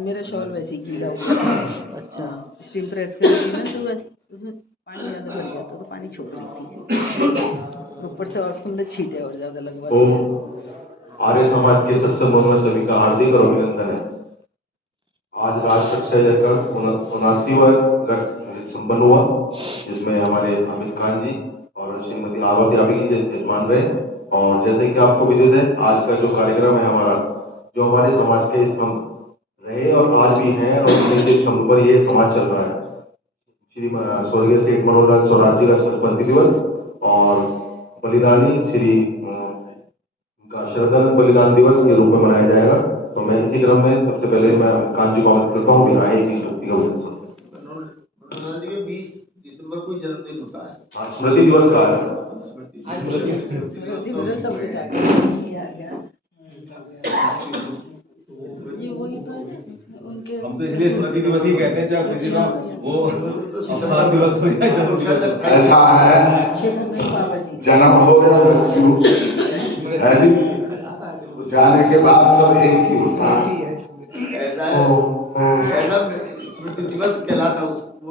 मेरा शॉल वैसे ही गीला हुआ। अच्छा, स्टीम प्रेस कर रही ना सुबह, उसमें पानी ज़्यादा भर गया था तो पानी छोड़ रही थी ऊपर से, और तुमने छींटे और ज़्यादा लगवा दिए। आर्य समाज के सत्संगों में सभी का हार्दिक और अभिनंदन है। आज राष्ट्र से लेकर 79वां संपन्न हुआ, जिसमें हमारे अमित खान जी और श्रीमती आरती आप ही यजमान रहे। और जैसे कि आपको विदित है, आज का जो कार्यक्रम है हमारा, जो हमारे समाज के स्तंभ रहे और आज भी हैं, और उनके स्तंभ पर ये समाज चल रहा है। श्री स्वर्गीय सेठ मनोहर स्वराज जी का स्मृति दिवस और बलिदानी श्री उनका श्रद्धांजलि बलिदान दिवस के रूप में मनाया जाएगा। तो मैं इसी क्रम में सबसे पहले मैं कांत जी को आमंत्रित करता हूँ कि आए की स्मृति का उद्देश्य। मनोहर जी के 20 दिसंबर को जन्मदिन होता है। हाँ, स्मृति दिवस का है। स्मृति दिवस सब कुछ आ गया, ये वही तो है उनके। हम तो इसलिए स्मृति दिवस ही कहते हैं, चाहे किसी का वो अवसान दिवस हो या जन्म दिवस। ऐसा है, जन्म हो या मृत्यु है जी, जाने के बाद सब एक ही होता है। ऐसा स्मृति दिवस कहलाता है उसको,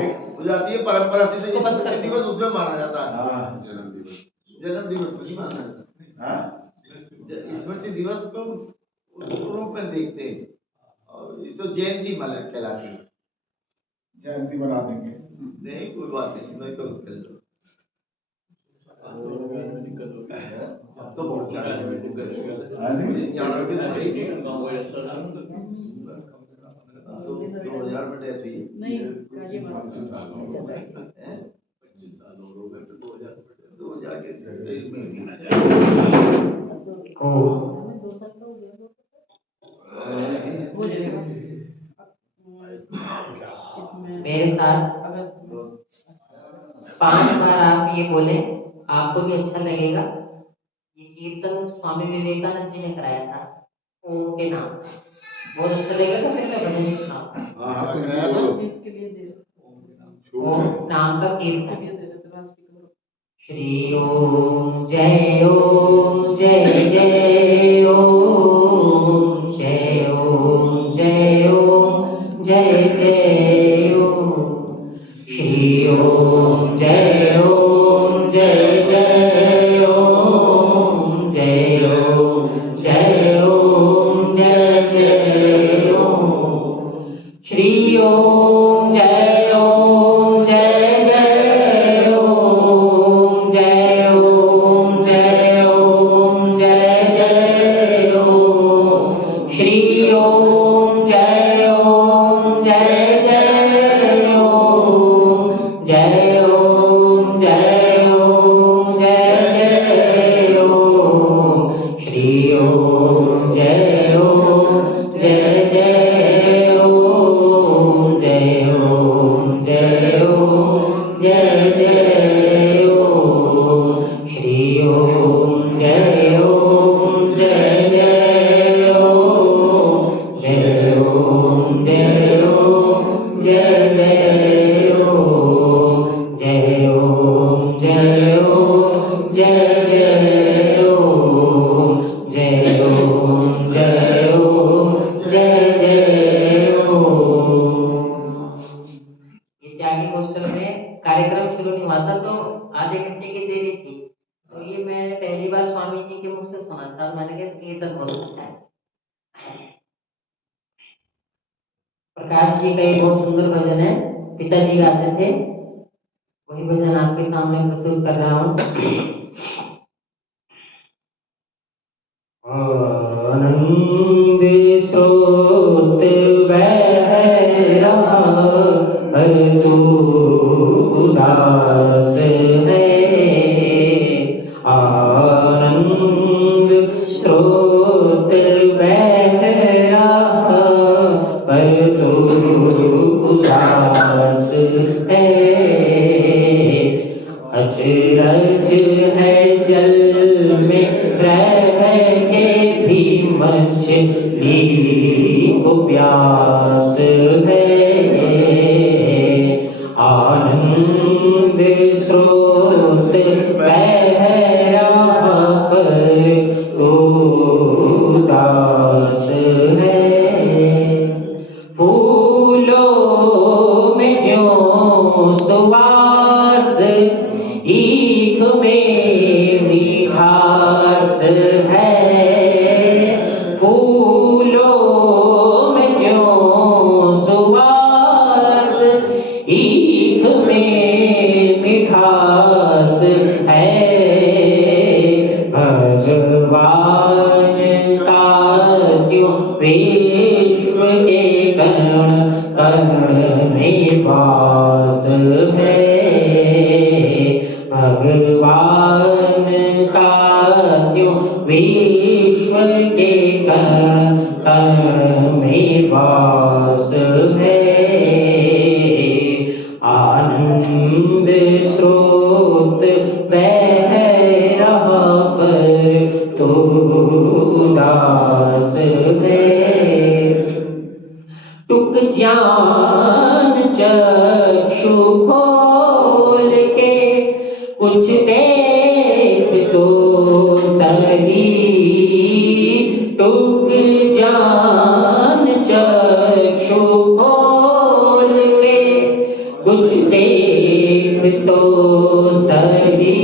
एक हो जाती है परंपरा से, तो स्मृति दिवस उसमें माना जाता है। जन्म दिवस नहीं माना जाता, स्मृति दिवस को उस रूप में देखते हैं। और ये तो जयंती कहलाती है, जयंती बना देंगे। नहीं कोई बात नहीं, मैं कल कर लो। तो बहुत सारे तो 2000 में डेथ हुई नहीं, 25 साल हो गए। 25 साल हो गए, 2000 के मेरे साथ 5 बार आप ये बोले, आपको भी अच्छा लगेगा। ये कीर्तन स्वामी विवेकानंद जी ने कराया था, ओम के नाम। बहुत अच्छा लगेगा तो फिर मैं भजन सुनाऊंगा। हाँ तो नया था, ओम नाम का कीर्तन। श्री ओम जय ओम जय जय ओम, जय ओम जय ओम जय जय ओम, श्री ओम जय ओम जय जय ओम, जय ओम जय ओम जय जय ओम, श्री ओम जय ओम जय जय ओम, जय ओम जय ओम जय जय ओम, श्री ओम जय ओम जय जय ओम, जय ओम जय ओम जय जय ओम, श्री ओम जय ओम जय जय ओम, जय ओम जय ओम जय जय ओम, श्री ओम जय ओम जय जय ओम, जय ओम जय ओम जय जय ओम, जय ओम जय ओम जय जय ओम, जय ओम जय ओम जय जय ओम। ये त्यागी हॉस्टल में कार्यक्रम शुरू नहीं हुआ था तो आधे घंटे की देरी थी, तो ये मैं पहली बार स्वामी जी के मुख से सुना था। मैंने कहा कीर्तन बहुत अच्छा है। प्रकाश जी का एक बहुत सुंदर भजन है, पिताजी गाते थे, वही भजन आपके सामने प्रस्तुत कर रहा हूँ। आनंद स्रोत बह रहा, हर तू उदास है। आनंद स्रोत बह रहा, हर तू उदास है। अचरज है जल में रह के भी मछली को प्यास है। आनंद स्रोत बह रहा, पर तो उदास है। में वास है, भगवान का क्यों विश्व के कण में वास है, आनंद स्रोत बह रहा पर तो उदास है, टुक ज्ञान चक्षु खोल के कुछ देख तो सही, टुक ज्ञान चक्षु खोल के कुछ देख तो सही,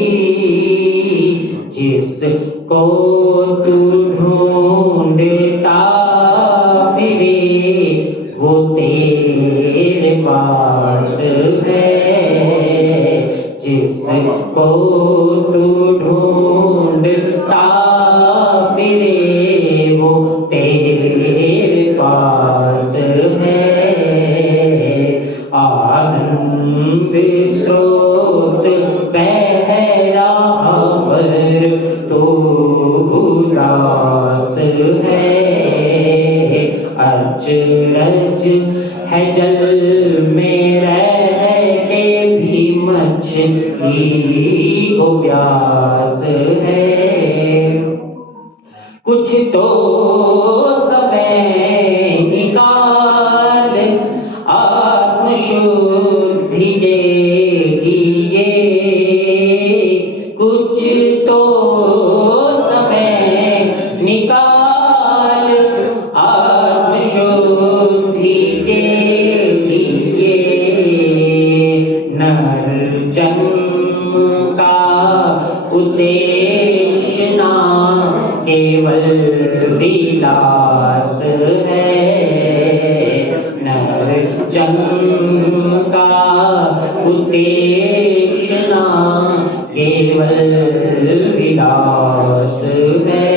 जिसको तू ढूंढता फिरे वो तेरे पास है, जिसको तू ढूंढता फिरे वो तेरे पास है, आनंद स्रोत बह रहा पर तो उदास है, अचरज है जल में रह के भी मछली को प्यास है, कुछ तो समय निकाल आत्मशुद्धि के लिए, कुछ तो समय निकाल आत्मशुद्धि के लिए, नर जन्म का उद्देश्य ना केवल विलास है, नर जन्म का उद्देश्य ना केवल विलास है,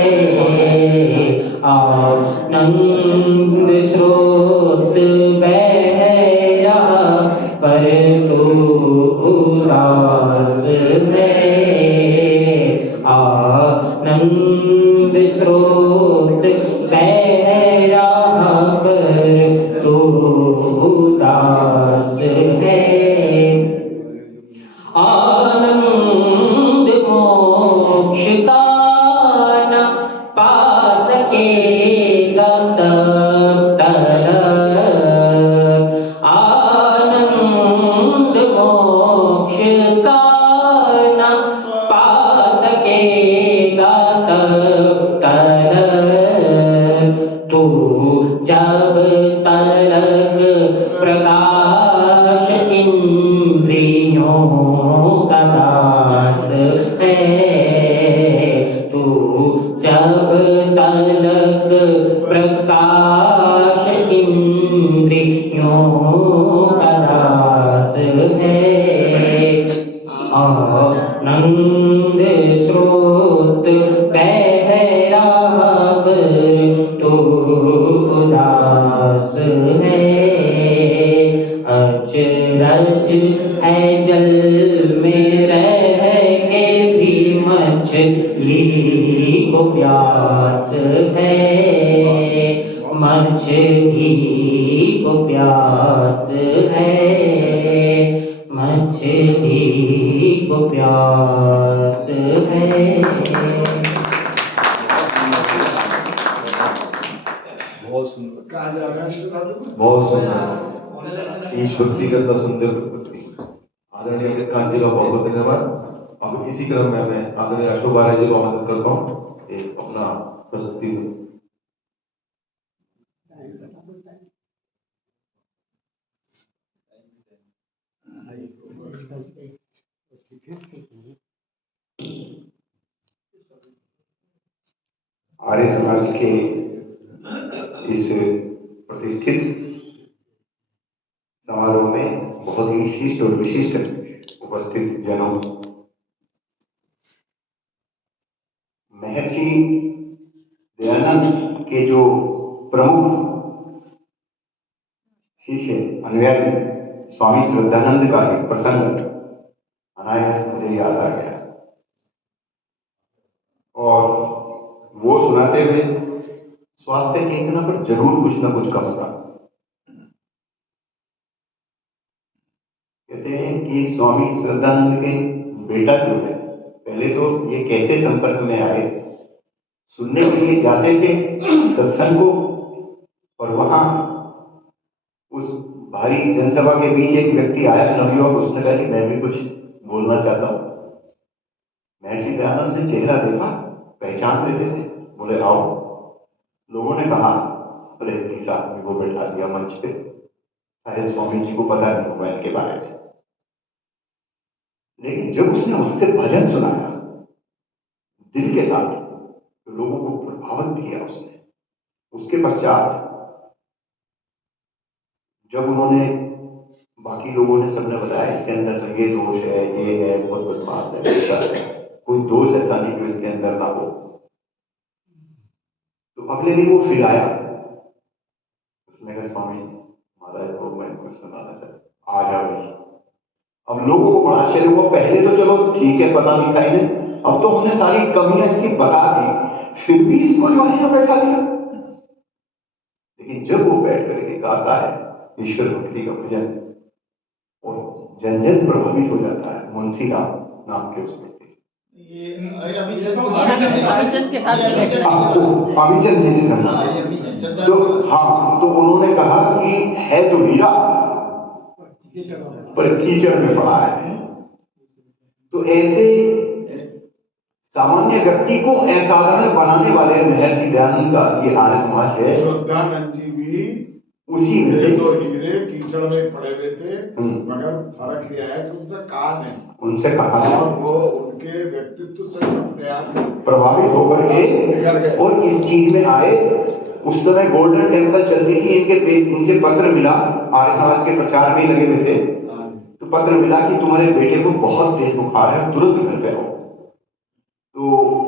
आनंद स्रोत बह रहा पर तो उदास है, आनंद स्रोत बह रहा पर तो उदास है, आनंद मोक्ष का न पा सकेगा तब तक, आनंद मोक्ष का न पा सकेगा तब तक, तू जब तक प्रकाश इंद्रियों का दास है, तू जब तक प्रकाश इंद्रियों का दास है, आनंद स्रोत बह रहा पर तो उदास है, अचरज है जल में रह के भी मछली को प्यास है, मछली को प्यास है, मछली को प्यास है। बहुत सुंदर। कहा जा रहा है बहुत सुंदर, ईश भक्ति करना सुंदर भक्ति। आदरणीय अमित कांत जी का बहुत बहुत धन्यवाद। अब इसी क्रम में मैं आदरणीय अशोक बारा जी को आमंत्रित करता हूँ एक अपना प्रस्तुति दें। आर्य समाज के इस प्रतिष्ठित समारोह में बहुत ही शिष्ट और विशिष्ट उपस्थित जनों, महर्षि दयानंद के जो प्रमुख शिष्य अनुयायी स्वामी श्रद्धानंद का एक प्रसंग अनायास मुझे याद आ गया और वो सुनाते हुए स्वास्थ्य चेतना पर जरूर कुछ न कुछ कम था। कहते हैं कि स्वामी श्रद्धानंद के बेटा जो है, पहले तो ये कैसे संपर्क में आए, सुनने के लिए जाते थे सत्संग को, और वहां उस भारी जनसभा के बीच एक व्यक्ति आया, नवयुवक, उसने कहा कि मैं भी कुछ बोलना चाहता हूं। महर्षि दयानंद ने चेहरा देखा, पहचान लेते थे, बोले आओ। लोगों ने कहा, अरे किस आदमी को बैठा दिया मंच पे, शायद स्वामी जी को पता नहीं होगा इनके बारे में। लेकिन जब उसने वहां से भजन सुनाया दिल के साथ, तो लोगों को प्रभावित किया उसने। उसके पश्चात जब उन्होंने, बाकी लोगों ने, सबने बताया इसके अंदर तो ये दोष है, ये है, बहुत बदमाश है, ऐसा है, कोई दोष ऐसा नहीं जो इसके अंदर ना हो। तो अगले दिन वो फिर आया, उसने कहा स्वामी महाराज को मैं कुछ सुनाना चाहता, आ जाओ। अब लोगों को बड़ा आश्चर्य हुआ, पहले तो चलो ठीक है पता नहीं था इन्हें, अब तो हमने सारी कमियां इसकी बता दी, फिर भी इसको जो है बैठा दिया। लेकिन जब वो बैठ करके गाता है ईश्वर भक्ति का भजन, और जन जन प्रभावित हो जाता है मुंशी राम नाम के उस व्यक्ति से। ये अमिचंद अमिचंद के साथ अमिचंद जी से तो हाँ, तो उन्होंने कहा कि है तो हीरा पर कीचड़ में पड़ा है। तो ऐसे सामान्य व्यक्ति को असाधारण बनाने वाले महर्षि दयानंद का ये आर्य समाज है। श्रद्धानंद जी भी उसी में से तो हीरे कीचड़ में पड़े हुए थे, मगर फर्क यह है कि उनसे कहा नहीं, उनसे कहा और वो उनके व्यक्तित्व से अपने आप प्रभावित होकर के और इस चीज में आए। उस समय गोल्डन टेम्पल चलती थी, इनसे पत्र मिला, आर्य समाज के प्रचार में लगे हुए थे, तो पत्र मिला कि तुम्हारे बेटे को बहुत तेज बुखार है, तुरंत घर पे आओ। तो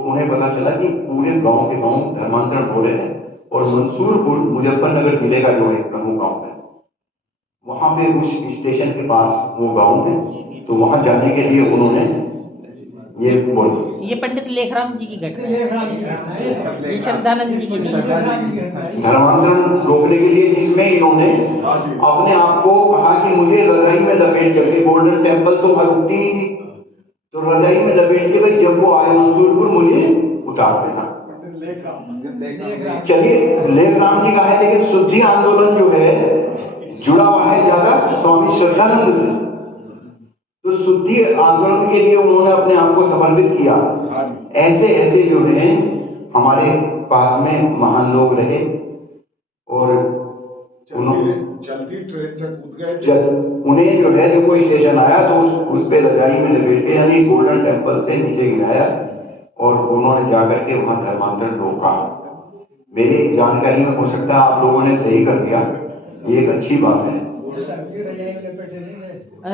उन्हें पता चला कि पूरे गांव के गांव धर्मांतरण हो रहे हैं, और मंसूरपुर मुजफ्फरनगर जिले का जो एक प्रमुख गांव है, वहां पे उस स्टेशन के पास वो गांव है, तो वहां जाने के लिए उन्होंने ये बोल, ये पंडित लेखराम जी की घटना है, ये श्रद्धानंद जी की धर्मांतरण रोकने के लिए, जिसमें इन्होंने अपने आप को कहा कि मुझे रजाई में लपेट करके, गोल्डन टेम्पल तो वहां रुकती नहीं थी, तो रजाई में लपेट के भाई जब वो आए मंसूरपुर मुझे उतार देना। चलिए लेखराम जी का है, लेकिन शुद्धि आंदोलन जो है जुड़ा हुआ है ज्यादा स्वामी श्रद्धानंद से, तो शुद्धि आंदोलन के लिए उन्होंने अपने आप को समर्पित किया। ऐसे ऐसे जो है हमारे पास में महान लोग रहे, और चलती ट्रेन से कूद गए। उन्हें जो है जो कोई स्टेशन आया तो उस पे रजाई में लपेट के, यानी गोल्डन टेम्पल से नीचे गिराया, और उन्होंने जाकर के वहां धर्मांतरण रोका। मेरी जानकारी में हो सकता है आप लोगों ने सही कर दिया, ये एक अच्छी बात है।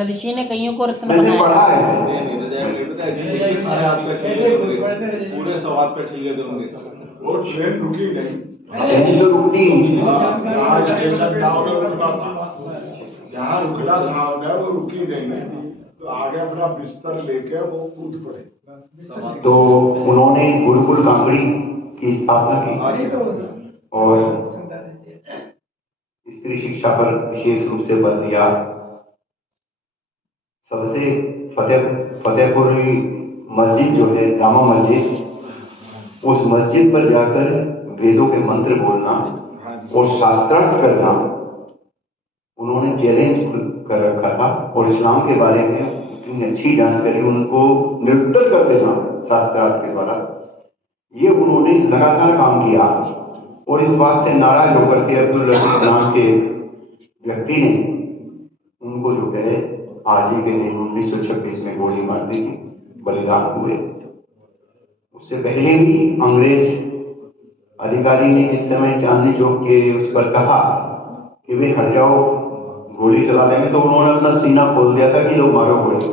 ऋषि ने कईयों को रत्न मैंने बनाया। पढ़ा है सारे हाथ पर छिल गए थे, पूरे सवाद पर छिल गए थे उनके। वो ट्रेन रुकी नहीं, ट्रेन तो रुकती नहीं। जहाँ स्टेशन था उधर रुकना था, जहाँ रुकना था उधर वो रुकी नहीं, तो आगे अपना बिस्तर लेके वो कूद पड़े। तो उन्होंने गुरुकुल कांकड़ी की स्थापना की, और स्त्री शिक्षा पर विशेष रूप से बल दिया। सबसे फतेहपुर मस्जिद जो है, जामा मस्जिद, उस मस्जिद पर जाकर वेदों के मंत्र बोलना और शास्त्रार्थ करना उन्होंने चैलेंज कर रखा था, और इस्लाम के बारे में इतनी अच्छी जानकारी उनको निरुत्तर कर देना शास्त्रार्थ के द्वारा, ये उन्होंने लगातार काम किया। और इस बात से नाराज होकर के अब्दुल रशीद नाम के व्यक्ति ने उनको जो है आज ही के दिन 1926 में गोली मार दी थी, बलिदान हुए। उससे पहले भी अंग्रेज अधिकारी ने इस समय चांदनी चौक के उस पर कहा कि वे हट जाओ, गोली चला देंगे, तो उन्होंने अपना सीना खोल दिया था कि लोग मारो गोली,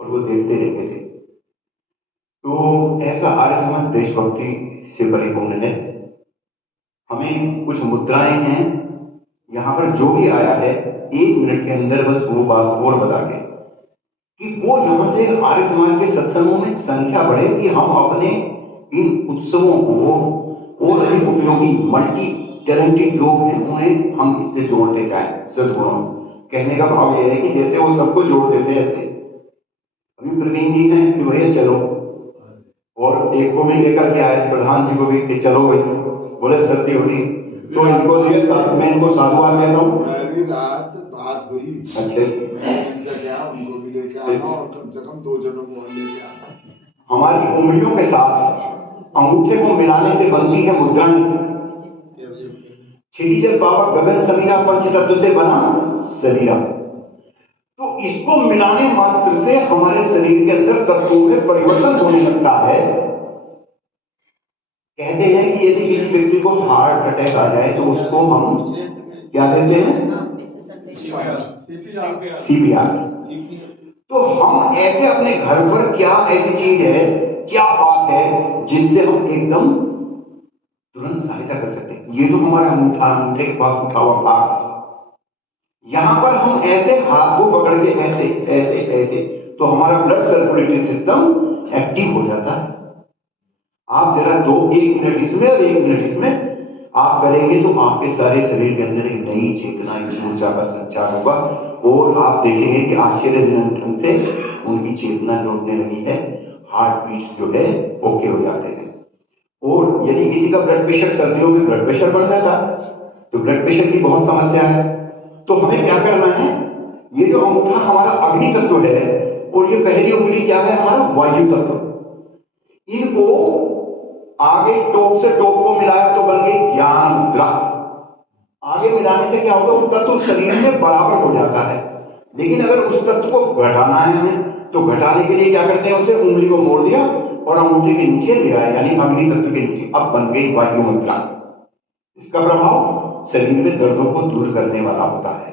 और वो देखते रहते थे। तो ऐसा आर्य समाज देशभक्ति से परिपूर्ण है। हमें कुछ मुद्राएं हैं, यहाँ पर जो भी आया है 1 मिनट के अंदर बस वो बात और बता के कि वो यहाँ से आर्य समाज के सत्संगों में संख्या बढ़े कि हम अपने इन उत्सवों को और अधिक उपयोगी मल्टी टैलेंटेड लोग हैं उन्हें हम इससे जोड़ते जाएं सद्गुणों। कहने का भाव यह है कि जैसे वो सबको जोड़ते थे ऐसे अभी प्रवीण जी हैं कि भैया चलो, और एक को भी लेकर के आए प्रधान जी को भी कि चलो भाई, बोले सत्य होगी तो इनको दिए साथ में इनको साधुवाद देता हूँ। पहली रात बात हुई, अच्छा मैं उनका क्या उनको भी लेके आना और कम से कम 2 जनों को और लेके आना। हमारी उंगलियों के साथ अंगूठे को मिलाने से बनती है मुद्राएं। क्षितिजल पावक गगन समीरा पंच तत्व से बना शरीरा। तो इसको मिलाने मात्र से हमारे शरीर के अंदर तत्वों में परिवर्तन होने लगता है। कहते हैं कि यदि किसी व्यक्ति को हार्ट अटैक आ जाए तो उसको हम क्या देते हैं? सीपीआर। तो हम ऐसे अपने घर पर क्या ऐसी चीज है, क्या बात है जिससे हम एकदम तुरंत सहायता कर सकते हैं? ये तो हमारा अंगूठे के पास उठा हुआ भाग, यहां पर हम ऐसे हाथ को पकड़ के ऐसे ऐसे ऐसे तो हमारा ब्लड सर्कुलेटरी सिस्टम एक्टिव हो जाता है। आप जरा 1 मिनट इसमें और 1 मिनट इसमें आप करेंगे तो आपके सारे शरीर के अंदर एक नई चेतना, एक ऊर्जा का संचार होगा और आप देखेंगे कि आश्चर्यजनक ढंग से उनकी चेतना जोड़ने लगी है, हार्ट बीट्स जो है ओके हो जाते हैं। और यदि किसी का ब्लड प्रेशर, सर्दियों में ब्लड प्रेशर बढ़ जाता तो ब्लड प्रेशर की बहुत समस्या है, तो हमें क्या करना है? ये जो अंगूठा हमारा अग्नि तत्व है और ये पहली उंगली क्या है? हमारा वायु तत्व। इनको आगे टॉप से टॉप को मिलाया तो बन गई ज्ञान मुद्रा। आगे मिलाने से क्या होगा? वो तत्व शरीर में बराबर हो जाता है। लेकिन अगर उस तत्व को घटाना है हमें तो घटाने के लिए क्या करते हैं? उसे उंगली को मोड़ दिया और अंगूठे के नीचे ले आया, यानी अग्नि तत्व के नीचे। अब बन गई वायु मुद्रा। इसका प्रभाव शरीर में दर्दों को दूर करने वाला होता है।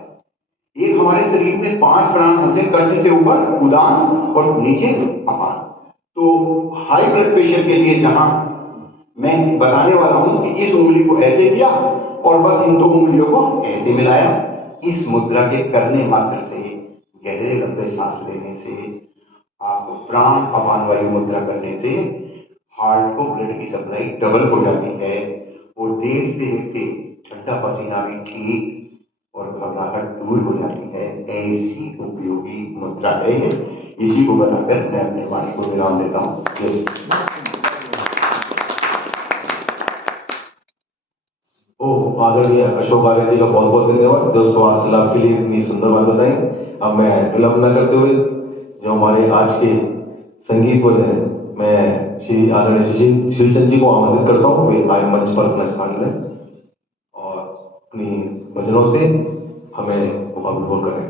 एक हमारे शरीर में 5 प्राण होते हैं, कंठ से ऊपर उदान और नीचे अपान। तो हाई ब्लड प्रेशर के लिए जहां मैं बताने वाला हूं कि इस उंगली को ऐसे किया और बस इन 2 उंगलियों को ऐसे मिलाया, इस मुद्रा के करने मात्र से, गहरे लंबे सांस लेने से, आपको प्राण अपान वायु मुद्रा करने से हार्ट को ब्लड की सप्लाई डबल हो जाती है और देखते देखते ठंडा पसीना भी ठीक और घबराहट दूर हो जाती है। ऐसी उपयोगी मुद्रा है। इसी को बताकर मैं अपने वाणी को विराम देता हूँ। आदरणीय अशोक आर्य जी का बहुत बहुत धन्यवाद जो स्वास्थ्य लाभ के लिए इतनी सुंदर बात बताई। अब मैं विलंब न करते हुए जो हमारे आज के संगीत बोले हैं, मैं श्री आदरणीय श्रीचंद जी को आमंत्रित करता हूँ वे आए मंच पर अपना स्थान लें और अपनी भजनों से हमें अभिभूत करें।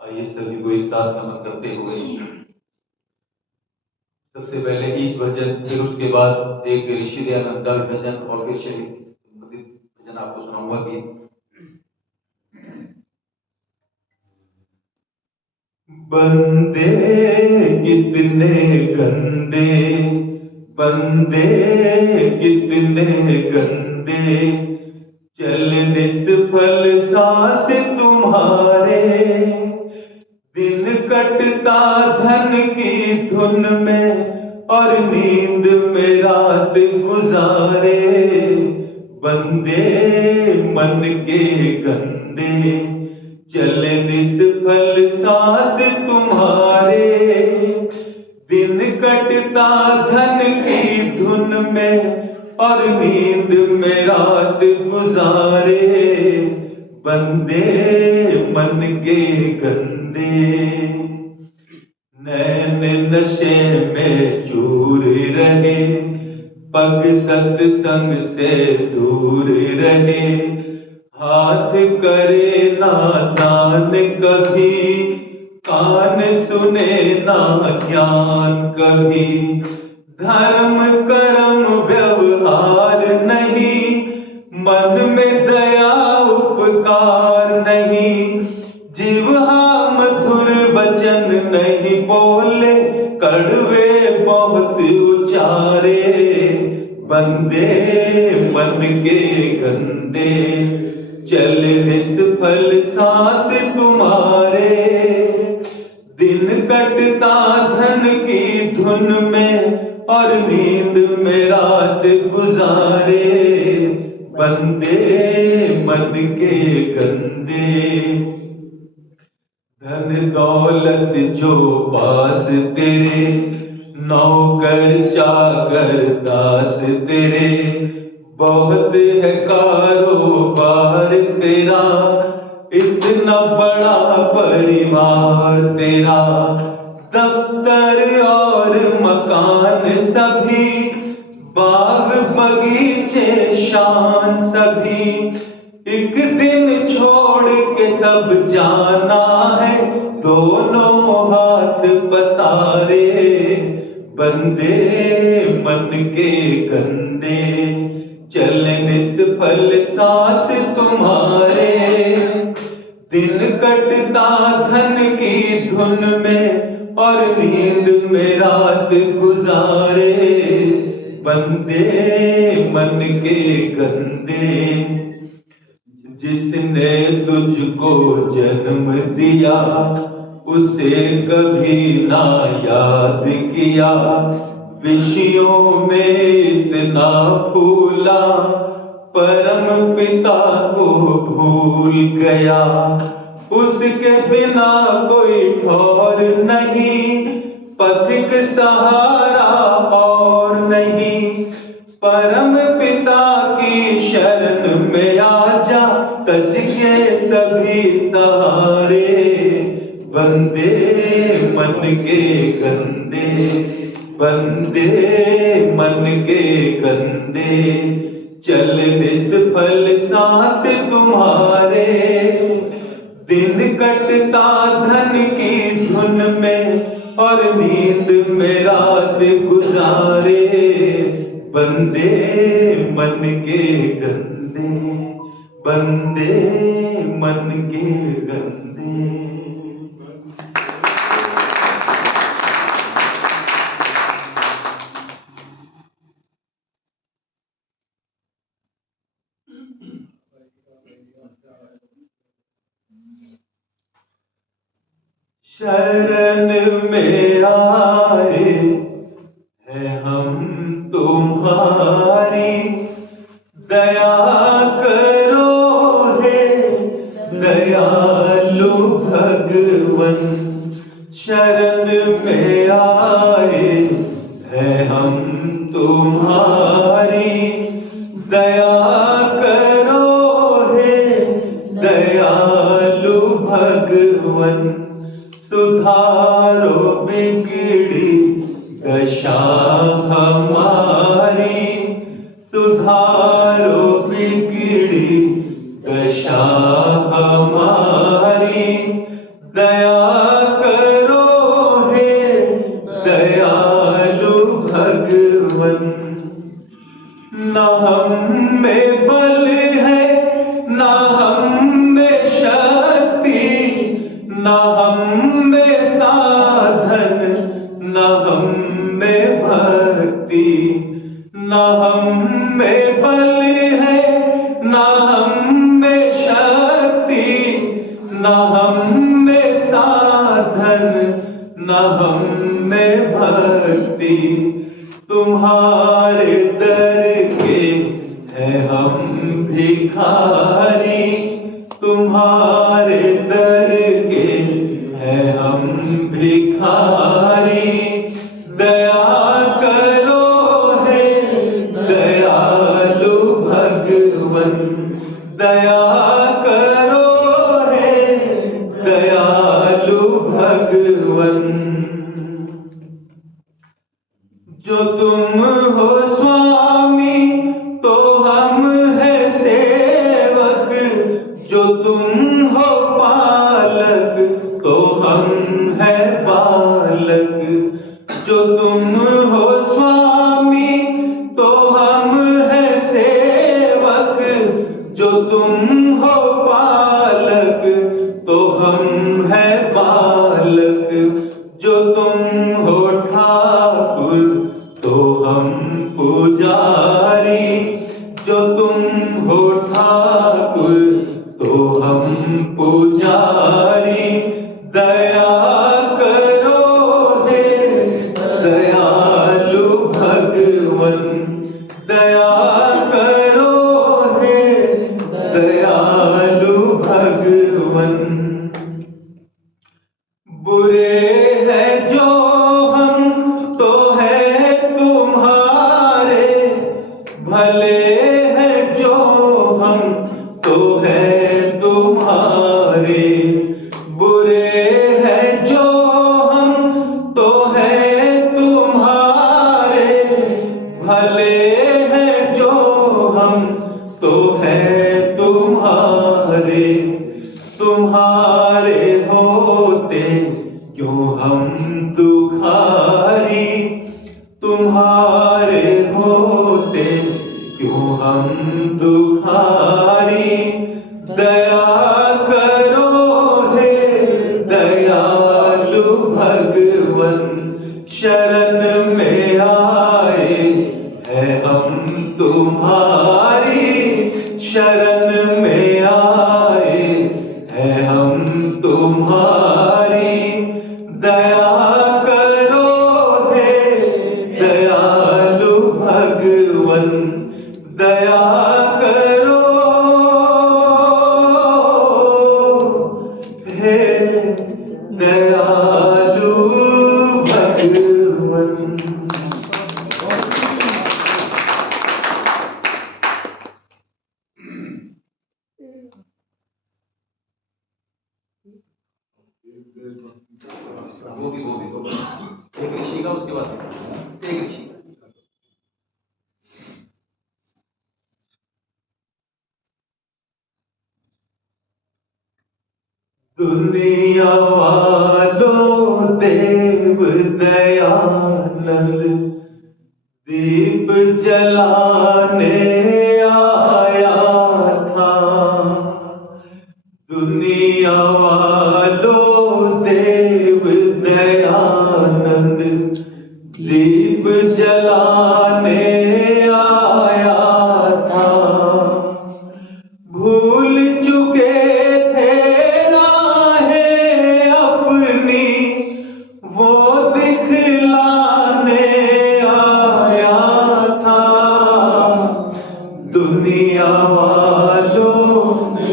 आइए सभी को एक साथ नमन करते हुए सबसे पहले ईश भजन, फिर उसके बाद एक ऋषि दयानंद भजन और फिर शहीद संबंधित भजन आपको सुनाऊंगा। गीत बंदे कितने गंदे, बंदे कितने गंदे, चल निष्फल सांस तुम्हारे, दिन कटता धन की धुन में और नींद में रात गुजारे। बंदे मन के गंदे चले निष्फल सांस तुम्हारे, दिन कटता धन की धुन में और नींद में रात गुजारे, बंदे मन के गंदे। नैन नशे में चूर रहे, पग सत्संग से दूर रहे, हाथ करे ना दान कभी, कान सुने ना ज्ञान कभी, धर्म कर्म व्यवहार नहीं, मन में दया उपकार नहीं, जिह्वा मधुर वचन नहीं बोले, कड़वे बहुत उचारे, बंदे मन के गंदे चले निष्फल सांस तुम्हारे, दिन कटता धन की धुन में और नींद में रात गुजारे, बंदे मन के गंदे। धन दौलत जो पास तेरे, नौकर चाकर दास तेरे, बहुत है कारोबार तेरा, इतना बड़ा परिवार तेरा, दफ्तर और मकान सभी, बाग बगीचे शान सभी, एक दिन छोड़ के सब जाना है, दोनों हाथ पसारे, बंदे मन के गंदे चले निष्फल सांस तुम्हारे, दिन कटता धन की धुन में और नींद में रात गुजारे, बंदे मन के गंदे। जिसने तुझको जन्म दिया उसे कभी ना याद किया, विषयों में इतना फूला परम पिता को भूल गया, उसके बिना कोई ठौर नहीं, पथिक सहारा और नहीं, परम पिता की शरण में आजा, तज के सभी सहारे, बंदे मन के गंदे, बंदे मन के गंदे चल निष्फल सांस तुम्हारे, दिन कटता धन की धुन में और नींद में रात गुजारे, बंदे मन के गंदे, बंदे मन के गंदे। शरण में आए हैं हम तुम्हारी, दया करो हे दयालु भगवन, शरण में आए हैं हम तुम्हारी, दया करो हे दयालु भगवन, सुधारो बिगड़ी दशा हमारी, सुधारो बिगड़ी दशा हमारी, दया करो हे दयालु भगवन। न हम में बल है न हम में शक्ति, न हम में साधन न हम में भक्ति, न हम में बल है न हम में शक्ति, न हम में साधन न हम में भक्ति, तुम्हारे दर के है हम भिखारी, तुम्हारे दर के हैं हम भिखारी। दया करो हे दयालु भगवन, दया करो हे दयालु भगवन। जो तुम हो स्वामी तो हम है सेवक, जो तुम हो पालक तो हम है बालक। जो तुम हो स्वामी तो हम है सेवक, जो तुम हो पालक तो हम है बालक। जो तुम हो ठाकुर तो हम पुजारी, जो तुम हो ठाकुर तो हम पुजारी। दया करो हे दयालु भगवन, दया करो हे दयालु भगवन। बुरे हैं जो हम तो है तुम्हारे, भले हैं जो हम तो है तुम्हारे। बुरे हैं जो हम तो है तुम्हारे, भले हैं जो हम तो है तुम्हारे। तुम्हारे होते क्यों हम दुखारी, तुम्हारे होते क्यों हम दुखारी। दया करो हे दयालु भगवन, शरण में आए हैं हम तुम्हारी। शरण में आए हैं हम तुम्हारी। दया करो हे दयालु भगवन, दया करो हे दयालु भगवन। वो भी एक ऋषि का, उसके बाद एक ऋषि का। दुनिया वालों देव दयानंद, दीप जलाने आया था। दुनिया वालों देव दयानंद, दीप जलाने आया था। भूल चुके थे राहें अपनी, वो दिखलाने आया था। दुनिया वालों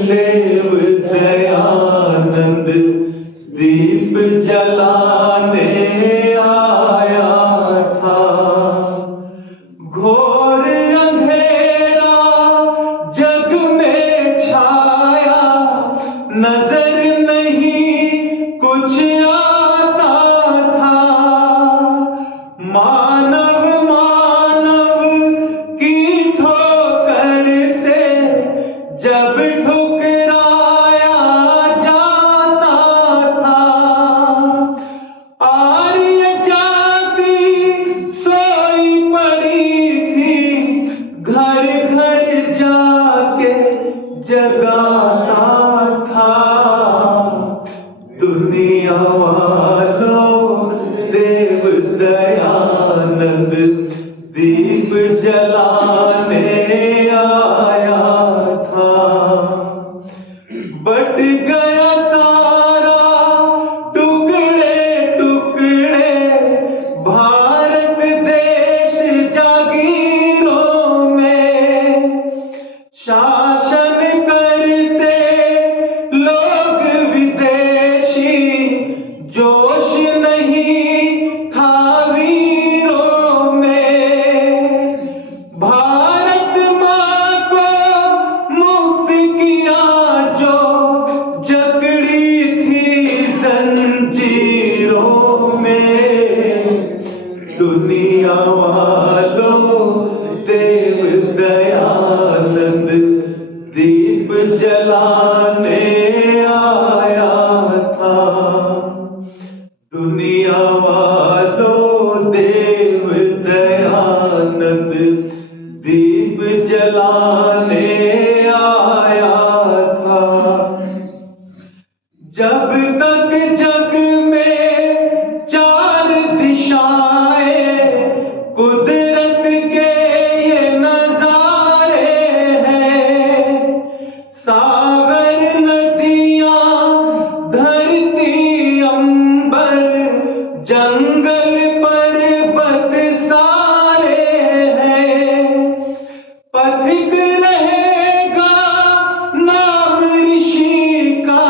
देव दयानंद, दीप जलाने आया था। घोर अंधेरा जग में छाया, नजर नहीं कुछ आता था। मानव मानव की ठोकर से जब ठुकराया जाता था। आर्य जाति सोई पड़ी थी, घर घर जाके जगाता था। दुनिया वालों देव दयानंद, दीप जलाने आया था। बट गया सारा टुकड़े टुकड़े, भारत देश जागीरों में। शान आनंद दीप जलाने आया था। जब तक जग में चार दिशाएं कुदरत के ये नजारे हैं, सागर नदियां धरती अंबर जंगल पर्वत सारे हैं, पथिक रहेगा नाम ऋषि का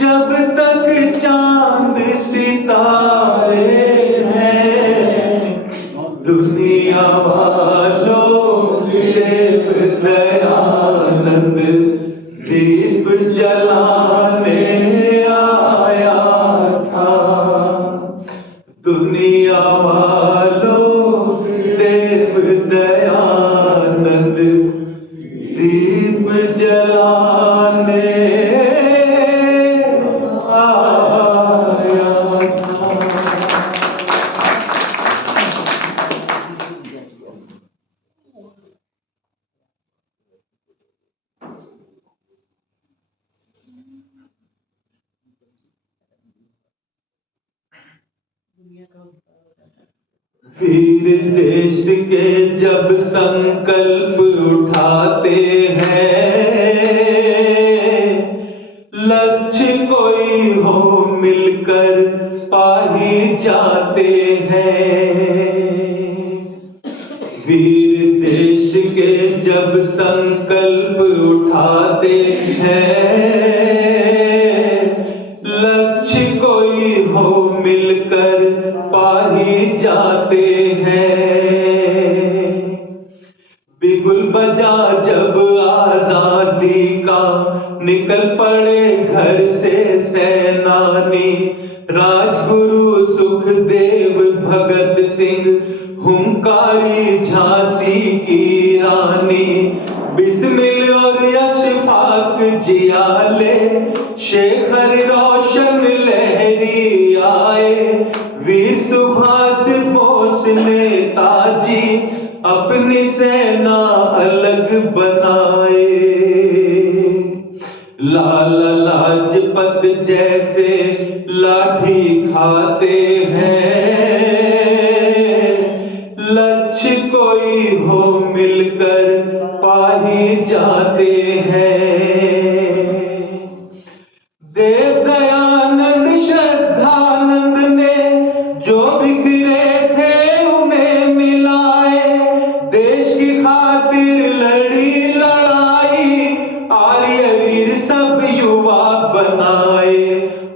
जब तक चांद सितारे हैं। दुनिया वालों देव दयानंद दीप जलाने आया था। दुनिया वालों देव दयानंद दीप जलाने आया था। वीर देश के जब संकल्प उठाते हैं, लक्ष्य कोई हो मिलकर पा ही जाते हैं। वीर देश के जब संकल्प उठाते हैं, लक्ष्य कोई हो मिलकर पा ही जाते हैं। बिगुल बजा जब आजादी का निकल पड़े घर से सेनानी, राजगुरु सुखदेव भगत सिंह हुंकारी झांसी की रानी, बिस्मिल और अशफाक जियाले शेखर रोशन लहरी आए, वीर सुभाष बोस नेताजी अपनी सेना अलग बनाए। लाला लाजपत जैसे लाठी खाते हैं, लक्ष्य कोई हो मिलकर पा ही जाते हैं। देव दयानंद श्रद्धानंद ने जो बिखरे थे उन्हें मिलाए, देश की खातिर लड़ी लड़ाई, आर्यवीर सब युवा बनाए।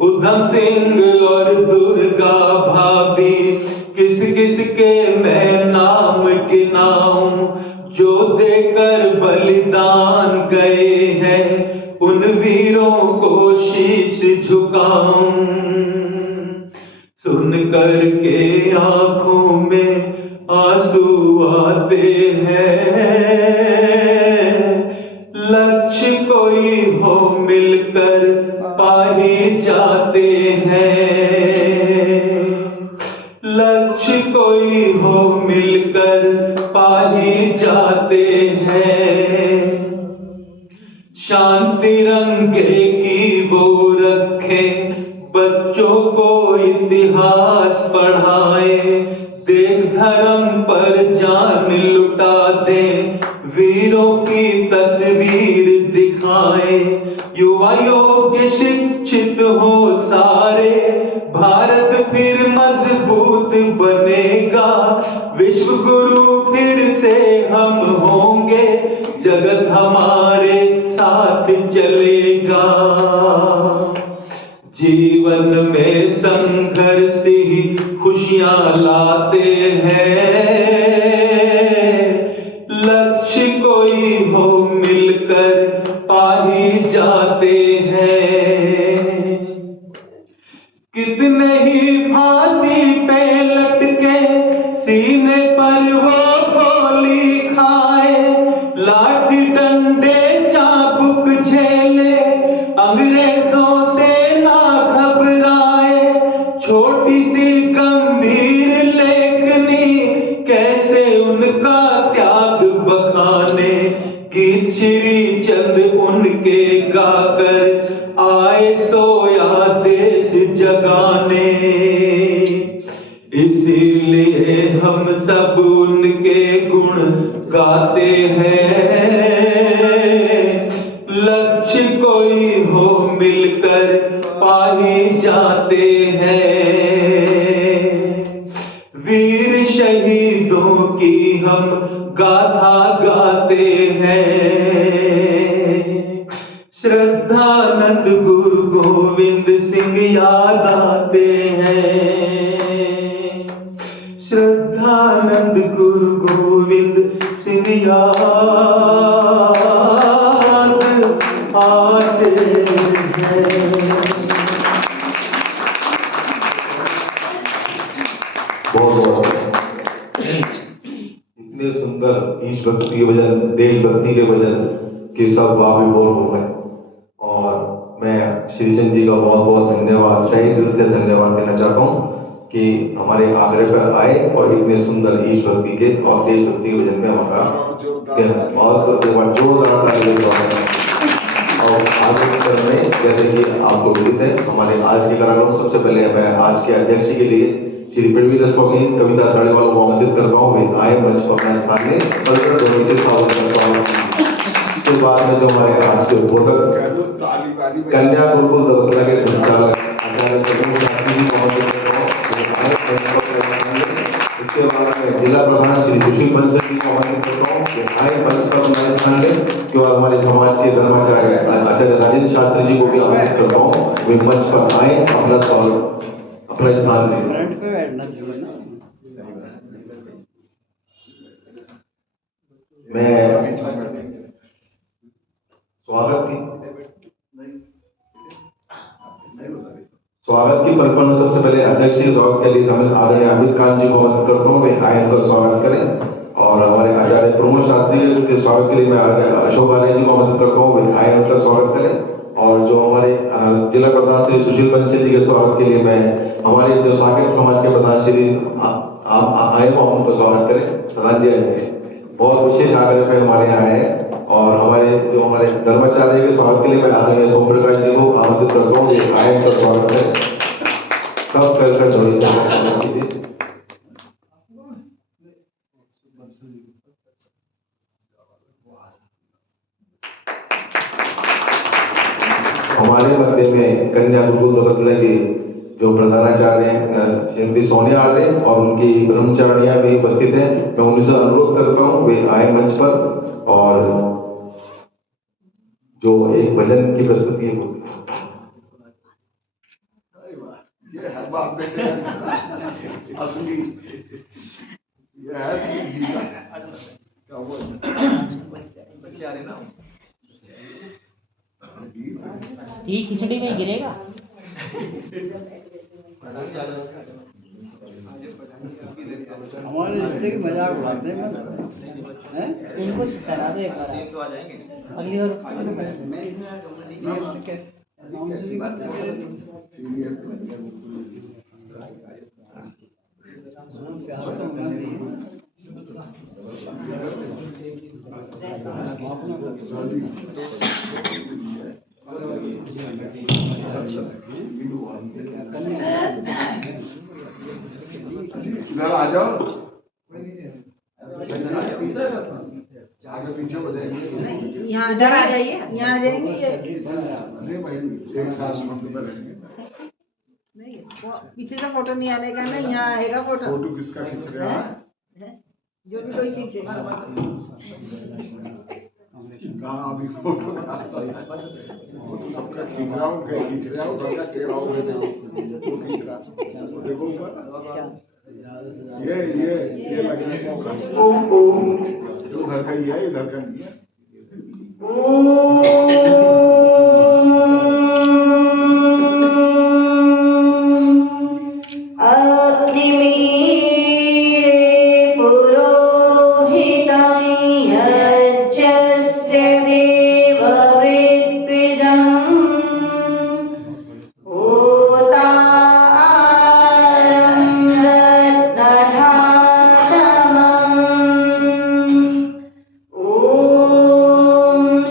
उधम सिंह और दुर्गा भाभी किस किस के मैं नाम गिनाऊं, जो देकर बलिदान गए हैं उन वीरों को शीश झुकाऊं। सुन कर के आंखों में आंसू आते हैं, लक्ष्य कोई हो मिलकर पा ही जाते हैं। लक्ष्य कोई हो मिलकर पा ही जाते हैं। शांति रंगे की वो रखे, बच्चों को इतिहास पढ़ाए, देश धर्म पर जान लुटा दे, वीरों की तस्वीर दिखाए। युवा योग्य शिक्षित हो सारे, भारत फिर मजबूत बनेगा, विश्व गुरु फिर से हम होंगे, जगत हमारे साथ चलेगा। जीवन में संघर्ष ही खुशियां लाते हैं, लक्ष्य कोई हो मिलकर पा ही जाते हैं। कितने ही फांसी पे लटके, सीने पर वो गोली खाए, लाठी डंडे चाबुक झेले, अंग्रेजों से ना घबराए। छोटी सी गंभीर लेखनी कैसे उनका गाते हैं, लक्ष्य कोई हो मिलकर पा ही जाते हैं। वीर शहीदों की हम गाथा गाते हैं, श्रद्धानंद गुरु गोविंद सिंह याद आते हैं, श्रद्धानंद गुरु गोविंद सिंह याद आते हैं। बहुत बहुत इतने सुंदर ईश भक्ति के भजन, देशभक्ति के भजन के सब वाह हो गए। और मैं श्री चंद जी का बहुत बहुत धन्यवाद, तहे दिल से धन्यवाद देना चाहता हूँ कि हमारे आग्रह पर आए और इतने सुंदर ईश भक्ति के और देशभक्ति के भजन में हमारा बहुत जोरदार तालियों से स्वागत है। और आगे के क्रम में जैसे कि आपको विदित है, हमारे आज के कार्यक्रम सबसे पहले मैं आज के अध्यक्ष के लिए श्री प्रवीण स्वामी कविता साड़ीवाल को आमंत्रित करता हूँ। वे आए मंच पर अपना स्थान में उसके बाद में जो हमारे आज के उद्बोधक कन्या गुरुकुल दबतला के संचालक आचार्य चंद्र शास्त्री जी को आमंत्रित करता हूँ। उसके बाद में जिला प्रधान श्री सुशील बंसल जी को आमंत्रित करता हूँ कि आए मंच पर अपना स्थान लें। उसके बाद हमारे समाज के धर्माचार्य आचार्य राजेंद्र शास्त्री जी को भी आमंत्रित करता हूँ, वे मंच पर आए अपना स्वागत अपना स्थान लें। मैं स्वागत की परिक्रमा सबसे पहले अध्यक्ष के स्वागत के लिए शामिल आदरणीय अमित खान जी को आमंत्रित करता हूँ, वे आए उनका स्वागत करें। और हमारे आचार्य प्रमोद शास्त्री के स्वागत के लिए मैं अशोक आर्य जी को आमंत्रित करता हूँ, वे आए उनका स्वागत करें। और जो हमारे जिला प्रधान श्री सुशील बंसल जी के स्वागत के लिए मैं हमारे जो साकेत समाज के प्रधान श्री आए को उनका स्वागत करें। प्रधान जी आए बहुत विशेष आग्रह पे हमारे यहाँ आए हैं। और हमारे जो हमारे धर्माचार्य के स्वागत के लिए मैं आदरणीय सोम प्रकाश जी को आमंत्रित करता हूँ, ये आए उनका स्वागत करें। सब कर थोड़ी सी हमारे मध्य में कन्या गुरुकुल दबतला के जो प्रधानाचार्य हैं श्रीमती सोनिया आर्य और उनकी ब्रह्मचारियां भी उपस्थित हैं। मैं उनसे अनुरोध करता हूँ वे आए मंच पर और जो एक भजन की प्रस्तुति है वो ये है बाप बेटे असली, ये है असली गीता। क्या हुआ बच्चे आ रहे ना, ये खिचड़ी में गिरेगा। हमारे रिश्ते की मजाक उड़ाते हैं। इनको करा दे एक बार, अगली इधर आ जाओ, आगे पीछे हो जाएंगे। यहाँ इधर आ जाइए, यहाँ आ जाएंगे। नहीं भाई, एक साथ फोटो में रहेंगे। नहीं वो पीछे से फोटो नहीं आने का ना, यहाँ आएगा फोटो। फोटो किसका खींच रहा है? जो भी कोई खींचे। कहाँ अभी फोटो वो तो सबका खींच रहा हूँ, खींच रहा हूँ, सबका टेढ़ा हो गया, देखो वो खींच रहा, वो देखो ऊपर ये लगना क्या हो रहा है? उधर का ही है, इधर का नहीं है।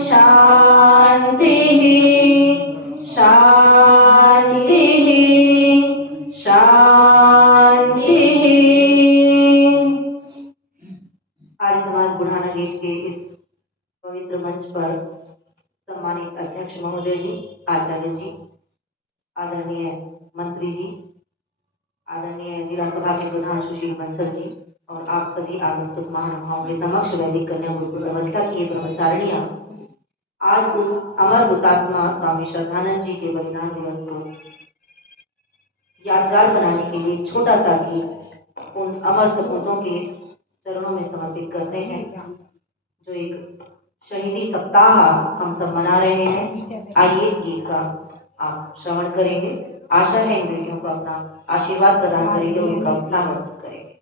शांति। समाज बुढ़ाना गेट के इस पवित्र मंच पर सम्मानित अध्यक्ष महोदय जी, आचार्य जी, आदरणीय मंत्री जी, आदरणीय जिला सभा के प्रधान सुशील बंसल जी और आप सभी आगंतुक महानुभावों के समक्ष वैदिक कन्या गुरुकुल अवस्था की ये ब्रह्मचारिणियां आज उस अमर हुतात्मा स्वामी श्रद्धानंद जी के बलिदान दिवस को यादगार बनाने के लिए छोटा सा गीत उन अमर सपूतों के चरणों में समर्पित करते हैं, जो एक शहीदी सप्ताह हम सब मना रहे हैं। आइए इस गीत का आप श्रवण करेंगे। आशा है इन बेटियों को अपना आशीर्वाद प्रदान करेंगे और उनका उत्साह वर्धित करेंगे।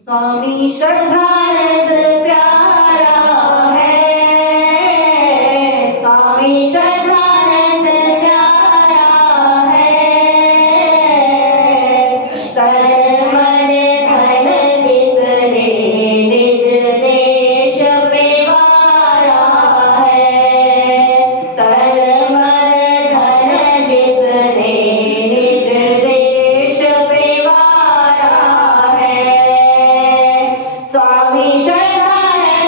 स्वामी श्रद्धानंद प्यारा है, स्वामी श्रद्धानंद प्यारा है, तन मन धन जिसने निज देश पे वारा है, तन मन धन जिसने निज देश पे वारा है, स्वामी श्रद्धानंद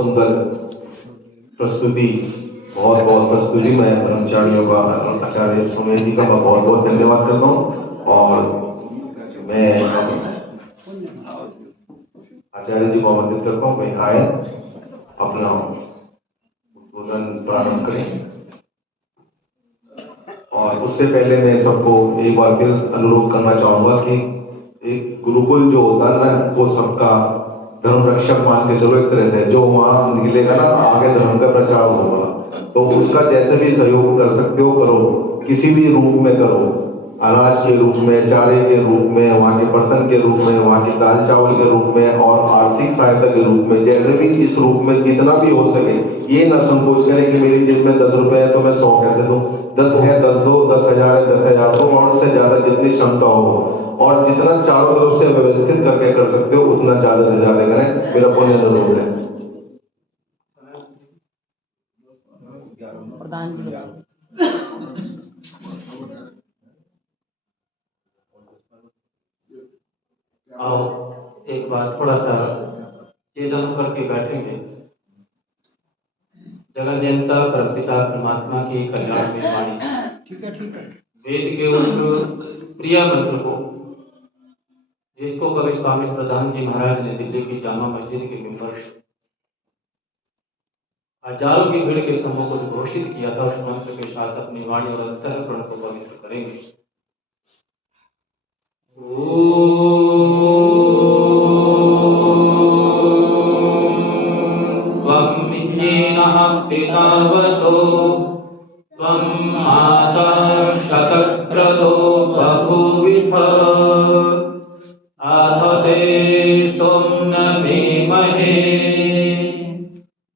सुंदर प्रस्तुति, बहुत बहुत प्रस्तुति। मैं कर्मचारियों का, आचार्य सुमेश जी का मैं बहुत बहुत धन्यवाद करता हूँ। और मैं आचार्य जी को आमंत्रित करता हूँ मैं आए अपना उद्बोधन प्रारंभ करें। और उससे पहले मैं सबको एक बार फिर अनुरोध करना चाहूंगा कि एक गुरुकुल जो होता है ना, वो सबका धर्म रक्षक मान के चलो एक तरह से, जो वहां निकलेगा ना आगे धर्म का प्रचार होगा, तो उसका जैसे भी सहयोग कर सकते हो करो, किसी भी रूप में करो, अनाज के रूप में, चारे के रूप में, वहाँ के बर्तन के रूप में, वहाँ के दाल चावल के रूप में और आर्थिक सहायता के रूप में, जैसे भी इस रूप में जितना भी हो सके, ये ना संकोच करें कि मेरी जेब में 10 रुपए है तो मैं 100 कैसे दूं, 10 है 10 दो, 10,000 है 10,000 दो, और उससे ज्यादा जितनी क्षमता हो, और जितना चारों तरफ से व्यवस्थित करके कर सकते हो उतना ज्यादा से ज्यादा करें, मेरा पुण्य अनुरोध है। प्रधान जी आओ एक बार थोड़ा सा चेतन करके बैठेंगे। जगत नियंता परमपिता परमात्मा की कल्याण में वाणी, ठीक है वेद के उस प्रिय मंत्र को, जिसको कवि स्वामी प्रधान जी महाराज ने दिल्ली की जामा मस्जिद के मिंबर हजारों की भीड़ के सम्मुख उद्घोषित किया था, उस मंत्र के साथ अपनी वाणी और अंतःकरण को पवित्र करेंगे। त्वं विज्ञेनः पितावसो त्वं माता शतक्रतो बभूविथ अथ ते सोम्नमेमहे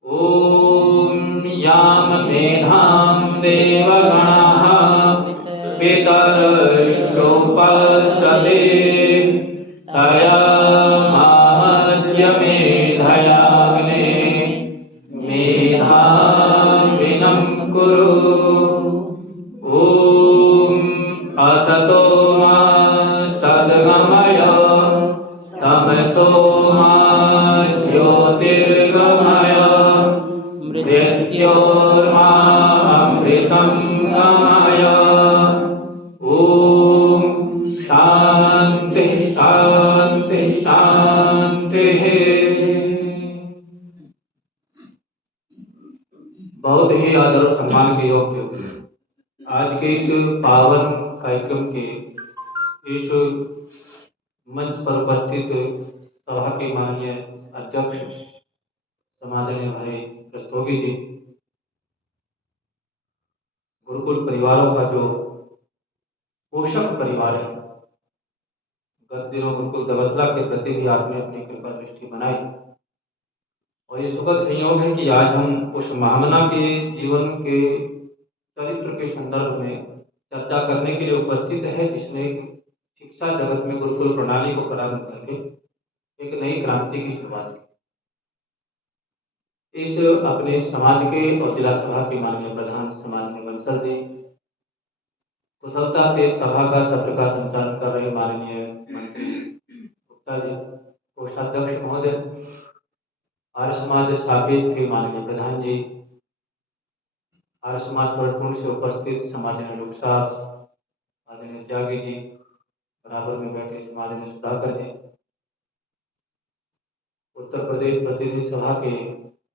ॐ याम मेधां देवगणाः पितरश्चोपसते तया मामद्य मेधयाग्ने मेधाविनं कुरु। ॐ असतो मा सद्गमय तमसो मा ज्योतिर्गमय मृत्योर्मामृतं गमय। ॐ शांति शांति शांति। बहुत ही आदर और सम्मान के योग्य आज के इस पावन कार्यक्रम के इस मंच पर उपस्थित सभा के माननीय अध्यक्ष समादरणीय भाई रस्तोगी जी, गुरुकुल परिवारों का जो पोषक परिवार है, गत दिनों गुरुकुल दबतला के प्रति भी आपने अपनी कृपा दृष्टि बनाई, और ये सुखद संयोग है कि आज हम उस महामना के जीवन के चरित्र के संदर्भ में चर्चा करने के लिए उपस्थित है, जिसने शिक्षा जगत में गुरुकुल प्रणाली को प्रारंभ करके एक नई क्रांति की शुरुआत की। इस अपने समाज के और जिला सभा के माननीय प्रधान समाज बंसल जी, कुशलता से सभा का सत्र का संचालन कर रहे माननीय मंत्री गुप्ता जी, कोषाध्यक्ष महोदय, आर्य समाज साकेत के माननीय प्रधान जी, आर्य समाज स्वरपूर्ण से उपस्थित समाज लोक साहब, आदरणीय त्यागी जी, बराबर में बैठे समाज सुधाकर जी, उत्तर प्रदेश प्रतिनिधि सभा के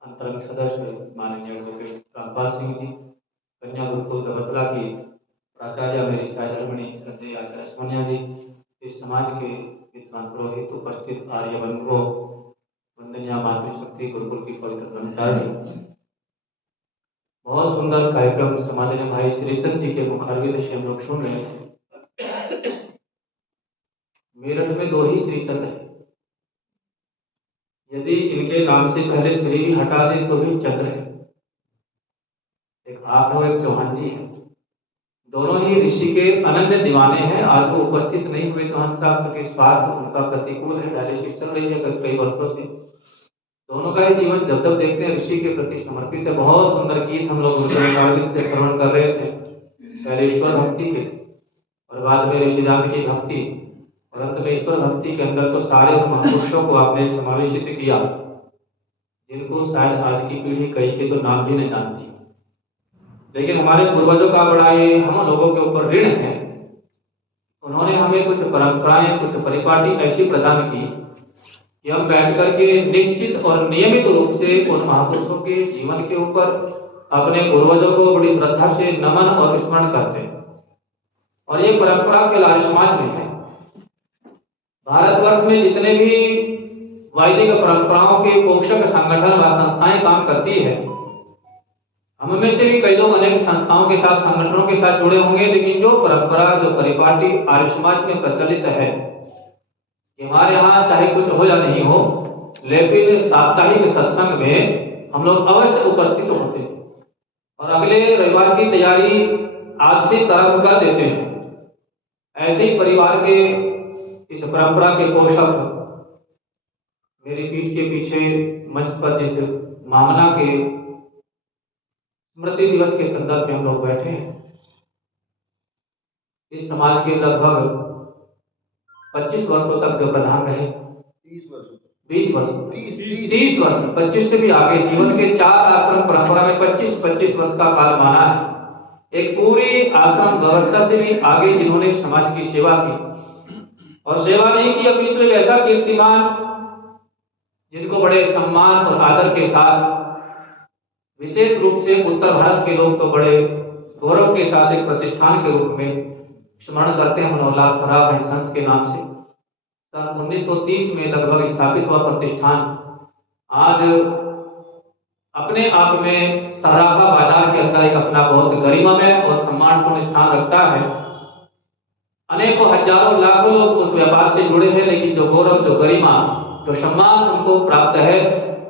अंतरंग सदस्य माननीय एडवोकेट रामपाल सिंह जी, कन्या गुरुकुल दबतला की प्राचार्य मेरी साधर्मणी श्रद्धेय आचार्य सोनिया जी, इस समाज के विद्वान पुरोहित, उपस्थित आर्य बंधुओं, वंदनीय मातृशक्ति गुरुकुल की पवित्र ब्रह्मचारी। बहुत सुंदर कार्यक्रम समाज भाई श्रीचंद जी के मुखारविंद से हम लोग सुन रहे हैं। मेरठ में 2 ही श्रीचंद है, यदि इनके नाम से पहले श्री भी हटा दे तो भी चंद्र है। एक आप और एक चौहान जी हैं, दोनों ही ऋषि के अनन्य दीवाने हैं। आज वो उपस्थित नहीं हुए चौहान साहब के स्वास्थ्य उनका प्रतिकूल है, डायलिसिस चल रही है कई वर्षों से। दोनों का ही जीवन जब जब देखते हैं ऋषि के प्रति समर्पित है। बहुत सुंदर गीत हम लोग गुरुकुल से श्रवण कर रहे थे, पहले ईश्वर भक्ति के और बाद में ऋषिदान की भक्ति और अंत में ईश्वर भक्ति के अंदर तो सारे महापुरुषों को आपने समावेशित किया, जिनको शायद आज की पीढ़ी कई के तो नाम भी नहीं जानती, लेकिन हमारे पूर्वजों का बड़ा ये हम लोगों के ऊपर ऋण है। उन्होंने हमें कुछ परंपराएं, कुछ परिपाटी ऐसी प्रदान की कि हम बैठ करके निश्चित और नियमित रूप से उन महापुरुषों के जीवन के ऊपर अपने पूर्वजों को बड़ी श्रद्धा से नमन और स्मरण करते हैं। और ये परंपरा के आर्य समाज में है। भारतवर्ष में जितने भी वैदिक परंपराओं के पोषक संगठन व संस्थाएं काम करती है, हम में से भी कई लोग अनेक संस्थाओं के साथ, संगठनों के साथ जुड़े होंगे, लेकिन जो परंपरा, जो परिपाटी आर्य समाज में प्रचलित है कि हमारे यहाँ चाहे कुछ हो या नहीं हो, लेकिन साप्ताहिक सत्संग में हम लोग अवश्य उपस्थित होते हैं और अगले रविवार की तैयारी आज से प्रारंभ कर देते हैं। ऐसे ही परिवार के इस परंपरा के पोषक मेरी पीठ के पीछे मंच पर जिस मामला के स्मृति दिवस के संदर्भ में हम लोग बैठे हैं, इस समाज के लगभग 25 वर्षों तक जो प्रधान रहे, 30 वर्षों 20 वर्ष 30 वर्ष 25 से भी आगे जीवन के 4 आश्रम परंपरा में 25 वर्ष का काल माना है। एक पूरी आश्रम व्यवस्था से भी आगे जिन्होंने समाज की सेवा की, और सेवा नहीं की अपितु एक ऐसा कीर्तिमान जिनको बड़े सम्मान और आदर के साथ, विशेष रूप से उत्तर भारत के लोग तो बड़े गौरव के साथ एक प्रतिष्ठान के रूप में स्मरण करते हैं, मनोहरलाल सराफ एंड संस के नाम से। सन 1930 में लगभग स्थापित हुआ प्रतिष्ठान आज अपने आप में सराफा बाजार के अंदर एक अपना बहुत गरिमामय और सम्मानपूर्ण स्थान रखता है। अनेकों हजारों लाखों लोग उस व्यापार से जुड़े हैं, लेकिन जो गौरव, जो गरिमा, जो सम्मान उनको प्राप्त है,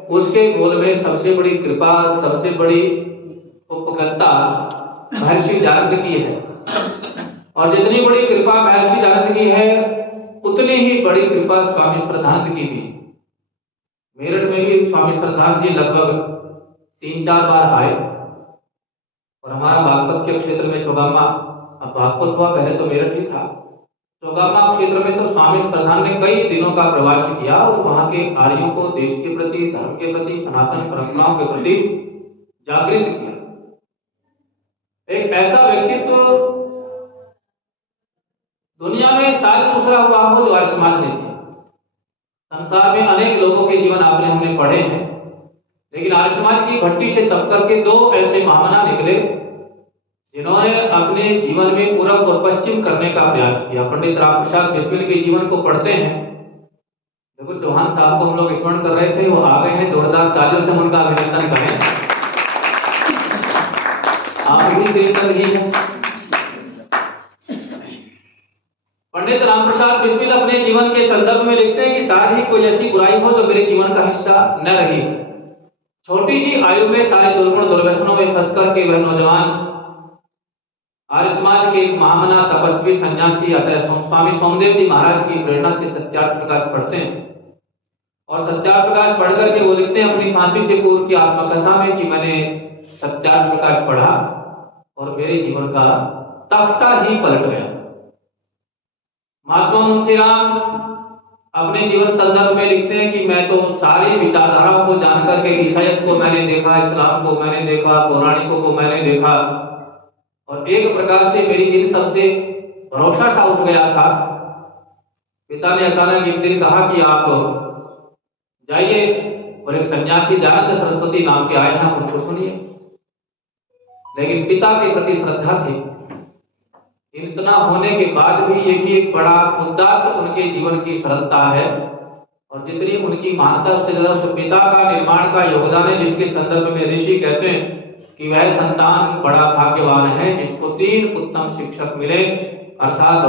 उसके गोल में सबसे बड़ी कृपा, सबसे बड़ी उपकर्ता महर्षि जानंद की है। और जितनी बड़ी कृपा महर्षि जानंद की है, उतनी ही बड़ी कृपा स्वामी श्रद्धानंद की भी। मेरठ में भी स्वामी श्रद्धानंद जी लगभग 3-4 बार आए, और हमारा बागपत के क्षेत्र में चौगामा, अब बागपत हुआ, पहले तो मेरठ ही था, चौगामा क्षेत्र में तो स्वामी श्रद्धानंद ने कई दिनों का प्रवास किया और वहाँ के आर्यों को देश के प्रति, धर्म के प्रति, सनातन परंपराओं के प्रति जागृत किया। एक ऐसा व्यक्तित्व दुनिया में शायद दूसरा हुआ हो जो आर्य समाज ने दिया। संसार में अनेक लोगों के जीवन आपने हमने पढ़े हैं, लेकिन आर्य समाज की भट्टी से तप करके 2 ऐसे महामना निकले जिन्होंने अपने जीवन में पूरब और पश्चिम करने का प्रयास किया। पंडित राम प्रसाद बिस्मिल के जीवन को पढ़ते हैं, देखो चौहान साहब को हम लोग स्मरण कर रहे थे, वो आ गए हैं, जोरदार तालियों से उनका अभिनंदन करें। आप भी कीर्तन ही हैं। पंडित राम प्रसाद बिस्मिल अपने जीवन के संदर्भ में लिखते हैं कि शायद ही कोई ऐसी बुराई हो जो मेरे जीवन का हिस्सा न रही। छोटी सी आयु में सारे दुर्गुण दुर्व्यसनों में फंस करके वह नौजवान आर्य समाज के एक महामना तपस्वी सन्यासी अतः स्वामी सोमदेव जी महाराज की प्रेरणा से सत्यार्थ प्रकाश पढ़ते हैं, और सत्यार्थ प्रकाश पढ़ करके वो लिखते हैं अपनी फांसी से पूर्व की आत्मकथा में कि मैंने सत्यार्थ प्रकाश पढ़ा और मेरे जीवन का तख्ता ही पलट गया। महात्मा मुंशीराम अपने जीवन संदर्भ में लिखते हैं कि मैं तो सारी विचारधाराओं को जान करके ईसाईयत को मैंने देखा, इस्लाम को मैंने देखा, पौराणिकों को मैंने देखा, और एक प्रकार से मेरी इन सबसे भरोसा सा उठ गया था। पिता ने अचानक एक दिन कहा कि आप जाइए और एक सन्यासी दयानंद सरस्वती नाम के आए हैं, उनको सुनिए। लेकिन पिता के प्रति श्रद्धा थी। इतना होने के बाद भी ये भी एक बड़ा उदात्त उनके जीवन की सरलता है, और जितनी उनकी महानता उससे ज्यादा उस पिता का निर्माण का योगदान है, जिसके संदर्भ में ऋषि कहते हैं कि वह संतान बड़ा भाग्यवान है जिसको 3 उत्तम शिक्षक मिले, अर्थात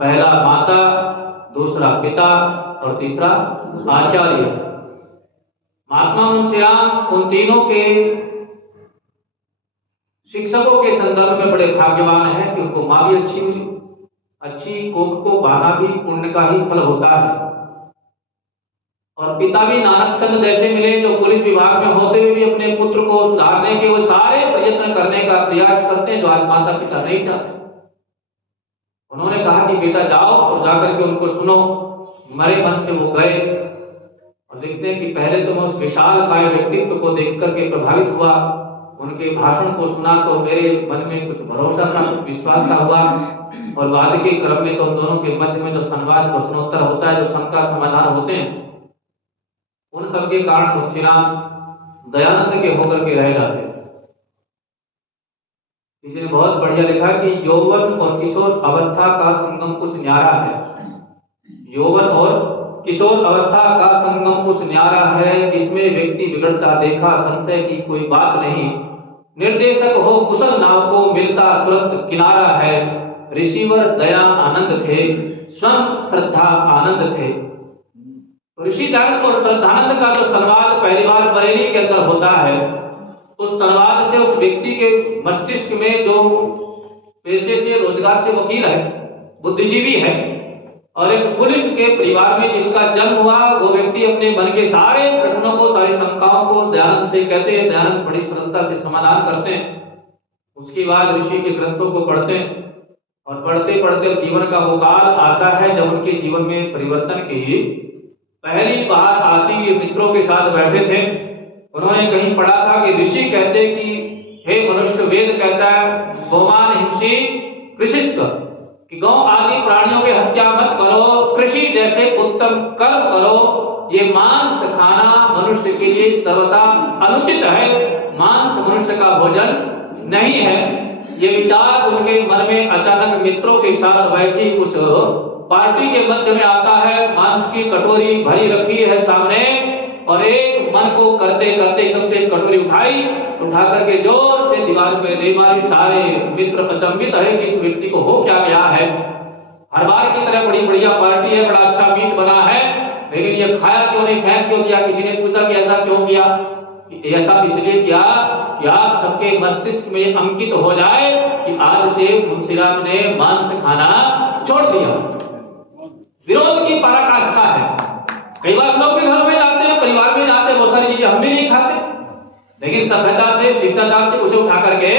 पहला माता, दूसरा पिता और तीसरा आचार्य। महात्मा मुंशीराम उन तीनों के शिक्षकों के संदर्भ में बड़े भाग्यवान हैं कि उनको माँ भी अच्छी मिली। अच्छी कोख को बाना भी पुण्य का ही फल होता है, और पिता भी नानक चंद जैसे मिले जो पुलिस विभाग में होते हुए भी अपने पुत्र को सुधारने के वो सारे प्रयत्न करने का प्रयास करते हैं जो आज माता पिता नहीं चाहते। उन्होंने कहा कि बेटा जाओ और जाकर के उनको सुनो। मरे मन से वो गए और देखते हैं कि पहले तो मैं उस विशाल काय व्यक्तित्व को देख करके प्रभावित हुआ, उनके भाषण को सुना तो मेरे मन में कुछ भरोसा सा, कुछ विश्वास सा हुआ। और बाद के क्रम में तो दोनों के मध्य में जो संवाद प्रश्नोत्तर होता है, जो शंका समाधान होते हैं, उन सब के कारण मुंशीराम दयानंद के होकर के रह जाते हैं। किसी ने बहुत बढ़िया लिखा कि यौवन और किशोर अवस्था का संगम कुछ न्यारा है। यौवन और किशोर अवस्था का संगम कुछ न्यारा है, इसमें व्यक्ति बिगड़ता देखा संशय की कोई बात नहीं। निर्देशक हो कुशल नाव को मिलता तुरंत किनारा है। ऋषिवर दया आनंद थे, स्वयं श्रद्धा आनंद थे। ऋषि दयानंद और श्रद्धानंद का जो संवाद पहली बार बरेली के अंदर होता है, उस संवाद से उस व्यक्ति के मस्तिष्क में जो पेशे से रोजगार से वकील है, बुद्धिजीवी है, और एक पुलिस के परिवार में जिसका जन्म हुआ, वो व्यक्ति अपने मन के सारे प्रश्नों को, सारी शंकाओं को दयानंद से कहते हैं। दयानंद बड़ी सरलता से समाधान करते हैं। उसके बाद ऋषि के ग्रंथों को पढ़ते हैं और पढ़ते पढ़ते जीवन का वो काल आता है जब उनके जीवन में परिवर्तन की पहली बार आती। ये मित्रों के साथ बैठे थे, उन्होंने कहीं पढ़ा था कि ऋषि कहते कि हे मनुष्य, वेद कहता है गोमान हिंसी कृषिष्ट, कि गौ आदि प्राणियों के हत्या मत करो, कृषि जैसे उत्तम कर्म करो। ये मांस खाना मनुष्य के लिए सर्वथा अनुचित है, मांस मनुष्य का भोजन नहीं है। ये विचार उनके मन में अचानक मित्रों के साथ बैठी उस पार्टी के मध्य में आता है। मांस की कटोरी भरी रखी है सामने, और एक मन को करते करते एकदम से कटोरी उठा करके जोर से दीवार पे दे मारी। सारे मित्र अचंभित है कि इस व्यक्ति को हो क्या गया है। हर बार की तरह बड़ी बढ़िया पार्टी है, बड़ा अच्छा मीट बना है, लेकिन ये खाया क्यों नहीं, फेंक क्यों दिया। किसी ने पूछा कि ऐसा क्यों किया? ऐसा इसलिए किया कि आप सबके मस्तिष्क में अंकित हो जाए कि आज से मुंशीराम ने मांस खाना छोड़ दिया। विरोध की पराकाष्ठा है। कई बार लोग भी घरों में जाते हैं, परिवार में जाते हैं, बहुत सारी चीजें हम भी नहीं खाते, लेकिन सभ्यता से, शिष्टाचार से उसे उठा करके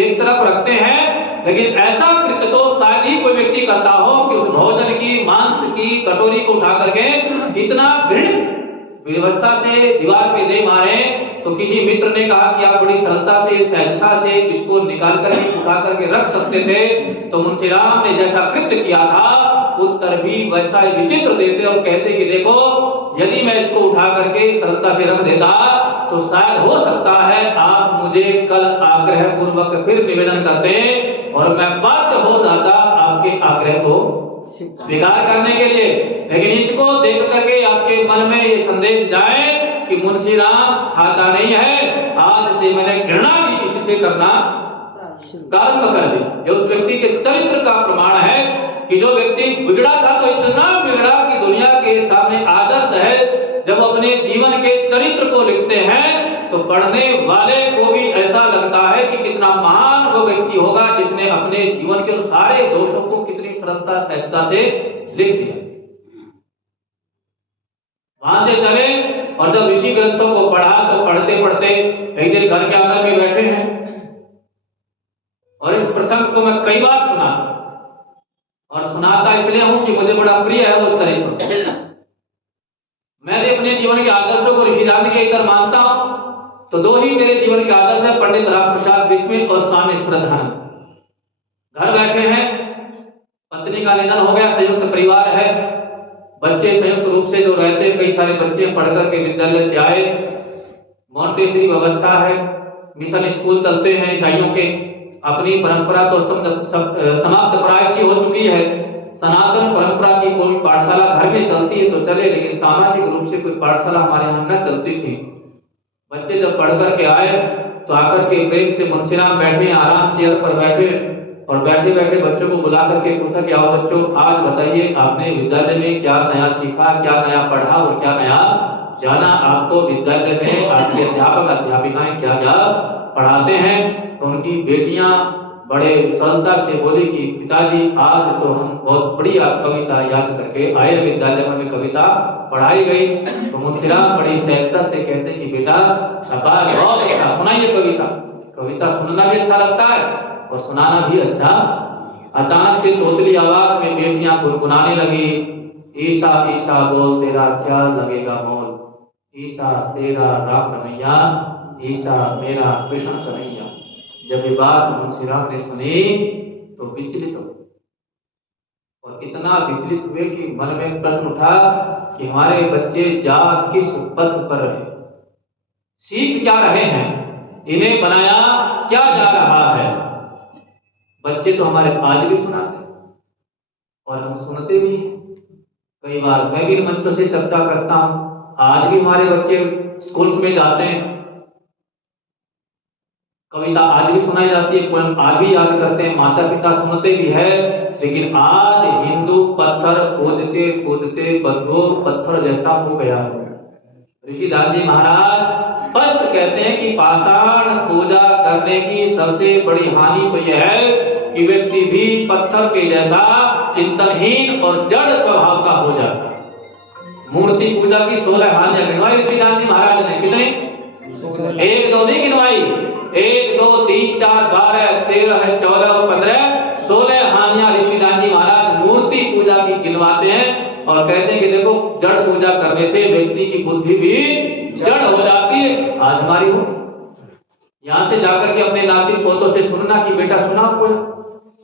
एक तरफ रखते हैं। लेकिन ऐसा कृत्य तो शायद ही कोई व्यक्ति करता हो कि उस भोजन की, मांस की कटोरी को उठा करके इतना घृणित व्यवस्था से दीवार पे दे मारे। तो किसी मित्र ने कहा कि आप बड़ी सरलता से, सहजता से इसको निकाल करके उठा करके रख सकते थे। तो मुंशीराम ने जैसा कृत्य किया था, उत्तर भी वैसा ही विचित्र देते और कहते कि देखो, यदि मैं इसको उठा करके सरलता से रख देता तो शायद हो सकता है आप मुझे कल आग्रह पूर्वक फिर निवेदन करते और मैं बाध्य हो जाता आपके आग्रह को स्वीकार करने के लिए। लेकिन इसको देख करके आपके मन में ये संदेश जाए कि मुंशीराम खाता नहीं है, आज से मैंने घृणा भी किसी से करना प्रारंभ कर दी। ये उस व्यक्ति के चरित्र का प्रमाण है कि जो व्यक्ति बिगड़ा था तो इतना बिगड़ा कि दुनिया के सामने आदर्श है। जब अपने जीवन के चरित्र को लिखते हैं तो पढ़ने वाले को भी ऐसा लगता है कि कितना महान वो व्यक्ति होगा जिसने अपने जीवन के सारे दोषों को कितनी सरलता सहजता से लिख दिया। वहां से चले और जब ऋषि ग्रंथों को पढ़ा तो पढ़ते पढ़ते एक दिन घर के आंगन में बैठे हैं और इस प्रसंग को मैं कई बार सुना और सुनाता इसलिए हूं कि मुझे बड़ा प्रिय है वो चरित्र। मैंने अपने जीवन के आदर्शों को ऋषिराज के इधर मानता हूं तो दो ही मेरे जीवन के आदर्श है, पंडित राम प्रसाद बिस्मिल और स्वामी श्रद्धानंद। घर बैठे हैं, पत्नी का निधन हो गया, संयुक्त परिवार है, बच्चे संयुक्त रूप से जो रहते हैं, कई सारे बच्चे पढ़ करके विद्यालय से आए, मॉन्टेसरी व्यवस्था है, मिशन स्कूल चलते हैं ईसाइयों के। अपनी परंपरा तो समाप्त प्राय सी हो चुकी है। सनातन परंपरा की कोई पाठशाला घर में चलती है तो चले, लेकिन सामाजिक रूप से कोई पाठशाला हमारे यहाँ न चलती थी। बच्चे जब पढ़ कर के आए तो आकर के प्रेम से मुंशीराम बैठे, आराम चेयर पर बैठे और बैठे बैठे बच्चों को बुला करके पूछा कि आओ बच्चों, आज बताइए आपने विद्यालय में क्या नया सीखा, क्या नया पढ़ा और क्या नया जाना। आपको विद्यालय में आपके अध्यापक अध्यापिकाएं क्या क्या पढ़ाते हैं। तो उनकी बेटियां बड़े सरलता से बोली कि पिताजी आज तो हम बहुत बढ़िया कविता याद करके आए, विद्यालय में कविता पढ़ाई गई। तो मुंशीराम बड़ी सहजता से कहते हैं कि बेटा शाबाश, बहुत अच्छा, सुनाइए कविता। कविता सुनना भी अच्छा लगता है और सुनाना भी अच्छा। अचानक से तोतली आवाज में बेटियां गुनगुनाने लगी, ईशा ईशा बोल तेरा क्या लगेगा मोल। ईसा तेरा राम रमैया, ईसा मेरा कृष्ण कन्हैया। जब ये बात मुंशी राम ने सुनी तो विचलित हो, और इतना विचलित हुए कि मन में प्रश्न उठा कि हमारे बच्चे जा किस पथ पर रहे, सीख क्या रहे हैं, इन्हें बनाया क्या जा रहा है। बच्चे तो हमारे आज भी सुनाते और हम सुनते भी हैं। कई बार मैं भी मंचों से चर्चा करता हूँ, आज भी हमारे बच्चे स्कूल्स में जाते हैं, कविता आज भी सुनाई जाती है, पोएम आज भी याद करते हैं, माता पिता सुनते भी है। लेकिन आज हिंदू पत्थर खोदते खोदते बंधुओं पत्थर जैसा हो गया है। ऋषिदास जी महाराज स्पष्ट कहते हैं कि पाषाण पूजा करने की सबसे बड़ी हानि तो यह है कि व्यक्ति भी पत्थर के जैसा चिंतनहीन और जड़ स्वभाव का हो जाता है। मूर्ति पूजा की 16 हानियां गिनवाई ऋषिदास जी महाराज ने, कितनी? 1 2 नहीं गिनवाई, 1 2 3 4 12 13 14 और 15 16 हानियां ऋषिदास जी महाराज मूर्ति पूजा की गिनवाते हैं और कहते हैं कि देखो जड़ पूजा करने से व्यक्ति की बुद्धि भी जड़ हो जाती है। आज हमारी हो, यहाँ से जाकर के अपने नाती पोतों से सुनना कि बेटा सुना पोएम,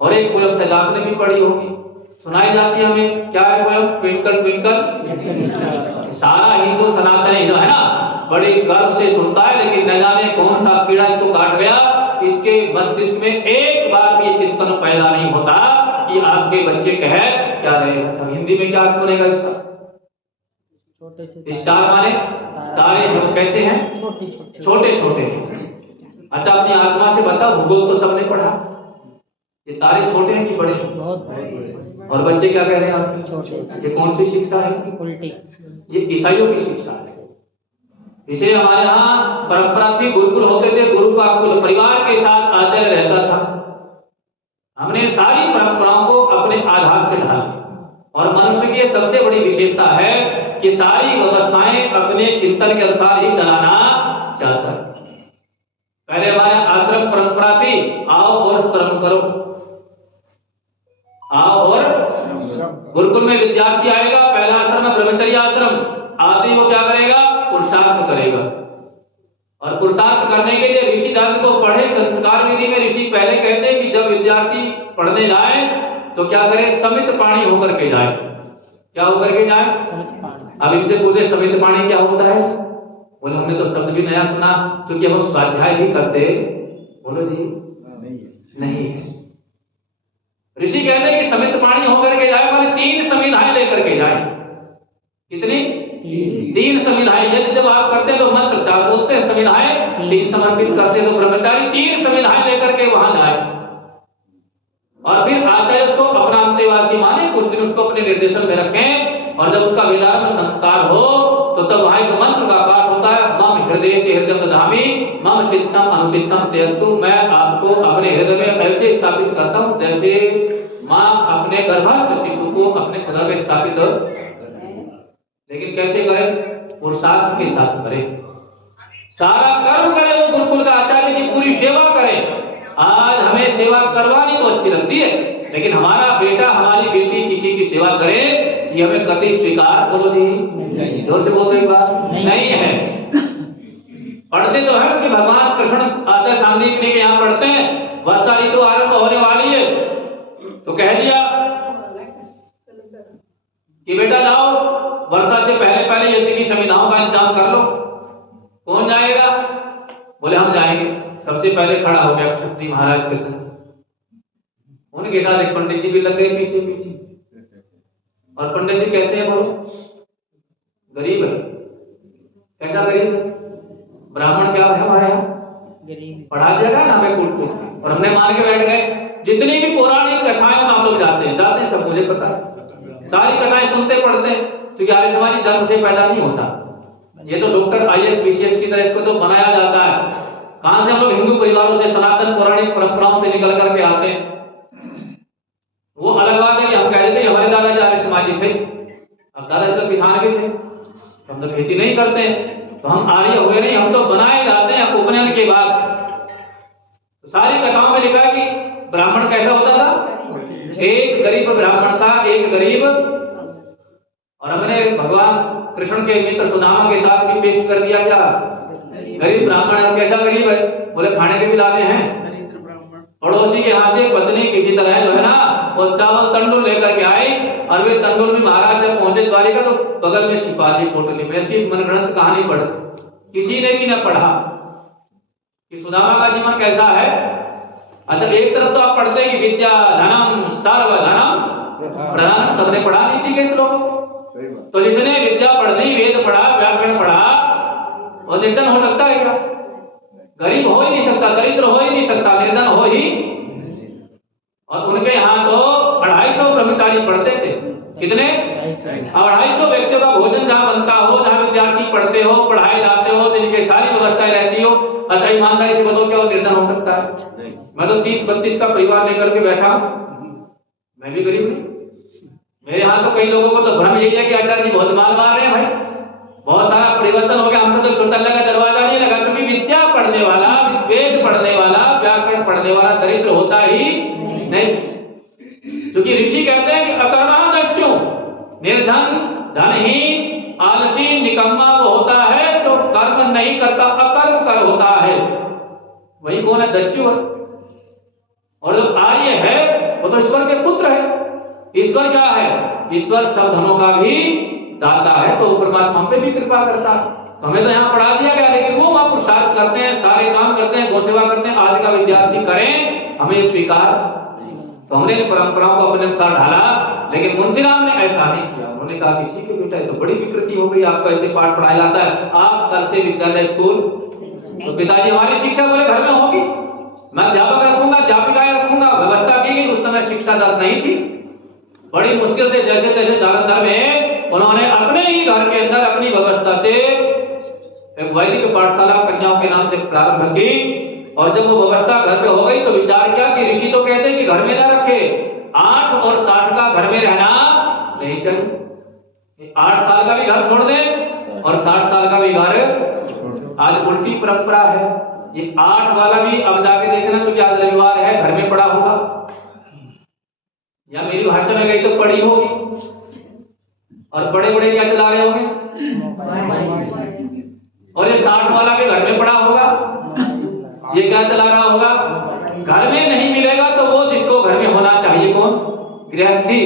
और एक पोएम से आपने भी पढ़ी होगी, सुनाई जाती है हमें, क्या है पोएम? Twinkle twinkle. सारा हिंदू सनातन हिंदू है ना, बड़े गर्व से सुनता है, लेकिन न जाने कौन सा कीड़ा इसको काट गया, इसके मस्तिष्क में एक बार भी चिंतन पैदा नहीं होता कि आपके बच्चे कह क्या रहे हैं। अच्छा, हिंदी में क्या अर्थ बनेगा इसका? स्टार माने तारे, हम कैसे हैं? छोटे छोटे। अच्छा, अपनी आत्मा से बताओ, भूगोल तो सबने पढ़ा, ये तारे छोटे हैं कि बड़े हैं? बहुत बड़े। और बच्चे क्या कह रहे हैं आप? ये कौन सी शिक्षा है? उल्टी। ये ईसाइयों की शिक्षा है। इसे हमारे यहाँ परंपरा थी, गुरुकुल होते थे, गुरु का कुल परिवार के साथ आचार्य रहता था। हमने सारी परंपराओं को अपने आधार से ढाला, और मनुष्य की सबसे बड़ी विशेषता है कि सारी व्यवस्थाएं अपने चिंतन के अनुसार ही चलाना चाहता है। पहले हमारे आश्रम परंपरा थी, आओ और श्रम करो, आओ और गुरुकुल में विद्यार्थी आएगा, पहला आश्रम है ब्रह्मचर्य आश्रम, आते ही वो क्या करेगा? पुरुषार्थ करेगा। और पुरुषार्थ करने के लिए ऋषिदास को पढ़े संस्कार विधि में ऋषि पहले कहते हैं कि जब विद्यार्थी पढ़ने जाए तो क्या करें? समित पाणी होकर के जाए। क्या होकर के जाए? अब इनसे पूछे समित पाणी क्या होता है? बोले हमने तो शब्द भी नया सुना, क्योंकि हम स्वाध्याय भी करते। बोलो जी नहीं है। ऋषि कहते हैं कि समित पाणी होकर के जाए, माने 3 संविधाएं लेकर के जाए। कितनी? 3 संविधाएं। यदि जब आप करते हैं तो मंत्र 4 बोलते हैं, संविधाएं 3 समर्पित करते हैं तो ब्रह्मचारी 3 संविधाएं लेकर के वहां जाए। और फिर आचार्य उसको अपना अंतेवासी माने, कुछ दिन उसको अपने निर्देशन में रखें, और जब उसका वेदांत में संस्कार हो तो तब वहां एक मंत्र का पाठ होता है, मम हृदय हृदय दधामि मम चित्तम अनुचित्तम तेस्तु। मैं आपको अपने हृदय में ऐसे स्थापित करता हूँ जैसे माँ अपने गर्भस्थ शिशु को अपने हृदय में स्थापित हो। लेकिन कैसे करें? पुरुषार्थ के साथ करें, सारा कर्म करें, वो गुरुकुल का आचार्य की पूरी सेवा करें। आज हमें सेवा करवानी तो अच्छी लगती है, लेकिन हमारा बेटा हमारी बेटी किसी की सेवा करे ये हमें कतई स्वीकार, बोलो जी जोर से बोलते एक बात, नहीं है। पढ़ते तो है कि भगवान कृष्ण आचार्य सांदीप के यहाँ पढ़ते हैं, वर्षा ऋतु आरंभ होने वाली है, तो कह दिया कि बेटा जाओ वर्षा से पहले पहले यज्ञ की संविधाओं का इंतजाम कर लो। कौन जाएगा? बोले हम जाएंगे। सबसे पहले खड़ा हो गया क्षत्रिय महाराज के संग, उनके साथ एक पंडित जी भी लग गए पीछे पीछे। और पंडित जी कैसे है? बोलो गरीब है। कैसा गरीब? ब्राह्मण क्या है हमारे यहाँ? पढ़ा दिया गया ना हमें कूट कूट के, और हमने मान के बैठ गए। जितनी भी पौराणिक कथाएं हम लोग जाते हैं सब, मुझे पता है, सारी कथाएं सुनते पढ़ते हैं, क्योंकि आर्य समाजी धर्म से पैदा नहीं होता। ये तो डॉक्टर IAS BCS की तरह इसको तो बनाया जाता है। कहां से? हम लोग हिंदू परिवारों से, सनातन पौराणिक परंपराओं से निकल करके आते हैं। वो अलग बात है कि हम कह देते हैं हमारे दादाजी आर्य समाजी थे, अब दादाजी तो किसान भी थे, हम तो खेती नहीं करते, तो हम आर्य हुए नहीं, हम तो बनाए जाते हैं उपनयन के बाद। तो सारी कथाओं में लिखा है कि ब्राह्मण कैसा होता था? एक गरीब ब्राह्मण था, एक गरीब। और हमने भगवान कृष्ण के मित्र सुदामा के साथ भी पेस्ट कर दिया क्या? गरीब ब्राह्मण है। कैसा गरीब है? बोले खाने के भी लाने हैं। पड़ोसी के यहाँ से पत्नी किसी तरह जो है ना वो चावल तंडुल लेकर के आई और वे तंडुल में महाराज जब पहुंचे द्वारिका तो बगल में छिपा दी पोटली में। ऐसी मनगढ़ंत कहानी पढ़ किसी ने भी न पढ़ा कि सुदामा का जीवन कैसा है। अच्छा, एक तरफ तो आप पढ़ते हैं कि विद्या धनम सर्व धनम प्रधान, सबने पढ़ा नहीं थी कैसे लोगों को। तो जिसने विद्या पढ़ दी, वेद पढ़ा, व्याकरण पढ़ा, वो निर्धन हो सकता है क्या? गरीब हो ही नहीं सकता, दरिद्र हो ही नहीं सकता, निर्धन हो ही। और उनके यहाँ तो 250 ब्रह्मचारी पढ़ते थे। कितने? 250 व्यक्तियों का भोजन जहाँ बनता हो, जहाँ विद्यार्थी पढ़ते हो, पढ़ाई जाते हो, जिनकी सारी व्यवस्थाएं रहती हो। अच्छा, ईमानदारी से बताओ क्या वो निर्धन हो सकता है? मैं तो 30-32 का परिवार लेकर के बैठा हूँ, मैं भी गरीब नहीं। मेरे यहाँ तो कई लोगों को तो भ्रम यही है कि आचार्य जी बहुत माल मार रहे हैं भाई, बहुत सारा परिवर्तन हो गया, हमसे तो शौचालय का दरवाजा नहीं लगा। क्योंकि विद्या पढ़ने वाला, वेद पढ़ने वाला, व्याकरण पढ़ने वाला दरिद्र होता ही नहीं। क्योंकि ऋषि कहते हैं कि अकर्मा दस्यु, निर्धन, धनहीन, आलसी, निकम्मा वो होता है जो कर्म नहीं करता, अकर्म कर होता है। वही कौन है? दस्यु है। और जो आर्य है वो तो ईश्वर के पुत्र है। ईश्वर क्या है? ईश्वर सब धनों का भी दाता है, तो परमात्मा पे भी कृपा करता है। तो हमें तो यहाँ पढ़ा दिया गया, लेकिन वो वहां पुरुषार्थ करते हैं, सारे काम करते हैं, गौ सेवा करते हैं। आज का विद्यार्थी करें, हमें स्वीकार। तो हमने परंपराओं को अपने अनुसार ढाला, लेकिन मुंशीराम ने ऐसा नहीं किया। उन्होंने कहा कि ठीक है बेटा, ये तो बड़ी विकृति हो गई, आपको ऐसे पाठ पढ़ाया जाता है, आप कल से विद्यालय स्कूल। तो पिताजी हमारी शिक्षा बोले घर में होगी, मैं अध्यापक रखूंगा, अध्यापिकाएं रखूंगा। व्यवस्था की गई, उस समय शिक्षा दर नहीं थी। बड़ी मुश्किल से जैसे तैसे जालंधर में उन्होंने अपने ही घर के अंदर अपनी व्यवस्था से एक वैदिक पाठशाला कन्याओं के नाम से प्रारंभ की। और जब वो व्यवस्था घर पे हो गई तो विचार किया कि ऋषि तो कहते हैं कि घर में ना रखे, 8 और 60 का घर में रहना नहीं चाहिए। 8 साल का भी घर छोड़ दे और 60 साल का भी घर। आज उल्टी परंपरा है। ये 8 वाला भी अब जाके देखना, क्योंकि आज रविवार है, घर में पड़ा होगा या मेरी भाषा में गई तो पड़ी होगी। और बड़े बड़े क्या चला रहे होंगे? और ये 60 वाला भी घर में पड़ा होगा, ये क्या चला रहा होगा? घर में नहीं मिलेगा तो वो जिसको घर में होना चाहिए कौन? गृहस्थी।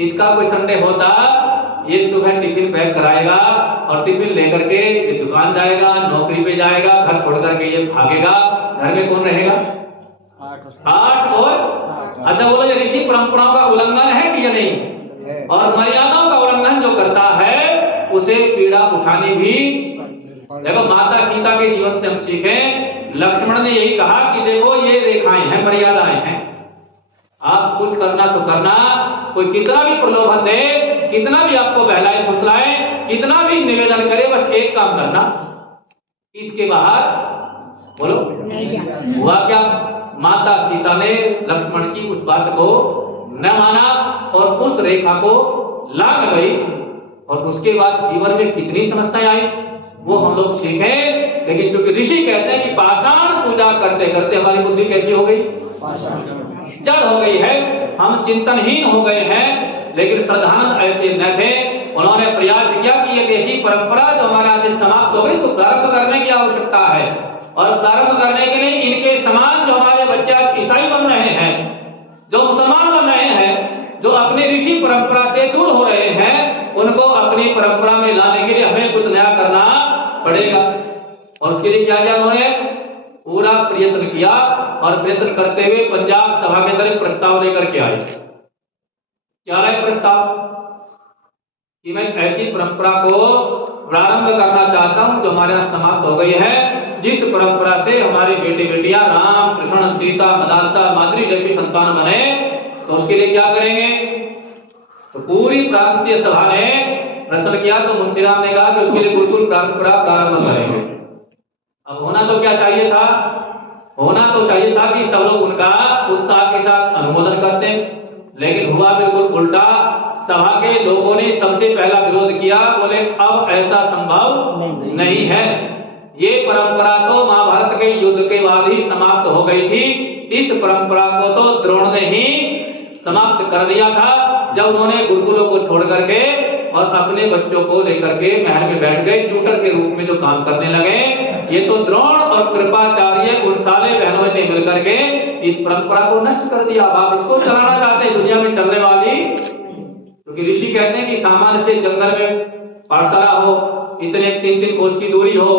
इसका कोई संदेह होता, ये सुबह टिफिन पैक कराएगा और टिफिन लेकर के ये दुकान जाएगा, नौकरी पे जाएगा, घर छोड़ करके ये भागेगा। घर में कौन रहेगा? 8 और। अच्छा बोलो, ये ऋषि परंपराओं का उल्लंघन है कि ये नहीं? और मर्यादाओं का उल्लंघन जो करता है उसे पीड़ा उठानी भी। देखो, माता सीता के जीवन से हम सीखें। लक्ष्मण ने यही कहा कि देखो ये रेखाएं हैं, मर्यादाएं हैं, आप कुछ करना सो करना। कोई कितना भी प्रलोभन दे, कितना भी आपको बहलाए फुसलाए, कितना भी निवेदन करे, बस एक काम करना, इसके बाहर बोलो हुआ क्या? माता सीता ने लक्ष्मण की उस बात को न माना और उस रेखा को लांघ गई। और उसके बाद जीवन में कितनी समस्याएं आई वो हम लोग सीखें। लेकिन क्योंकि ऋषि कहते हैं कि पाषाण पूजा करते करते हमारी बुद्धि कैसी हो गई? जड़ हो गई है, हम चिंतनहीन हो गए हैं। लेकिन श्रद्धानंद ऐसे न थे, उन्होंने प्रयास किया कि एक ऐसी परंपरा जो हमारे यहाँ से समाप्त हो गई तो प्रारंभ करने की आवश्यकता है। और प्रारंभ करने के लिए इनके समान जो हमारे बच्चे आज ईसाई बन रहे हैं, जो मुसलमान बन रहे हैं, जो अपने ऋषि परंपरा से दूर हो रहे हैं, उनको अपनी परंपरा में लाने के लिए हमें कुछ नया करना पड़ेगा। और उसके लिए क्या किया उन्होंने? पूरा प्रयत्न किया। और प्रयत्न करते हुए पंजाब सभा के अंदर एक प्रस्ताव लेकर के आए। क्या है प्रस्ताव? कि मैं ऐसी परंपरा को प्रारंभ करना चाहता हूं जो हमारे यहाँ समाप्त हो गई है, जिस परंपरा से हमारे बेटे बेटियां राम, कृष्ण, सीता, मदालसा, माद्री जैसी संतान बने। तो उसके लिए क्या करेंगे? तो पूरी प्रांतीय सभा ने प्रश्न किया तो मुंशीराम ने कहा कि उसके लिए गुरुकुल परंपरा प्रारंभ करेंगे। अब होना तो क्या चाहिए था? होना तो चाहिए था कि सब लोग उनका उत्साह के साथ अनुमोदन करते, लेकिन हुआ बिल्कुल उल्टा। सभा के लोगों ने सबसे पहला विरोध किया, बोले अब ऐसा संभव नहीं है। ये परंपरा तो महाभारत के युद्ध के बाद ही समाप्त हो गई थी। इस परंपरा को तो द्रोण ने ही समाप्त कर दिया था जब उन्होंने गुरुकुलों को छोड़ करके और अपने बच्चों को लेकर के महल में बैठ गए, ट्यूटर के रूप में जो काम करने लगे। ये तो द्रोण और कृपाचार्य उन साले बहनों ने मिलकर के इस परंपरा को नष्ट कर दिया। अब आप इसको चलाना चाहते हैं दुनिया में चलने वाली, क्योंकि ऋषि कहते हैं कि सामान्य से जंगल में पाठशाला हो, इतने 3-3 कोस की दूरी हो,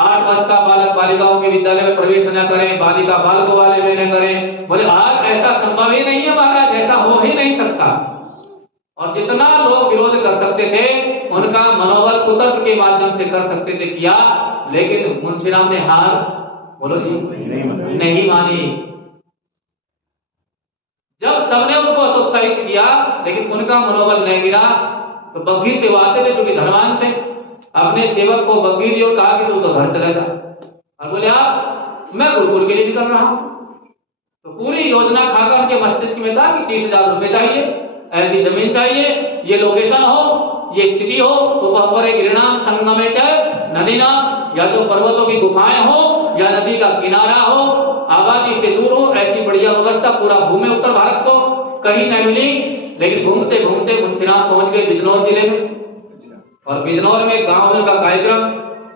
8 वर्ष का बालक बालिकाओं के विद्यालय में प्रवेश न करें, बालिका बालकों वाले में न करें। बोले आज ऐसा संभव ही नहीं है महाराज, ऐसा हो ही नहीं सकता। और जितना लोग विरोध कर सकते थे उनका मनोबल कुतर्क के माध्यम से कर सकते थे, किया, लेकिन मुंशीराम ने हार बोलो जी नहीं मानी। जब सबने उनको हतोत्साहित किया लेकिन उनका मनोबल नहीं गिरा, तो बग्घी से वो आते थे जो कि धनवान थे, अपने सेवक को बग्घी दी और कहा कि तू तो घर चले जा, और बोले आप मैं गुरुकुल के लिए निकल रहा हूं। तो पूरी योजना खाकर उनके मस्तिष्क में था कि 30,000 रुपए चाहिए, ऐसी जमीन चाहिए, ये लोकेशन हो, ये स्थिति हो, तो गिरिनाम संगमे नदी नाम, या तो पर्वतों की गुफाएं हो या नदी का किनारा हो, आबादी से दूर हो, ऐसी बढ़िया व्यवस्था। पूरा घूमे उत्तर भारत को, कहीं न मिली, लेकिन घूमते घूमते मुंशीराम पहुंच गए बिजनौर जिले में। और बिजनौर में गांव का कार्यक्रम,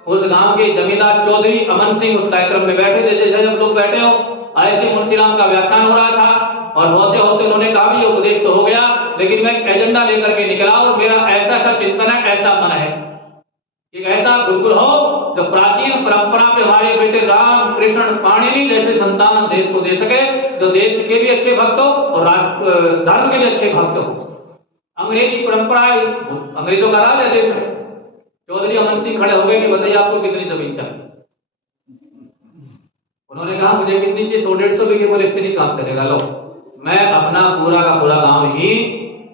उस गांव के जमींदार चौधरी अमन सिंह उस कार्यक्रम में बैठे थे, जैसे जब लोग बैठे हो ऐसे मुंशीराम का व्याख्यान हो रहा था। और होते होते उन्होंने कहा भी ये उपदेश तो हो गया, लेकिन मैं एक एजेंडा लेकर के निकला और मेरा ऐसा सा चिंतन है, ऐसा मन है, एक ऐसा गुरुकुल हो जो प्राचीन परंपरा पे हमारे बेटे राम कृष्ण पाणिनि जैसे संतान देश को दे सके, जो देश के भी अच्छे भक्त हो और धर्म के भी अच्छे भक्त हो। अंग्रेजी परंपरा, अंग्रेजों का राज है देश में। चौधरी अमन सिंह खड़े हो गए कि बताइए आपको कितनी जमीन चाहिए। उन्होंने कहा मुझे कितनी चाहिए, 100-150 बीघे। बोले इससे नहीं काम चलेगा, लो मैं अपना पूरा का पूरा गांव ही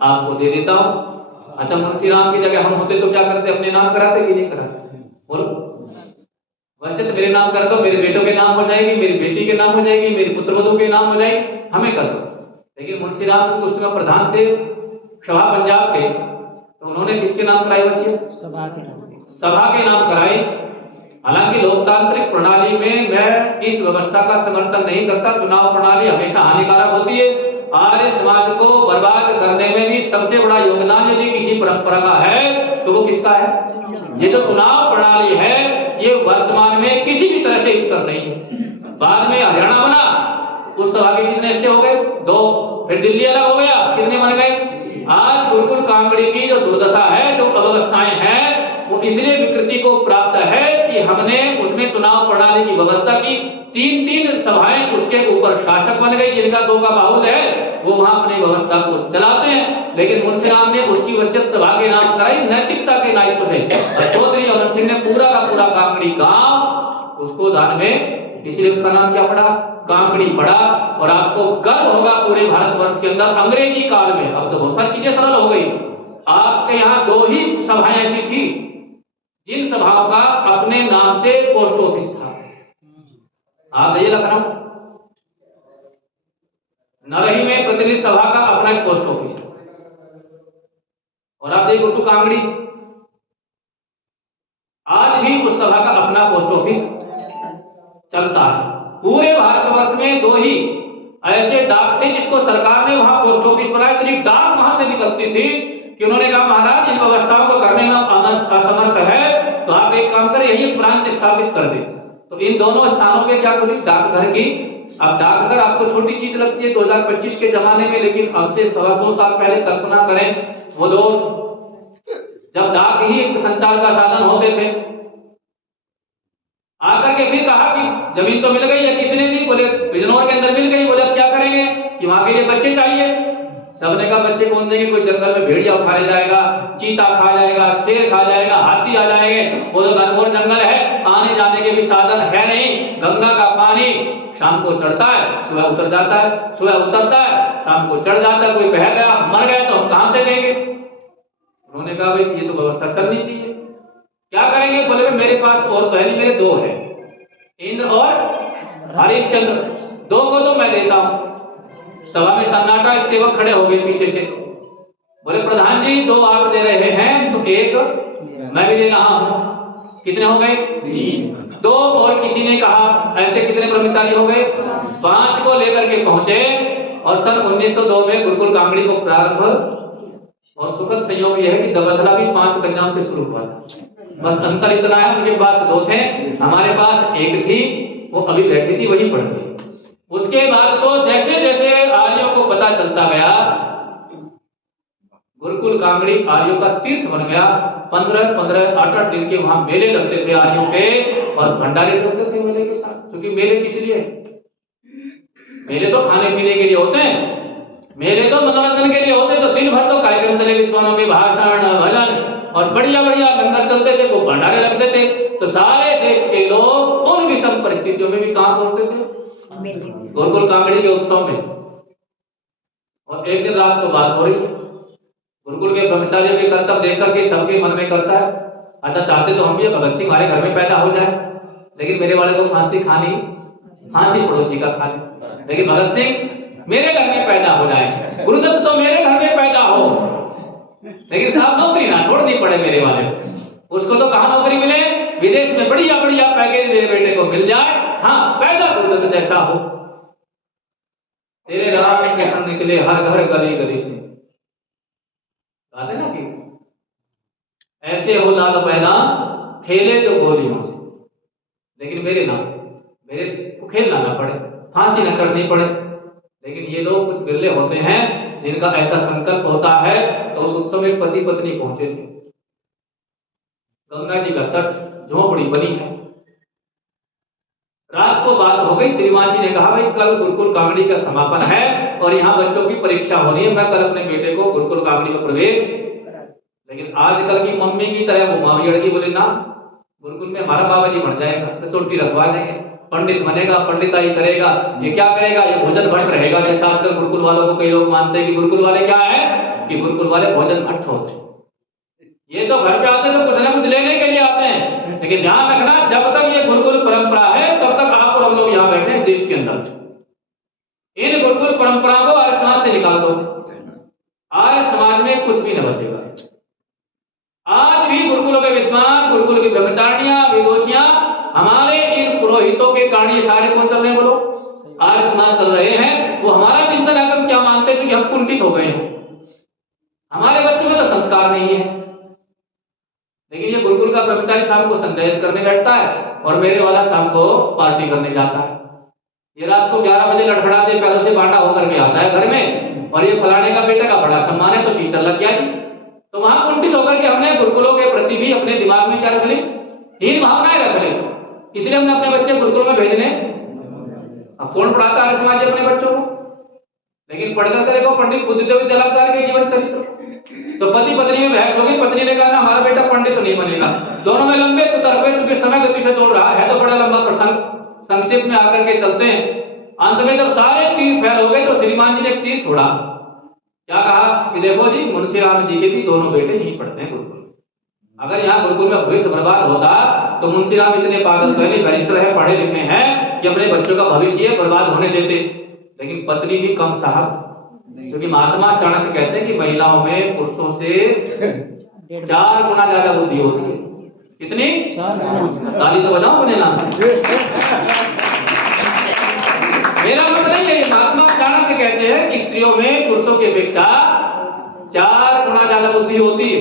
आपको दे देता हूं। अच्छा, मुंशीराम की जगह हम होते तो क्या करते, अपने नाम कराते कि नहीं कराते, बोलो। वैसे तो मेरे नाम कर दो, मेरे बेटों के नाम हो जाएगी, मेरी बेटी के नाम हो जाएगी, मेरी पुत्रवधू के नाम हो जाएगी, हमें कर दो। लेकिन मुंशीराम उस समय प्रधान थे सभा पंजाब के, तो उन्होंने किसके नाम कराई वसीयत, सभा के नाम कराई। हालांकि लोकतांत्रिक प्रणाली में मैं इस व्यवस्था का समर्थन नहीं करता, चुनाव प्रणाली हमेशा हानिकारक होती है। आर्य समाज को बर्बाद करने में भी सबसे बड़ा योगदान यदि किसी परंपरा का है तो वो किसका है, ये जो चुनाव प्रणाली है ये वर्तमान में किसी भी तरह से उत्तर नहीं है। बाद में हरियाणा बना, उस सभा के कितने हिस्से हो गए, 2, फिर दिल्ली अलग हो गया, कितने बन गए। आज गुरुकुल कांगड़ी की जो दुर्दशा है, जो अव्यवस्थाएं हैं, वो इसलिए विकृति को प्राप्त है कि हमने उसमें चुनाव प्रणाली की व्यवस्था की। 3-3 सभाएं उसके ऊपर शासक बन गई, जिनका 2 का बाहुल्य है, वो वहां अपनी व्यवस्था को चलाते हैं। लेकिन मुंशीराम ने उसकी वसीयत सभा के नाम कराई, नैतिकता के दायित्व से। चौधरी अमन सिंह ने पूरा का पूरा कांगड़ी गांव उसको दान में, इसलिए उसका नाम क्या पड़ा, कांगड़ी पड़ा। और आपको गर्व होगा पूरे भारतवर्ष के अंदर अंग्रेजी काल में, अब तो बहुत सारी चीजें सरल हो गई, आपके यहाँ 2 ही सभाएं ऐसी थी जिन सभाओं का अपने नाम से पोस्ट ऑफिस था। आप ये लखनऊ, नरही में प्रतिनिधि सभा का अपना एक पोस्ट ऑफिस है, और आप देखो तो कांगड़ी, आज भी उस सभा का अपना पोस्ट ऑफिस चलता है। पूरे भारतवर्ष में 2 ही ऐसे डाक थे जिसको सरकार ने वहां पोस्ट ऑफिस बनाया। इतनी डाक वहां से निकलती थी कि उन्होंने कहा महाराज इन व्यवस्थाओं को करने में असमर्थ है, तो आप एक काम करें, यही एक ब्रांच स्थापित कर दें। तो इन दोनों स्थानों पे क्या खुली, डाकघर की। अब डाकघर आपको छोटी चीज लगती है 2025 के जमाने में, लेकिन अब से 125 साल पहले कल्पना करें वो लोग जब डाक ही एक संचार का साधन होते थे। आकर के फिर कहा कि जमीन तो मिल गई है, किसने दी, बोले बिजनौर के अंदर मिल गई। बोले अब क्या करेंगे कि वहां के लिए बच्चे चाहिए। सबने कहा बच्चे कौन देंगे, कोई जंगल में भेड़िया उठा ले जाएगा, चीता खा जाएगा, शेर खा जाएगा, हाथी आ जाएंगे, वो तो घनघोर जंगल है, आने जाने के भी साधन है नहीं। गंगा का पानी शाम को चढ़ता है, सुबह उतर जाता है, सुबह उतरता है, शाम को चढ़ जाता है। कोई बह गया मर गया तो हम कहां से देंगे। उन्होंने कहा भाई ये तो व्यवस्था चलनी चाहिए, क्या करेंगे। बोले मेरे पास और तो है नहीं, मेरे 2 हैं, इंद्र और हरिश्चंद्र, 2 को तो मैं देता हूं। सभा में सन्नाटा, एक सेवक खड़े हो गए पीछे से, बोले प्रधान जी 2 आप दे रहे हैं तो 1 मैं भी दे रहा हूं। कितने हो गए, 3। 2 और किसी ने कहा, ऐसे कितने ब्रह्मचारी हो गए, 5 को लेकर के पहुंचे। और सन 1902 में गुरुकुल कांगड़ी को प्रारंभ और सुखद संयोग यह है कि दबदला भी 5 कन्याओं से शुरू हुआ था। बस अंतर इतना है, उनके पास 2 थे, हमारे पास 1 थी, वो अभी बैठी थी, वही पढ़ रही। उसके बाद तो जैसे जैसे आर्यों को पता चलता गया, गुरुकुल कांगड़ी आर्यों का तीर्थ बन गया। 15-15, 8-8 दिन के वहां मेले लगते थे आर्यों के, और भंडारे चलते थे मेले के साथ। क्योंकि मेले किस लिए? मेले तो खाने पीने के लिए होते हैं, मेले तो मनोरंजन के लिए होते हैं। तो दिन भर तो कार्यक्रम चले, विद्वानों के भाषण, भजन और बढ़िया बढ़िया लंगर चलते थे, वो भंडारे लगते थे। तो सारे देश के लोग उन विषम परिस्थितियों में भी काम करते थे गुरुकुल कांगड़ी के उत्सव में। और एक दिन रात को बात हो रही, गुरुकुल के ब्रह्मचार्य के कर्तव्य देख करके सबके मन में करता है, अच्छा चाहते तो हम भी भगत सिंह हमारे घर में पैदा हो जाए, लेकिन मेरे वाले को फांसी खानी, फांसी पड़ोसी का खानी, लेकिन भगत सिंह मेरे घर में पैदा हो जाए, गुरुदत्त तो मेरे घर में पैदा हो, लेकिन साहब नौकरी ना छोड़नी पड़े मेरे वाले को। उसको तो कहाँ नौकरी मिले? विदेश में बढ़िया बढ़िया पैकेज मेरे बेटे को मिल जाए, हाँ पैदा गुरुदत्त जैसा हो। तेरे राम के संग निकले हर घर गली गली से, कहते ना कि ऐसे हो लाल पैदा खेले जो गोलियों से, लेकिन मेरे ना, मेरे को खेलना ना पड़े, फांसी ना चढ़नी पड़े। लेकिन ये लोग कुछ बिरले होते हैं जिनका ऐसा संकल्प होता है। तो उस उत्सव में पति पत्नी पहुंचे थे, गंगा जी का तट झोपड़ी बनी है। रात को बात हो गई, श्रीमान जी ने कहा भाई कल गुरुकुल कांगड़ी का समापन है और यहाँ बच्चों की परीक्षा हो रही है, मैं कल अपने बेटे को गुरुकुल कांगड़ी में प्रवेश। लेकिन आजकल की मम्मी की तरह वो माँ भी अड़गी, बोले ना गुरुकुल में हमारा बाबा जी बन जाएगा, तो चोटी रखवा देंगे, पंडित बनेगा, पंडिताई करेगा, ये क्या करेगा, ये भोजन भट्ट रहेगा। जैसा आजकल गुरुकुल वालों को कई लोग मानते हैं कि गुरुकुल वाले क्या है, कि गुरुकुल वाले भोजन भट्ट होते हैं। ये तो घर पे आते हैं तो कुछ ना कुछ लेने के लिए आते हैं, लेकिन ध्यान रखना जब तक ये गुरुकुल परंपरा है तब तक आप और हम लोग यहाँ बैठे हैं देश के अंदर। इन गुरुकुल परंपरा को आर्य समाज से निकाल दो, आर्य समाज में कुछ भी न बचेगा। आज भी गुरुकुलों के विद्वान, गुरुकुल की ब्रह्मचारियां, विदुषियां, हमारे इन पुरोहितों के कारण ये सारे कौन चल रहे हैं? बोलो, आर्य समाज चल रहे हैं। वो हमारा चिंतन है, हम क्या मानते हैं कि हम कुंठित हो गए हैं, हमारे बच्चों में तो संस्कार नहीं है। लेकिन ये गुरुकुल का ब्रह्मचारी शाम को संदेश करने बैठता है और मेरे वाला शाम को पार्टी करने जाता है। ये रात को 11 बजे लड़खड़ाते पैरों से बांटा होकर के आता है घर में, और ये फलाने का बेटे का बड़ा सम्मान है तो टीचर लग गया जी। तो वहां कुंठित होकर के हमने गुरुकुलों के प्रति भी अपने दिमाग में क्या रख ली? हीन भावनाएं रख ली। इसलिए हमने अपने बच्चे गुरुकुल में भेजने। अब कौन पढ़ाता है समाज अपने बच्चों को? लेकिन पढ़कर करेगा पंडित बुद्धिदेव विद्यालय के जीवन चरित्र। तो पति पत्नी में बहस होगी, पत्नी ने कहा ना हमारा बेटा पंडित तो नहीं बनेगा, दोनों में लंबे कुतर्क हुए, क्योंकि समय गति से दौड़ रहा है तो बड़ा लंबा प्रसंग, संक्षेप में आकर के चलते हैं। अंत में जब सारे तीर फैल हो गए तो श्रीमान जी ने एक तीर छोड़ा, क्या कहा कि देखो जी मुंशी राम जी के भी दोनों बेटे यहीं पढ़ते हैं गुरुकुल। अगर यहाँ गुरुकुल में भविष्य बर्बाद होता तो मुंशी राम इतने पागल तो नहीं, बैरिस्टर है, पढ़े लिखे हैं, कि अपने बच्चों का भविष्य बर्बाद होने देते। लेकिन पत्नी भी कम साहब, क्योंकि महात्मा चाणक्य कहते हैं कि महिलाओं में पुरुषों से 4 गुना ज्यादा बुद्धि होती है। कितनी? 4। ताली तो बजाओ अपने नाम से। मेरा मत नहीं है, महात्मा चाणक्य कहते हैं कि स्त्रियों में पुरुषों की अपेक्षा 4 गुना ज्यादा बुद्धि होती है।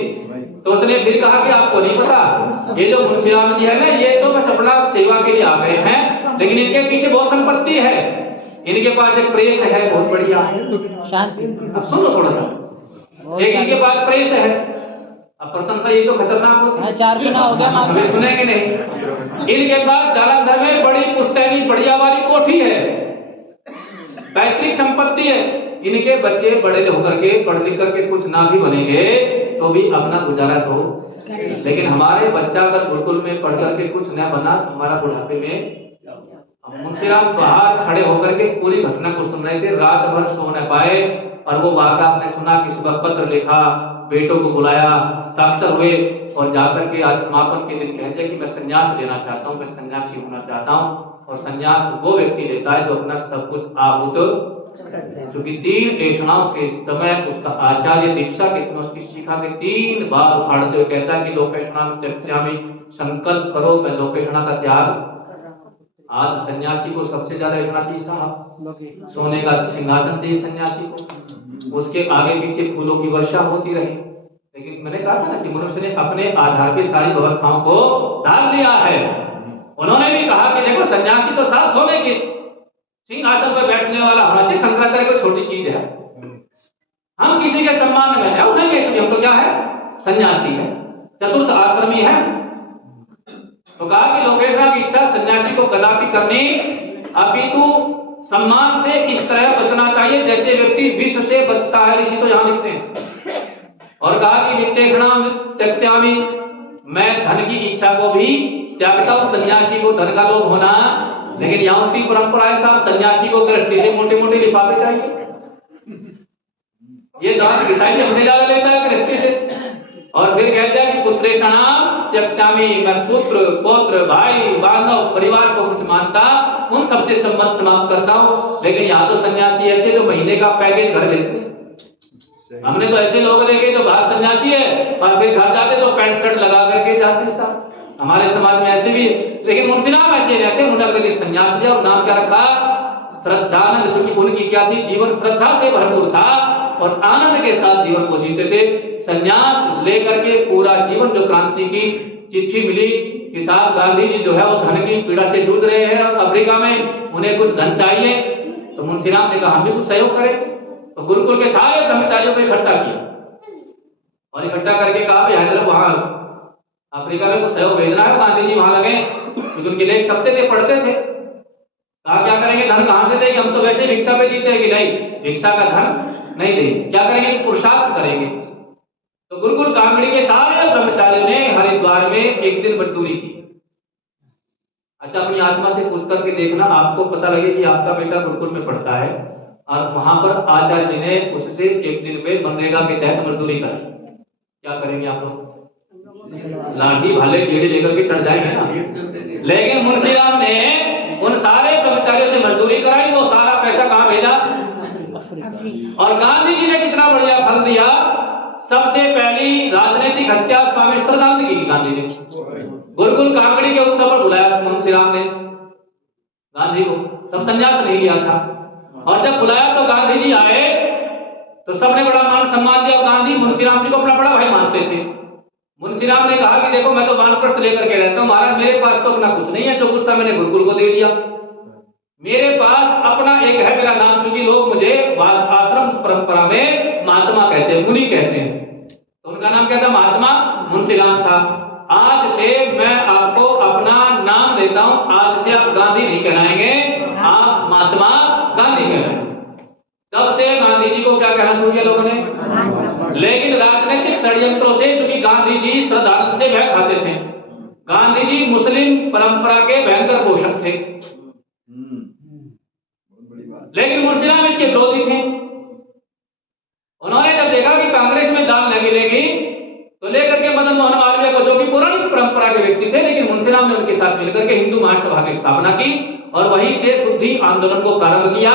तो उसने फिर कहा कि आपको नहीं पता, ये जो मुंशी राम जी है ना, ये तो बस अपना सेवा के लिए आ गए हैं, लेकिन इनके पीछे बहुत संपत्ति है, इनके पास एक प्रेस है बहुत बढ़िया। शांति, अब सुनो थोड़ा सा, एक इनके पास प्रेस है। अब प्रशंसा ये तो खतरनाक होती है, 4 गुना हो गया, हमें सुनेंगे नहीं। इनके पास जालंधर में बड़ी पुश्तैनी बढ़िया वाली कोठी है, पैतृक संपत्ति है। इनके बच्चे बड़े होकर के पढ़ लिख करके कुछ ना भी बनेंगे तो भी अपना गुजारा तो, लेकिन हमारे बच्चा अगर गुरुकुल में पढ़ करके कुछ न बना तो हमारा बुढ़ापे में। मुंशी राम बाहर खड़े होकर के पूरी घटना को सुन रहे थे, रात भर सो न पाए, और वो वाक़ा आपने सुना कि सुबह पत्र लिखा, बेटों को बुलाया, हस्ताक्षर हुए, और जाकर के आज समापन के दिन कहते कि मैं संन्यास लेना चाहता हूँ, मैं सन्यासी होना चाहता हूँ। और संन्यास वो व्यक्ति लेता है जो अपना सब कुछ आहूत, क्योंकि 3 ऐषणाओं के समय उसका आचार्य दीक्षा के समय उसकी शिखा के 3 बार उखाड़ते हुए कहता है कि लोकेशणाम त्याज्यामि, संकल्प करो मैं लोकेशणा का त्याग। आज सन्यासी को सबसे ज्यादा इतना चाहिए साहब, सोने का सिंहासन चाहिए सन्यासी को, उसके आगे पीछे फूलों की वर्षा होती रही। लेकिन मैंने कहा था ना कि मनुष्य ने अपने आधार पे सारी व्यवस्थाओं को डाल दिया है। उन्होंने भी कहा कि देखो सन्यासी तो साफ सोने के सिंहासन पर बैठने वाला होना चाहिए, शंकराचार्य कोई छोटी चीज है, हम किसी के सम्मान में है उसे क्योंकि हम तो क्या है, सन्यासी है, चतुर्थ आश्रमी है। तो कहा कि लोकेश राम की इच्छा सन्यासी को कदापि करनी अपितु सम्मान से इस तरह बचना चाहिए जैसे व्यक्ति विश्व से बचता है, ऋषि तो यहाँ लिखते हैं। और कहा कि नित्येषणाम त्यक्त्यामि, मैं धन की इच्छा को भी त्यागता हूं। सन्यासी को धन का लोभ होना, लेकिन यहाँ की परंपरा है साहब, सन्यासी को गृहस्थी से मोटे मोटे लिफाफे चाहिए। ये दान घिसाई हमसे ज्यादा लेता है गृहस्थी से, और फिर कहता है कि पुत्रेषणाम त्यक्त्यामि, मैं पुत्र पौत्र भाई बांधव परिवार को कुछ मानता उन सबसे संबंध समाप्त करता हूँ। लेकिन यहाँ तो सन्यासी ऐसे जो महीने का पैकेज घर भेजते। हमने तो ऐसे लोग देखे जो बाहर सन्यासी है और फिर घर जाते तो पैंट शर्ट लगा करके जाते साहब। हमारे समाज में ऐसे भी है, लेकिन मुंशी राम ऐसे रहते। उन्होंने सन्यास लिया और नाम क्या रखा, श्रद्धानंद, क्योंकि उनकी क्या थी, जीवन श्रद्धा से भरपूर था और आनंद के साथ जीवन को जीते थे। सन्यास लेकर के पूरा जीवन, जो क्रांति की चिट्ठी मिली कि साहब गांधी जी जो है वो धन की पीड़ा से जूझ रहे हैं अफ्रीका में, उन्हें कुछ धन चाहिए, तो मुंशी राम ने कहा हम भी कुछ सहयोग करें। तो गुरुकुल के सारे ब्रह्मचारियों को इकट्ठा किया और इकट्ठा करके कहा हैदराबाद वहां अफ्रीका में कुछ सहयोग भेजना है। गांधी जी वहां लगे क्योंकि उनके लेख छपते थे, पढ़ते थे। कहा क्या करेंगे, धन कहां से देंगे, हम तो वैसे भिक्षा पे जीते हैं कि नहीं, भिक्षा का धन नहीं देंगे, क्या करेंगे, पुरुषार्थ करेंगे। तो गुरुकुल कांगड़ी के सारे ब्रह्मचारियों ने हरिद्वार में एक दिन मजदूरी की। अच्छा, अपनी आत्मा से पूछ करके देखना, आपको पता लगे कि आपका बेटा गुरुकुल में पढ़ता है और वहां पर आचार्य जी ने उससे एक दिन में मनरेगा के तहत मजदूरी कराई, क्या करेंगे आप लोग, लाठी भाले कीड़े लेकर के चढ़ जाएंगे ना। लेकिन मुंशी राम ने उन सारे कर्मचारियों से मजदूरी कराई, वो सारा पैसा कहाँ भेजा, और गांधी जी ने कितना बढ़िया फल दिया। सबसे पहली राजनीतिक हत्या स्वामी श्रद्धानंद की गांधी ने गुरुकुल कांगड़ी के उत्सव पर बुलाया मुंशी राम ने गांधी को, तब संन्यास नहीं लिया था। और जब बुलाया तो गांधी जी आए तो सबने बड़ा मान सम्मान दिया। गांधी मुंशी राम जी को अपना बड़ा भाई मानते थे। मुंशी राम ने कहा कि देखो मैं तो वानप्रस्थ लेकर के रहता हूँ महाराज, मेरे पास तो अपना कुछ नहीं है, जो कुछ था मैंने गुरुकुल को दे दिया। मेरे पास अपना एक है, मेरा नाम, क्योंकि लोग मुझे आश्रम परंपरा में महात्मा कहते हैं, मुनि कहते हैं, तो उनका नाम क्या था, महात्मा मुंशी राम था। आज से मैं आपको अपना नाम देता हूं, आज से आप गांधी नहीं कहलाएंगे, आप महात्मा गांधी कहलाएंगे। तब से गांधी जी को क्या कहना शुरू किया लोगों ने। लेकिन राजनीतिक षड्यंत्रों से, क्योंकि गांधी जी श्रद्धानंद से भय खाते थे, गांधी जी मुस्लिम परंपरा के भयंकर पोषक थे, लेकिन मुंशी राम इसके विरोधी थे। उन्होंने जब देखा कि कांग्रेस में दाल नहीं मिलेगी तो लेकर के मदन मोहन मालवीय को, जो कि पौराणिक परंपरा के व्यक्ति थे, लेकिन मुंशी राम ने उनके साथ मिलकर के हिंदू महासभा की स्थापना की और वहीं से शुद्धि आंदोलन को प्रारंभ किया,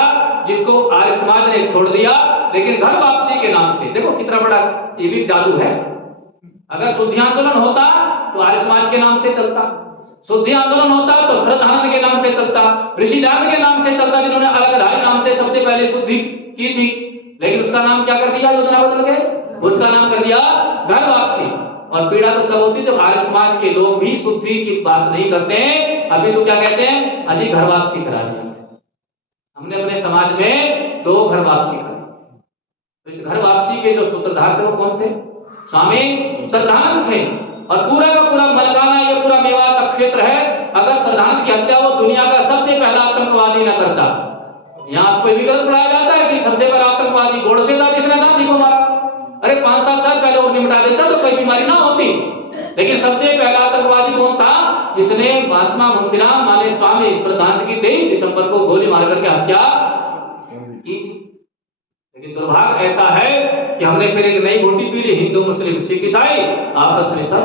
जिसको आर्य समाज ने छोड़ दिया। लेकिन घर वापसी के नाम से, देखो कितना बड़ा ये भी जादू है। अगर शुद्धि आंदोलन होता तो आर्य समाज के नाम से चलता, शुद्धि आंदोलन होता तो श्रद्धानंद के नाम से चलता, ऋषिदान के नाम से चलता, जिन्होंने अलगधारी नाम से सबसे पहले शुद्धि की थी। लेकिन उसका नाम क्या कर दिया, योजना बदल गए, उसका नाम कर दिया घर वापसी। और पीड़ा तो तब होती जब आर्य समाज के लोग भी शुद्धि की बात नहीं करते। अभी तो क्या कहते हैं, अजी घर वापसी करा दिया, हमने अपने समाज में तो घर वापसी करी। तो इस घर वापसी के जो सूत्रधार थे वो कौन थे, स्वामी श्रद्धानंद थे। और पूरा का पूरा मलकाना, ये पूरा मेवात का क्षेत्र है, अगर श्रद्धानंद की हत्या वो दुनिया का सबसे पहला आतंकवादी न करता। यहाँ आपको विकल्प पढ़ाया जाता है कि सबसे पहला आतंकवादी गोडसे था जिसने गांधी को मारा। अरे 5-7 साल पहले और निपटा देता तो कोई बीमारी ना होती। लेकिन सबसे पहला आतंकवादी कौन था, जिसने महात्मा मुंशी राम माने स्वामी श्रद्धानंद की 23 दिसंबर को गोली मार करके हत्या की थी। लेकिन दुर्भाग्य ऐसा है कि हमने फिर एक नई घोटी पी ली, हिंदू मुस्लिम सिख ईसाई आपस में सब।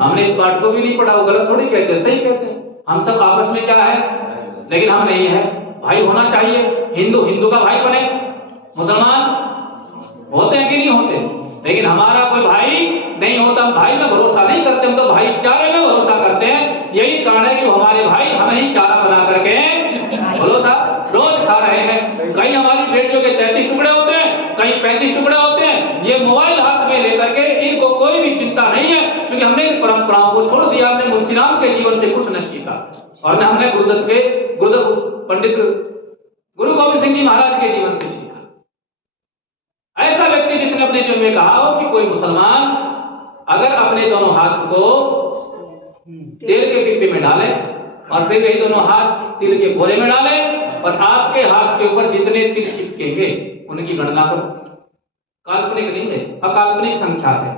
हमने इस पाठ को भी नहीं पढ़ा, वो गलत थोड़ी कहते, सही कहते हैं। हम सब आपस में क्या है, लेकिन हम नहीं है, भाई होना चाहिए। हिंदू हिंदू का भाई बने, मुसलमान होते हैं कि नहीं होते, लेकिन हमारा कोई भाई नहीं होता। हम भाई में भरोसा नहीं करते, हम तो भाईचारे में भरोसा करते हैं। यही कारण है कि वो हमारे भाई हमें ही चारा बना कर कहीं हमारी बेटियों के 33 टुकड़े होते हैं, कहीं 35 टुकड़े होते हैं। ये मोबाइल हाथ में लेकर के इनको कोई भी चिंता नहीं है, क्योंकि हमने इन परंपराओं को छोड़ दिया। हमने मुंशीराम के जीवन से कुछ न सीखा और हमने गुरुदत्त पंडित गुरु गोविंद सिंह जी महाराज के जीवन से सीखा। ऐसा व्यक्ति जिसने अपने जीवन में कहा हो कि कोई मुसलमान अगर अपने दोनों हाथ को तेल के पिप्पे में डाले और फिर यही दोनों हाथ तिल के बोरे में डाले और आपके हाथ के ऊपर जितने तिल चिपकेंगे उनकी गणना करो। काल्पनिक नहीं है, अकाल्पनिक संख्या है।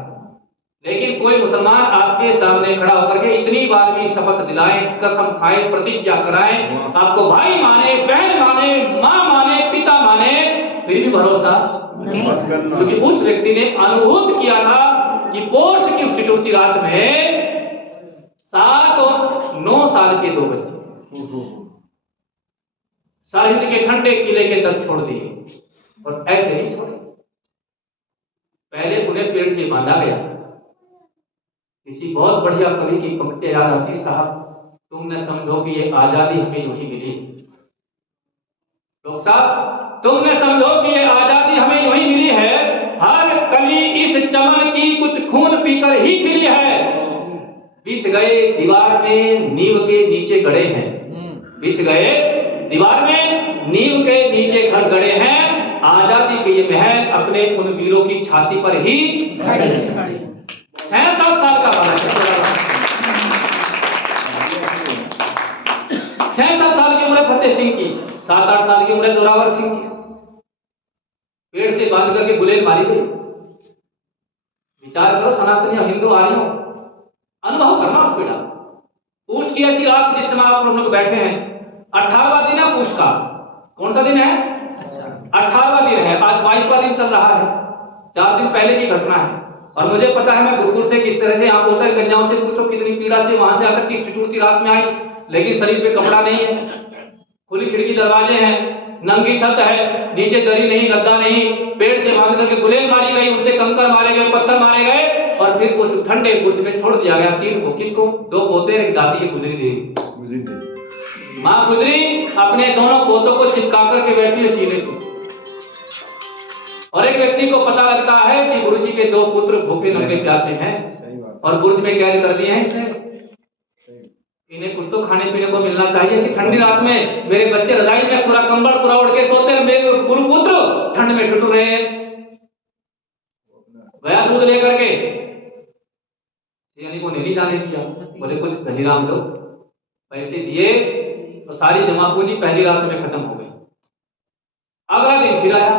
लेकिन कोई मुसलमान आपके सामने खड़ा होकर के इतनी बार भी शपथ दिलाए, कसम खाए, प्रतिज्ञा कराए, आपको भाई माने, बहन माने, माँ माने, पिता माने, फिर भी भरोसा नहीं, क्योंकि उस व्यक्ति ने अनुभूत किया था कि पोष की उस चतुर्थी रात में 7 और 9 साल के 2 बच्चे सरहिंद के ठंडे किले के अंदर छोड़ दिए और ऐसे नहीं छोड़े। पहले उन्हें पेड़ से बांधा गया। किसी बहुत बढ़िया कवि की पंक्ति याद आती, साहब तुम न समझो कि ये आजादी हमें यूं ही मिली। लोग साहब तुम न समझो कि ये आजादी हमें यूं ही मिली है, हर कली इस चमन की कुछ खून पीकर ही खिली है। बिछ गए दीवार में नींव के नीचे गड़े हैं, बिछ गए दीवार में नींव के नीचे घर गड़े हैं। आजादी के ये महल अपने उन वीरों की छाती पर ही 6-7 साल का बालक है, 6-7 साल की उम्र फतेह सिंह की, 7-8 साल की उम्र जोरावर सिंह की। पेड़ से बांध करके गुलेल मारी गई। विचार करो सनातनी हिंदू आर्यों, अनुभव करना उस पीड़ा। पूछ की ऐसी रात जिस समय आप लोग बैठे हैं, 18वां दिन है पूछ का। कौन सा दिन है? 18वां दिन है। आज 22वां दिन चल रहा है, 4 दिन पहले की घटना है। और मुझे पता है मैं गुरुकुल से किस तरह से यहाँ पहुंचा, कन्याओं से पूछो कितनी पीड़ा से वहां से आकर किस चतुर्थी रात में आई, लेकिन शरीर पे कपड़ा नहीं है, खुली खिड़की दरवाजे हैं, नंगी छत है, नीचे दरी नहीं, गद्दा नहीं, पेड़ से बांध करके गुलेल मारी गई, उनसे कंकर मारे गए, पत्थर मारे गए और फिर उस ठंडे बुर्ज में छोड़ दिया गया 3 को। किसको? 2 पोते, एक दादी, एक गुजरी देवी। माँ गुजरी अपने दोनों पोतों को चिपका करके बैठी है सीने से, और एक व्यक्ति को पता लगता है कि गुरुजी के 2 पुत्र भूखे नंगे प्यासे हैं और बुर्ज में कैद कर दिए हैं इसने। इन्हें कुछ तो खाने पीने को मिलना चाहिए। इसी ठंडी रात में मेरे बच्चे रजाई में पूरा कंबल पूरा उड़ के सोते हैं, मेरे गुरुपुत्र ठंड में ठुठुर रहे हैं। गया दूध लेकर के, यानी को नहीं जाने दिया, बोले कुछ धनीराम दो, पैसे दिए तो सारी जमा पूंजी पहली रात में खत्म हो गई। अगला दिन फिर आया,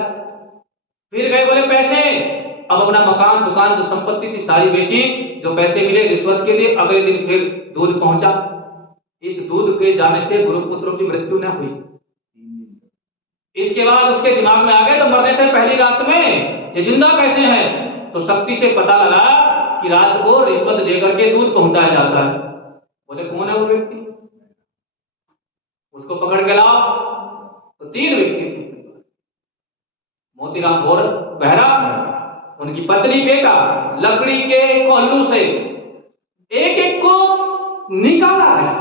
फिर गए, बोले पैसे। अब अपना मकान दुकान जो संपत्ति थी सारी बेची, जो पैसे मिले रिश्वत के लिए। अगले दिन फिर दूध पहुंचा। इस दूध के जाने से गुरुपुत्रों की मृत्यु न हुई। इसके बाद उसके दिमाग में आ गया तो मरने थे पहली रात में, ये जिंदा कैसे हैं? तो शक्ति से पता लगा कि रात को रिश्वत देकर के दूध पहुंचाया जाता है। बोले कौन है वो व्यक्ति? उसको पकड़ के लाओ। तो 3 व्यक्ति थे, मोतीराम भोर बहरा, उनकी पत्नी, बेटा। लकड़ी के कोल्लू से एक को निकाला गया,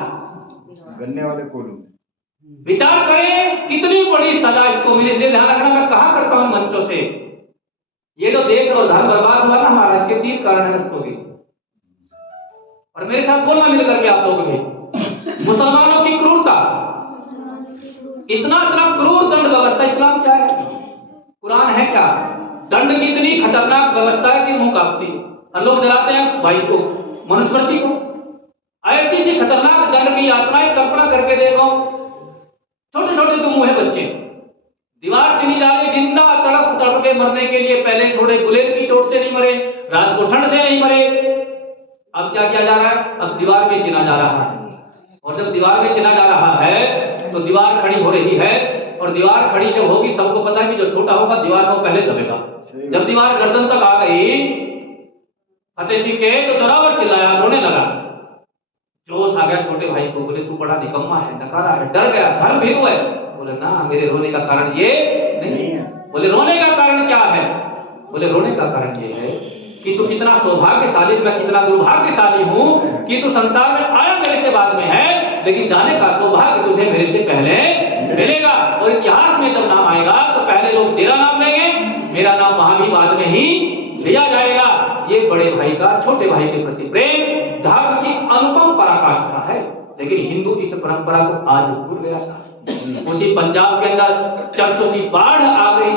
गन्ने वाले कोल्लू। विचार करें कितनी बड़ी सजा इसको मिली। इसलिए ध्यान रखना, मैं कहा करता हूं मंचों से, ये जो देश और धर्म बर्बाद हुआ ना हमारा, इसके 3 कारण है इसको भी। और मेरे साथ बोलना मिल करके आप लोग भी। मुसलमानों की क्रूरता, इतना क्रूर दंड व्यवस्था। इस्लाम क्या है, कुरान है क्या? दंड की इतनी खतरनाक व्यवस्था है कि मुंह कांपती और लोग जलाते हैं भाई को, मनुस्मृति को। ऐसी सी खतरनाक दंड की यातनाएं कल्पना करके देखो। छोटे छोटे 2 मुंहे बच्चे, दीवार चुनी जा रही, जिंदा तड़प तड़प के मरने के लिए। पहले थोड़े गुलेल की चोट से नहीं मरे, रात को ठंड से नहीं मरे। अब क्या किया जा रहा है? अब दीवार में चिना जा रहा है। और जब दीवार में चिना जा रहा है तो दीवार खड़ी हो रही है, और दीवार खड़ी जब होगी सबको पता है कि जो छोटा होगा दीवार में पहले दबेगा। जब दीवार गर्दन तक आ गई फतेह सिंह के, तो जोरावर चिल्लाया, रोने लगा। जोश आ गया छोटे भाई को, बोले तू बड़ा निकम्मा है, नकारा है, डर गया, धर्म भीरू है। बोले ना, मेरे रोने का कारण ये नहीं है। बोले रोने का कारण क्या है? बोले रोने का कारण ये है कि तू कितना सौभाग्यशाली, मैं कितना दुर्भाग्यशाली हूं कि तू संसार में आया मेरे से बाद में है, लेकिन जाने का सौभाग्य तुझे मेरे से पहले मिलेगा। और इतिहास में जब नाम आएगा तो पहले लोग तेरा नाम लेंगे, मेरा नाम वहां भी बाद में ही लिया जाएगा। ये बड़े भाई का छोटे भाई के प्रति प्रेम धर्म की अनुपम पराकाष्ठा है। लेकिन हिंदू इस परंपरा को आज भूल गया था। उसी पंजाब के अंदर चर्चों की बाढ़ आ गई,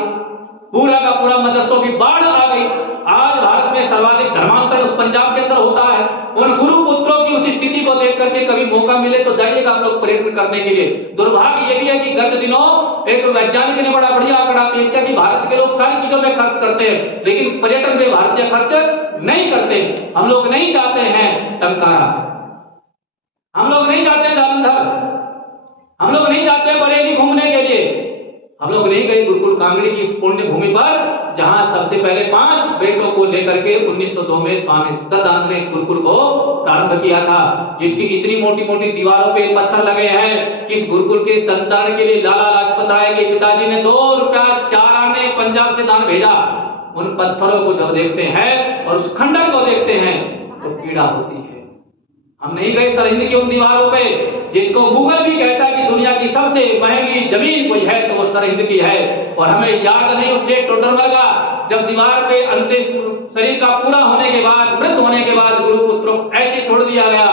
पूरा का पूरा मदरसों की बाढ़ आ गई। आज भारत में सर्वाधिक धर्मांतर उस पंजाब के अंदर होता है। उन गुरु पुत्रों की उस स्थिति को देख करके कभी मौका मिले तो जाइएगा आप लोग पर्यटन करने के लिए। दुर्भाग्य ये भी है कि गत दिनों एक वैज्ञानिक ने बड़ा बढ़िया आंकड़ा पेश किया कि भारत के लोग सारी चीजों में खर्च करते हैं, लेकिन पर्यटन में भारतीय खर्च नहीं करते। हम लोग नहीं जाते हैं टंकारा, हम लोग नहीं जाते हैं जालंधर, हम लोग नहीं जाते हैं बरेली घूमने के लिए, हम लोग नहीं गए गुरुकुल कांगड़ी की इस पुण्य भूमि पर जहां सबसे पहले 5 बेटों को लेकर के 1902 में स्वामी सदानंद ने गुरुकुल को प्रारंभ किया था, जिसकी इतनी मोटी मोटी दीवारों पे पत्थर लगे हैं कि इस गुरुकुल के संचालन के लिए लाला लाजपत राय के पिताजी ने 2 रुपया 4 आने पंजाब से दान भेजा। उन पत्थरों को जब देखते हैं और उस खंडर को देखते हैं तो पीड़ा होती है। हम नहीं गए सरहिंद की उन दीवारों पे जिसको गूगल भी कहता है कि दुनिया की सबसे महंगी जमीन कोई है तो वो सरहिंद की है। और हमें याद नहीं उस शेख टोडरमल का जब दीवार पे अंतिम शरीर का पूरा होने के बाद, मृत होने के बाद गुरु पुत्रों को ऐसे छोड़ दिया गया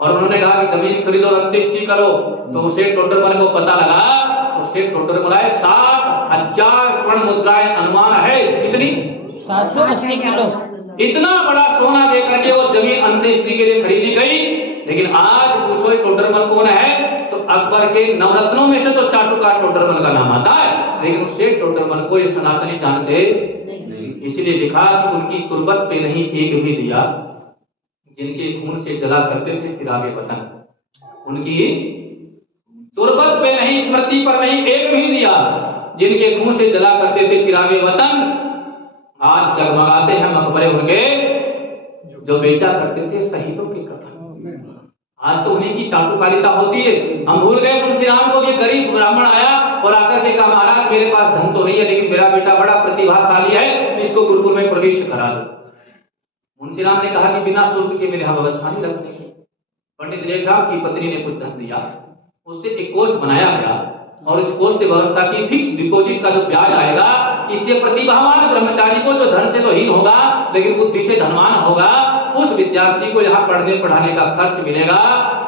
और उन्होंने कहा कि जमीन खरीदो और अंत्येष्टि करो। तो शेख टोडरमल को पता लगा तो शेख टोडरमल 7,000 स्वर्ण मुद्राएं अनुमान है, कितनी 780 किलो इतना बड़ा सोना दे करके वो जमीन अंत्येष्टि के लिए खरीदी गई। लेकिन आज पूछो टोडरमल कौन है तो अकबर के नवरत्नों में से तो चाटुकार टोडरमल का नाम आता है, लेकिन उस शेख टोडरमल को ये सनातनी जानते नहीं। इसीलिए लिखा कि उनकी तुरबत पे नहीं एक भी दिया जिनके खून से जला करते थे चिरागे वतन, उनकी तुरबत पे नहीं, स्मृति पर नहीं एक भी दिया जिनके खून से जला करते थे चिरागे वतन। आज जगमगाते हैं मकबरे उनके जो बेचा करते थे शहीदों के कफन। आज तो उन्हीं की चाटुकारिता होती है। हम भूल गए मुंशी राम को कि गरीब ब्राह्मण आया और आकर के कहा महाराज मेरे पास धन तो नहीं है लेकिन मेरा बेटा बड़ा प्रतिभाशाली है, इसको गुरुकुल में प्रवेश करा दो। मुंशी राम ने कहा कि बिना शुल्क के मेरे यहाँ व्यवस्था नहीं रखने की। पंडित लेखराम की पत्नी ने कुछ धन दिया, उससे एक कोष बनाया गया और इस कोष से व्यवस्था की फिक्स डिपॉजिट का जो ब्याज आएगा इससे प्रतिभावान ब्रह्मचारी को जो धन से तो हीन होगा लेकिन बुद्धि से धनवान होगा उस विद्यार्थी को यहाँ पढ़ने पढ़ाने का खर्च मिलेगा।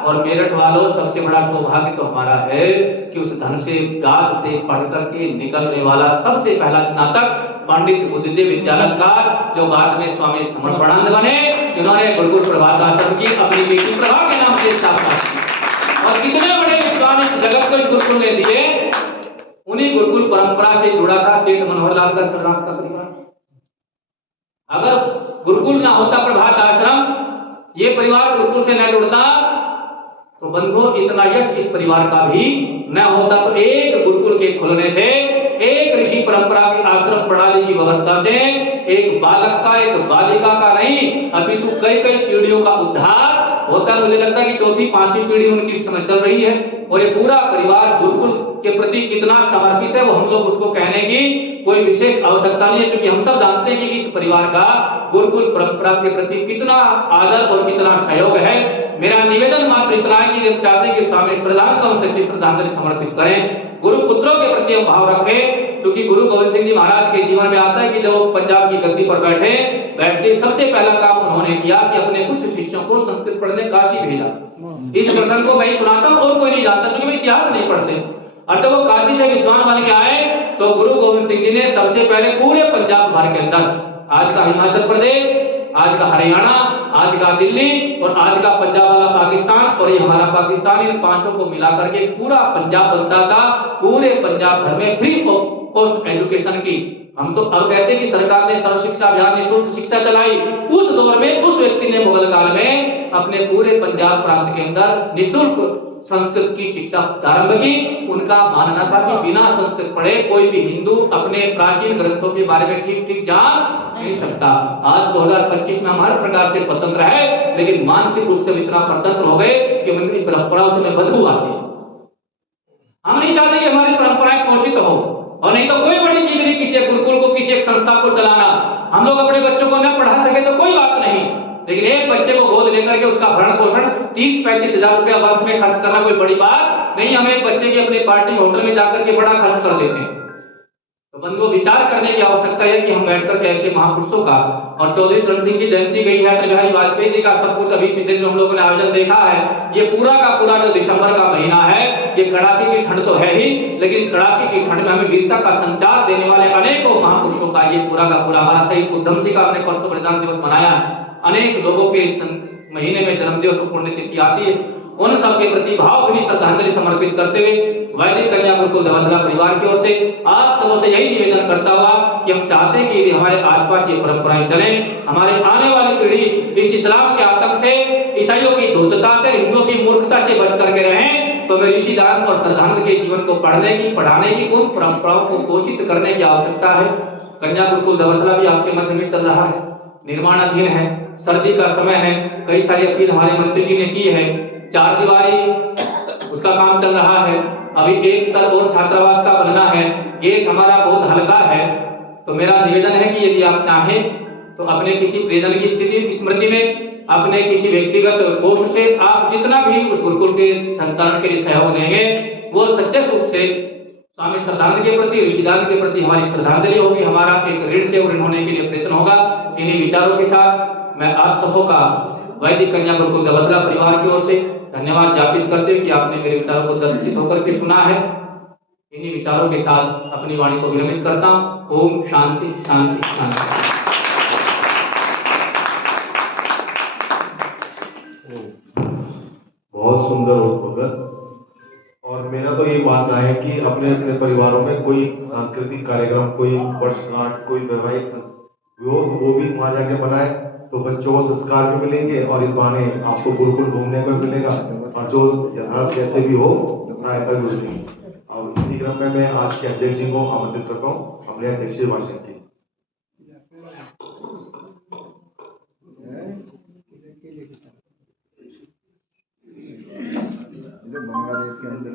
और मेरठ वालों सबसे बड़ा सौभाग्य तो हमारा है कि उस धन से ब्याज से पढ़ करके निकलने वाला सबसे पहला स्नातक पंडित बुद्धदेव विद्यालंकार जो बाद में स्वामी समर्पणानंद बने, जिन्होंने गुरुकुल प्रभात आश्रम की अपनी बेटी प्रभा के नाम से स्थापना की। और कितने बड़े विद्वान इस जगत को गुरुकुल ने दिए, उन्हीं गुरुकुल परंपरा से जुड़ा था सेठ मनोहर लाल का सर्राफ का परिवार। अगर गुरुकुल ना होता प्रभात आश्रम, ये परिवार गुरुकुल से न जुड़ता तो बंधुओं इतना यश इस परिवार का भी न होता। तो एक गुरुकुल के खुलने से, एक ऋषि परंपरा की आश्रम प्रणाली की व्यवस्था से एक बालक का, एक बालिका का नहीं अपितु कई कई पीढ़ियों का उद्धार होता है। मुझे लगता है कि 4वीं 5वीं पीढ़ी उनकी इस समय चल रही है और ये पूरा परिवार गुरुकुल के प्रति कितना समर्पित है वो हम लोग उसको कहने की कोई विशेष आवश्यकता नहीं है, क्योंकि हम सब जानते हैं कि इस परिवार का गुरुकुल परंपरा के प्रति कितना आदर और कितना सहयोग है। मेरा निवेदन मात्र इतना है कि हम चाहते हैं कि स्वामी श्रद्धांजलि को सच्ची श्रद्धांजलि समर्पित करें, गुरु पुत्रों के प्रति हम भाव रखें। क्योंकि गुरु गोविंद सिंह जी महाराज के जीवन में आता है कि जब वो पंजाब की गद्दी पर बैठे सबसे पहला काम उन्होंने किया कि अपने कुछ शिष्यों को संस्कृत पढ़ने काशी भेजा। इस प्रसंग को मैं सुनाता हूँ और कोई नहीं जानता क्योंकि वे इतिहास नहीं पढ़ते। और जब वो काशी से विद्वान बन के आए तो गुरु गोविंद सिंह जी ने सबसे पहले पूरे पंजाब भर के अंदर, आज का हिमाचल प्रदेश, आज का हरियाणा, आज का दिल्ली और आज का पंजाब वाला पाकिस्तान और ये हमारा पाकिस्तान, इन 5 को मिलाकर के पूरा पंजाब बनता था। पूरे पंजाब भर में फ्री पोस्ट एजुकेशन की, हम तो अब कहते हैं कि सरकार ने सर्व शिक्षा अभियान निःशुल्क शिक्षा चलाई। उस दौर में उस व्यक्ति ने मुगल काल में अपने पूरे पंजाब प्रांत के अंदर निःशुल्क संस्कृत की शिक्षा प्रारंभ की। उनका मानना था कि बिना संस्कृत पढ़े कोई भी हिंदू अपने प्राचीन ग्रंथों के बारे में ठीक ठीक जान नहीं सकता। आज 2025 में हम हर प्रकार से स्वतंत्र है, लेकिन मानसिक रूप से इतना स्वतंत्र हो गए कि उनकी परंपराओं से हमें बदबू आती है। हम नहीं चाहते कि हमारी परंपराएं पोषित हो, और नहीं तो कोई बड़ी चीज नहीं किसी गुरुकुल को, किसी एक संस्था को चलाना। हम लोग अपने बच्चों को न पढ़ा सके तो कोई बात नहीं, लेकिन एक बच्चे को गोद लेकर के उसका भरण पोषण 30-35 हजार रुपया वर्ष में खर्च करना कोई बड़ी बात नहीं। हम एक बच्चे की अपने पार्टी होटल में जाकर के बड़ा खर्च कर देते हैं। तो बंधुओं, विचार करने की आवश्यकता है कि हम बैठकर के ऐसे महापुरुषों का, और चौधरी चरण सिंह की जयंती गई है, अटल बिहारी वाजपेयी जी का सब कुछ अभी पिछले दिन हम लोगों ने आयोजन देखा है। ये पूरा का पूरा जो दिसंबर का महीना है, ये कड़ाके की ठंड तो है ही, लेकिन इस कड़ाके की ठंड में हमें वीरता का संचार देने वाले अनेकों महापुरुषों का ये पूरा का पूरा, हमारा शहीद उधम सिंह का हमने परसों बलिदान दिवस मनाया, अनेक लोगों के इस महीने में जन्मदिवस और पुण्यतिथि आती है, उन सबके प्रति भावभीनी श्रद्धांजलि समर्पित करते हुए वैदिक कन्या गुरुकुल देवतला परिवार की ओर से आप सबों से यही निवेदन करता हुआ कि हम चाहते हैं कि हमारे आसपास ये परंपराएं चले, हमारे आने वाली पीढ़ी इस इस्लाम के आतंक से, ईसाइयों की धूर्तता से, हिंदुओं की मूर्खता से बच करके रहें। तो मेरी ऋषिदान और श्रद्धानंद के जीवन को पढ़ने की, पढ़ाने की, उन परंपराओं को पोषित करने की आवश्यकता है। कन्या गुरुकुल देवतला भी आपके मध्य में चल रहा है, निर्माणाधीन है, सर्दी का समय है, कई सारी अपील हमारे मंत्री जी ने की है, 4 दीवारी उसका काम चल रहा है, अभी एक तल और छात्रावास का बनना है, गेट हमारा बहुत हल्का है। तो मेरा निवेदन है कि यदि आप चाहें तो अपने किसी प्रियजन की स्मृति में, अपने किसी व्यक्तिगत कोष से आप जितना भी उस गुरुकुल के संचालन के लिए सहयोग देंगे, वो सच्चे रूप से स्वामी श्रद्धानंद के प्रति, ऋषिदान के प्रति हमारी श्रद्धांजलि होगी, हमारा एक ऋण से ऋण होने के लिए प्रयत्न होगा। इन्हीं विचारों के साथ मैं आप सबों का वैदिक कन्या गुरुकुल देवतला परिवार की ओर से धन्यवाद ज्ञापित करते हैं कि आपने मेरे विचारों को दर्शित होकर के सुना है। इन्हीं विचारों के साथ अपनी वाणी को विरमित करता हूँ। ओम शांति शांति शांति। बहुत सुंदर उद्बोधन। और मेरा तो ये मानना है कि अपने अपने परिवारों में कोई सांस्कृतिक कार्यक्रम, कोई वर्षगांठ, कोई वैवाहिक वो भी वहां जाके बनाए, तो बच्चों को संस्कार भी मिलेंगे और इस बहाने आपको गुरुकुल घूमने को मिलेगा, और जो यथार्थ जैसे भी हो सहायता भी मिलेगी। और इसी क्रम में मैं आज के अध्यक्ष जी को आमंत्रित करता हूँ अपने अध्यक्षीय भाषण की। बांग्लादेश के अंदर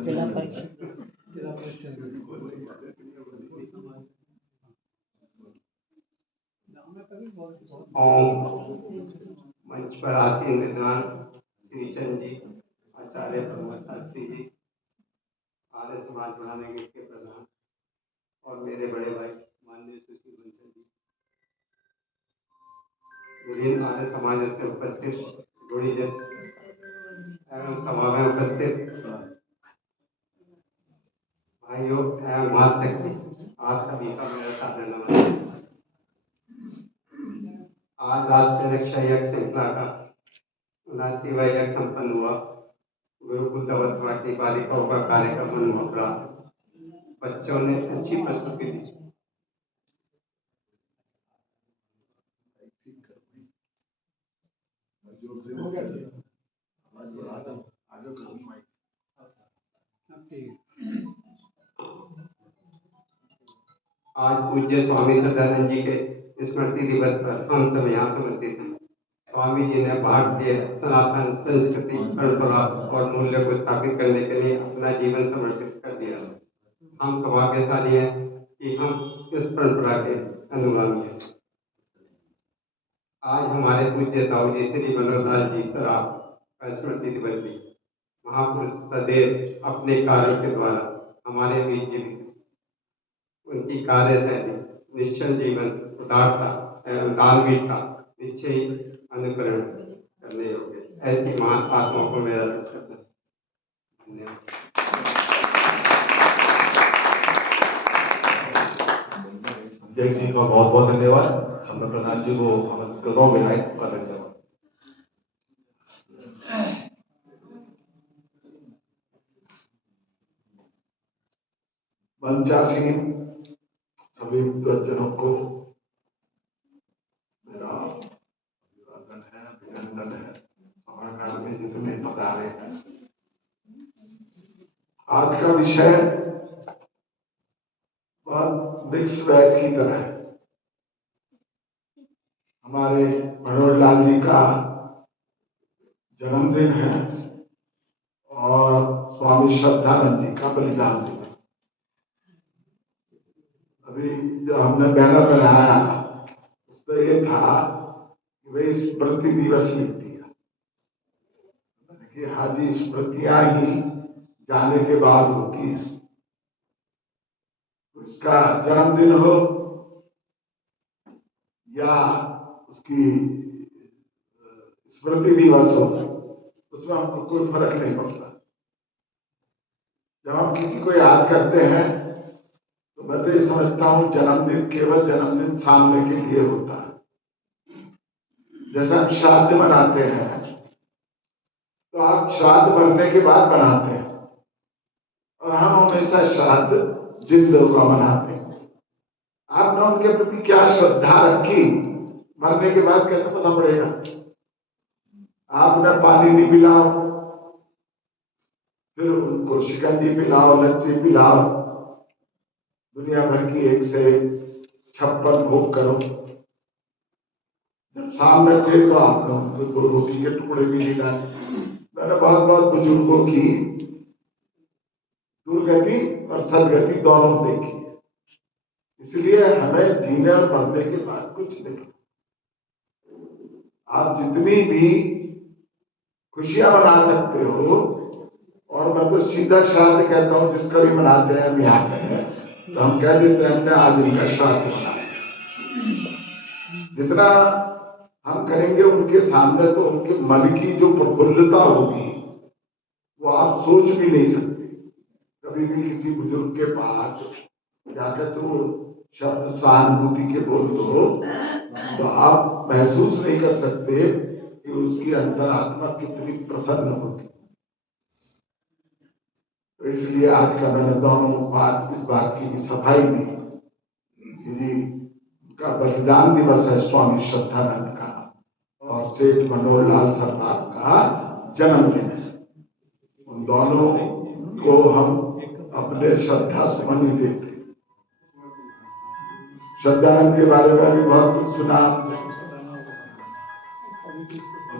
मंच पर आसीन विद्वान श्री चंद जी, आचार्य प्रमोद शास्त्री जी, आर्य समाज बढ़ाने के प्रधान, और मेरे बड़े भाई माननीय सुशील बंसल जी, विभिन्न आर्य समाज से उपस्थित गुणीजन एवं सभा में उपस्थित भाइयों एवं महाशक्ति, आप सभी का मेरा सादर नमस्कार। आज राष्ट्रीय रक्षा यज्ञ श्रृंखला का 79वां यज्ञ संपन्न हुआ। गुरुकुल देवतला की बालिकाओं का कार्यक्रम अनुभव रहा। बच्चों ने अच्छी प्रस्तुति दी। आज पूज्य स्वामी सदानंद जी के स्मृति दिवस पर हम सब यहाँ समर्पित हैं। स्वामी जी ने भारतीय सनातन संस्कृति, परंपरा और मूल्य को स्थापित करने के लिए अपना जीवन समर्पित कर दिया। हम सौभाग्यशाली हैं कि हम इस परंपरा के अनुगामी हैं। आज हमारे पूज्य ताऊ जी श्री मनोहर दास जी सराफ का स्मृति दिवस भी। महापुरुष सदैव अपने कार्य के द्वारा हमारे बीच जीवित। उनकी कार्यशैली, निश्चल जीवन, उदारता एवं दानवीरता निश्चय अनुकरण करने योग्य। ऐसी महान आत्माओं को मेरा धन्यवाद। अध्यक्ष जी का बहुत बहुत धन्यवाद। सम्राट प्रधान जी को आमंत्रित करता हूँ विधायक सभा में। धन्यवाद। मंचासीन सभी विद्वज्जनों को मेरा अभिवादन है, अभिनंदन है। सभागार में जितने पधारे हैं, आज का विषय बहुत मिक्स बैच की तरह है। हमारे मनोहर लाल जी का जन्मदिन है और स्वामी श्रद्धानंद जी का बलिदान दिवस। अभी जो हमने बैनर बनाया उस पर यह था कि वे स्मृति दिवस लिख दिया कि हाजी स्मृतियां ही जाने के बाद होती है। उसका जन्मदिन हो या उसकी स्मृति दिवस हो, उसमें हमको कोई फर्क नहीं पड़ता। जब हम किसी को याद करते हैं तो मैं तो ये समझता हूं जन्मदिन केवल जन्मदिन सामने के लिए होता है। जैसे हम श्राद्ध मनाते हैं तो आप श्राद्ध बनने के बाद बनाते हैं, और हम हमेशा श्राद्ध जिन लोगों का मनाते हैं। आपने उनके प्रति क्या श्रद्धा रखी, मरने के बाद कैसे पता पड़ेगा? आपने पानी नहीं पिलाओ, फिर उनको शिकंजी पिलाओ, लस्सी पिलाओ, दुनिया भर की 1 से 56 भोग करो। जब सामने थे तो आपने उनको 2 रोटी के टुकड़े भी नहीं डाले। मैंने बहुत बहुत बुजुर्गों की दुर्गति और सदगति दोनों देखी है। इसलिए हमें जीने और मरने के बाद कुछ नहीं। आप जितनी भी खुशियां मना सकते हो, और मैं तो सीधा श्राद्ध कहता हूं, जिसका भी मनाते हैं हम यहाँ पे, तो हम कह देते हैं हमने आज इनका श्राद्ध मनाया। जितना हम करेंगे उनके सामने, तो उनके मन की जो प्रफुल्लता होगी वो आप सोच भी नहीं सकते। कभी भी किसी बुजुर्ग के पास जाकर तो शब्द सहानुभूति के बोल दो तो आप महसूस नहीं कर सकते कि उसकी अंतरात्मा कितनी प्रसन्न होती। तो इसलिए आज का मैंने दोनों बात इस बात की भी सफाई दी कि जी का बलिदान दिवस है स्वामी श्रद्धानंद का, और सेठ मनोहर लाल सरनाथ का जन्मदिन है। उन दोनों को हम अपने श्रद्धा सुमन देते। श्रद्धानंद के बारे में भी बहुत कुछ सुना।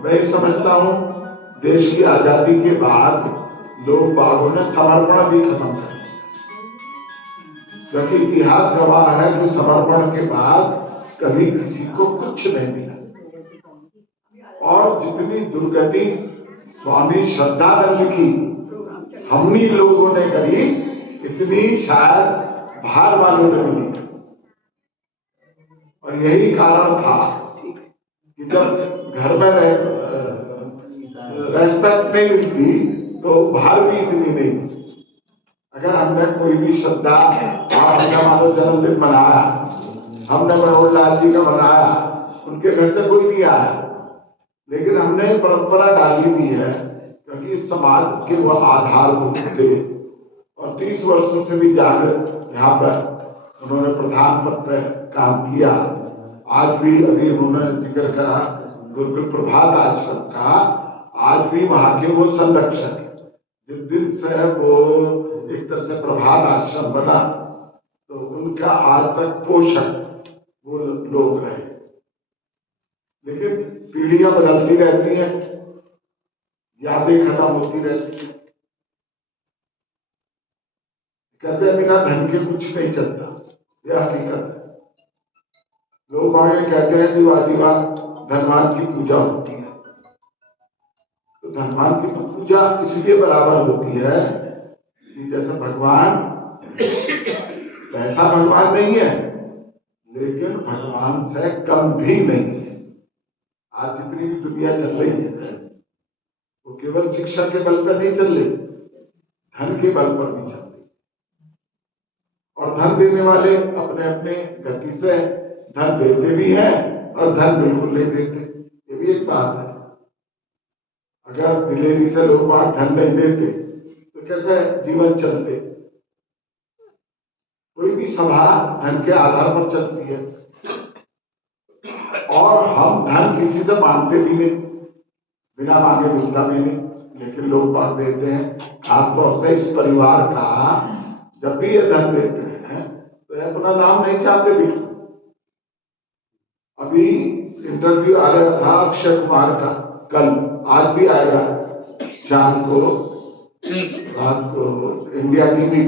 मैं समझता हूं देश की आजादी के बाद लोग बागों ने समर्पण भी खत्म कर दिया, क्योंकि इतिहास गवाह है कि समर्पण के बाद कभी किसी को कुछ नहीं मिला। और जितनी दुर्गति स्वामी श्रद्धानंद की हमनी लोगों ने करी, इतनी शायद बाहर वालों ने मिली। और यही कारण था कि जब घर में रेस्पेक्ट नहीं मिलती तो बाहर भी इतनी नहीं मिलती। अगर हमने कोई भी श्रद्धा, हमने हमारा जन्मदिन मनाया, हमने मनोहर लाल जी का मनाया, उनके घर से कोई नहीं आया, लेकिन हमने परंपरा डाली भी है क्योंकि इस समाज के वो आधारभूत थे। और 30 वर्षों से भी ज्यादा यहाँ पर उन्होंने प्रधान पद पर काम किया। आज भी अभी उन्होंने जिक्र करा गुरुकुल प्रभात आश्रम का, आज भी वहां के वो संरक्षक, जिस दिन से वो एक तरह से प्रभात आश्रम बना तो उनका आज तक पोषक वो लोग रहे। लेकिन पीढ़ियां बदलती रहती हैं, यादें खत्म होती रहती हैं। कहते हैं बिना धन के कुछ नहीं चलता, यह हकीकत है। लोग आगे कहते हैं कि आजीवन धनवान की पूजा होती है, तो धनवान की तो पूजा इसलिए बराबर होती है कि जैसे भगवान, पैसा भगवान नहीं है लेकिन भगवान से कम भी नहीं है। आज जितनी भी दुनिया चल रही है वो केवल शिक्षा के बल पर नहीं चल रही, धन के बल पर भी चल रही। और धन देने वाले अपने अपने गति से धन देते भी हैं और धन बिल्कुल नहीं देते, ये भी एक बात है। अगर दिलेरी से लोग बात धन नहीं देते तो कैसे जीवन चलते? कोई भी सभा धन के आधार पर चलती है, और हम धन किसी से मांगते भी नहीं, बिना मांगे मिलता भी नहीं, लेकिन लोग बात देते हैं। खासतौर से इस परिवार का जब भी ये धन देते हैं तो ये अपना नाम नहीं चाहते बिल्कुल। अभी इंटरव्यू आ रहा था अक्षय कुमार का, कल आज भी आएगा शाम को, रात को इंडिया टीवी।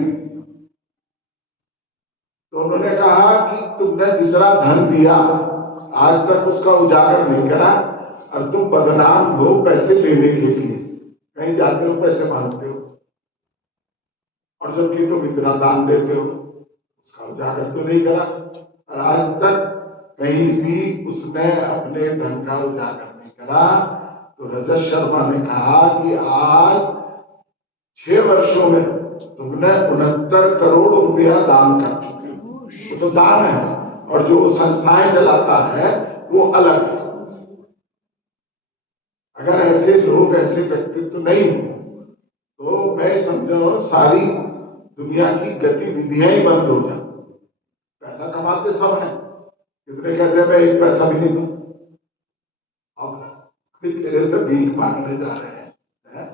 तो उन्होंने कहा कि तुमने जितना धन दिया आज तक उसका उजागर नहीं करा, और तुम बदनाम हो पैसे लेने के लिए, कहीं जाते हो पैसे मांगते हो, और जबकि तुम इतना दान देते हो, उसका उजागर तो नहीं करा। और आज तक कहीं भी उसने अपने धन का उजागर नहीं करा। तो रजत शर्मा ने कहा कि आज 6 वर्षों में तुमने 69 करोड़ रुपया दान कर चुके हो। वो तो दान है, और जो संस्थाएं चलाता है वो अलग है। अगर ऐसे लोग, ऐसे व्यक्तित्व नहीं हो तो मैं समझो सारी दुनिया की गतिविधियां ही बंद हो जाए। पैसा कमाते सब हैं, कितने कहते हैं मैं एक पैसा भी नहीं दूं, अब तेरे से भीख मांगने जा रहे हैं।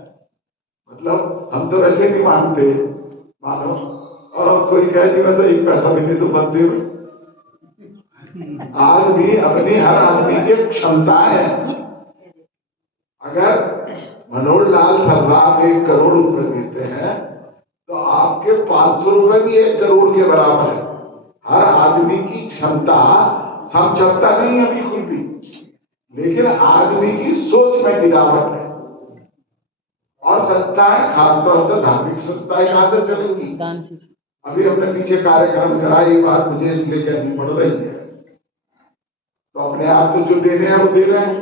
मतलब हम तो वैसे नहीं मानते, मानो, और कोई कहे कि मैं तो एक पैसा भी नहीं दूं बनते हुए। आदमी अपनी, हर आदमी की क्षमता है। अगर मनोहर लाल सर्राफ 1 करोड़ रुपए देते हैं तो आपके 500 रुपए भी 1 करोड़ के बराबर है। हर आदमी की क्षमता समझौता नहीं है बिल्कुल भी, लेकिन आदमी की सोच में गिरावट है। और संस्थाएं, खासतौर से धार्मिक संस्थाएं कहां से चलेंगी? अभी हमने पीछे कार्यक्रम करा, ये बात मुझे इसलिए कहनी पड़ रही है। तो अपने आप तो जो दे रहे हैं वो दे रहे हैं,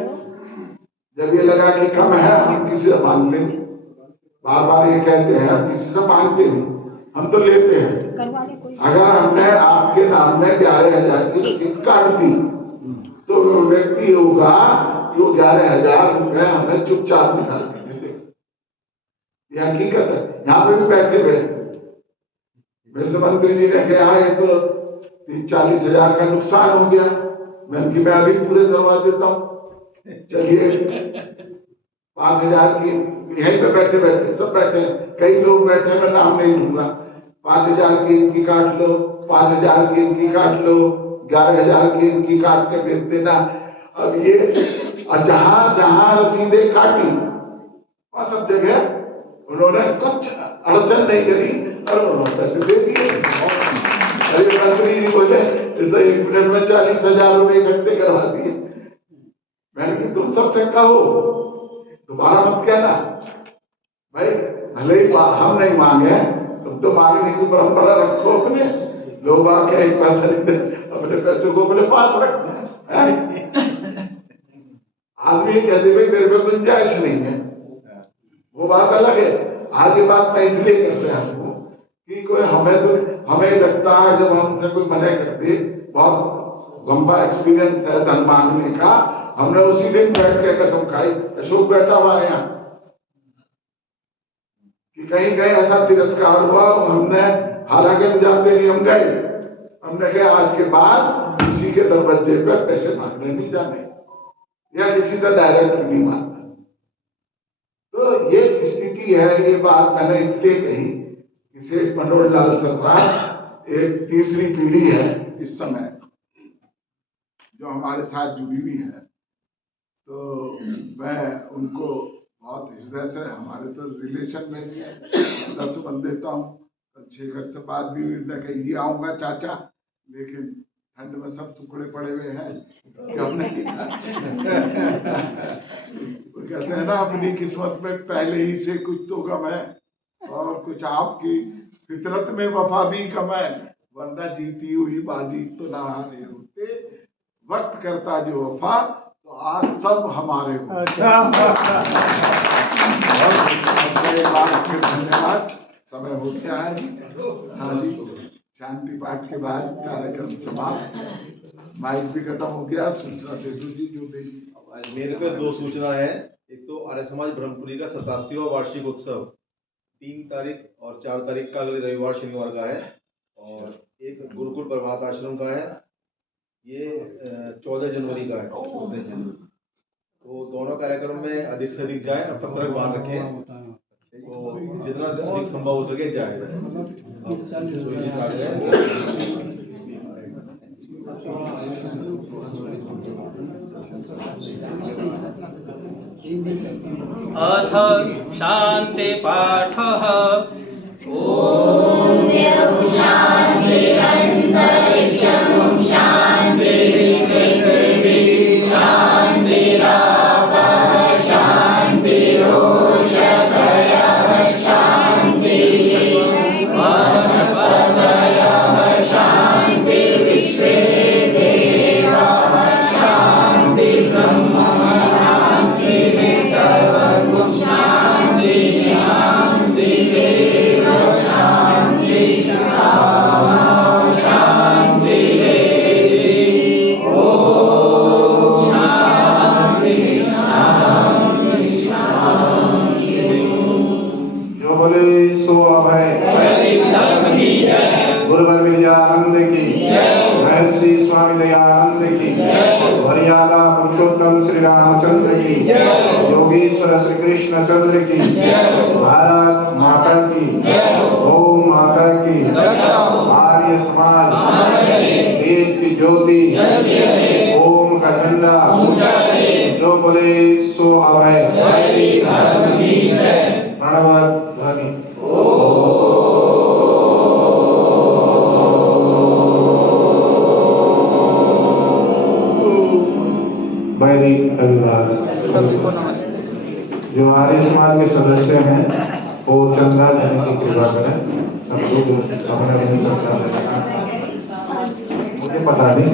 जब ये लगा कि कम है हम किसी से मांगते नहीं, बार बार ये कहते हैं हम किसी से मांगते नहीं, हम तो लेते हैं। अगर हमने आपके नाम में 11,000 की रसीद काट दी तो वो व्यक्ति होगा कि वो 11,000 रुपए हमें चुपचाप निकाल के दे देगा। ये हकीकत है। यहाँ पे भी बैठे हुए मेरे से मंत्री जी ने कहा ये तो 30-40 हजार का नुकसान हो गया। मैंने कि मैं अभी पूरे करवा देता हूँ, चलिए 5,000 की, यहीं पे बैठे बैठे सब बैठे हैं, कई लोग बैठे हैं, मैं नाम नहीं लूंगा। 5,000 की इनकी काट लो, 5,000 की इनकी काट लो, 11,000 की इनकी काट के भेज देना। अब ये जहां जहां रसीदें काटी वहां सब जगह उन्होंने कुछ अड़चन नहीं करी और उन्होंने पैसे दे दिए। अरे मंत्री जी बोले तो 1 मिनट में 40,000 रुपए इकट्ठे करवा दिए। मैंने कि तुम सबसे कहो, दोबारा मत कहना भाई, भले ही हम नहीं मांगे, तुम तो मांगने की परंपरा रखो अपने। लोग आके 1 पैसा नहीं दे, अपने पैसे को अपने पास रखते हैं। आदमी कहते भाई मेरे पे गुंजाइश नहीं है, वो बात अलग है। आज ये बात मैं इसलिए कर रहा हूँ कि कोई हमें लगता है जब हमसे कोई मना कर दे, बहुत लंबा एक्सपीरियंस है धन मांगने का, हमने उसी दिन बैठ के कसम खाई। अशोक बैठा हुआ है यहाँ कि कहीं कहीं ऐसा तिरस्कार हुआ, हमने हालांकि हम जानते नहीं, हम गए, हमने कहा आज के बाद किसी के दरवाजे पे पैसे मांगने नहीं जाने या किसी से डायरेक्ट नहीं मांगना। तो ये स्थिति है। ये बात मैंने इसलिए कही कि सेठ मनोहर लाल सर्राफ एक तीसरी पीढ़ी है इस समय जो हमारे साथ जुड़ी हुई है। तो मैं उनको बहुत हृदय से, हमारे तो रिलेशन में भी है, 10 बन देता हूँ। शेखर से बात भी हुई, मैं कही आऊँगा चाचा, लेकिन ठंड में सब टुकड़े पड़े हुए हैं कि हमने वो कहते हैं ना अपनी किस्मत में पहले ही से कुछ तो गम है और कुछ आपकी फितरत में वफा भी कम है, वरना जीती हुई बाजी तो ना हारे होते, वक्त करता जो वफा तो आज सब हमारे हो। धन्यवाद। समय हो गया है जी। हाँ जी, शांति पाठ के बाद कार्यक्रम समाप्त। माइक भी खत्म हो गया। सूचना सेतु जी जो देगी। मेरे पे 2 सूचना है। एक तो आर्य समाज ब्रह्मपुरी का 87वां वार्षिक उत्सव 3 तारीख और 4 तारीख का अगले रविवार शनिवार का है, और एक गुरुकुल प्रभात आश्रम का है, ये 14 जनवरी का है। 14 जनवरी। तो दोनों कार्यक्रम में अधिक से अधिक जाए, पत्रक बांध रखें, तो जितना अधिक संभव हो सके जाए। अथ शांति पाठः। ओम शांति अंतरिक्षं शांति पृथिवी बोले सो अभय गुरुवर विजयानंद की महर्षि स्वामी दयानंद की हरियाला पुरुषोत्तम श्री रामचंद्र की योगेश्वर श्री कृष्ण चंद्र की भारत माता की ओम माता की आर्य समाज वेद की ज्योति ओम का झंडा जो बोले सो अभय प्रणव ध्वनि वैदिक अभिवाद। जो आर्य समाज के सदस्य हैं वो चंदा देने की कृपा करें। सब लोग अपने अपने मुझे पता नहीं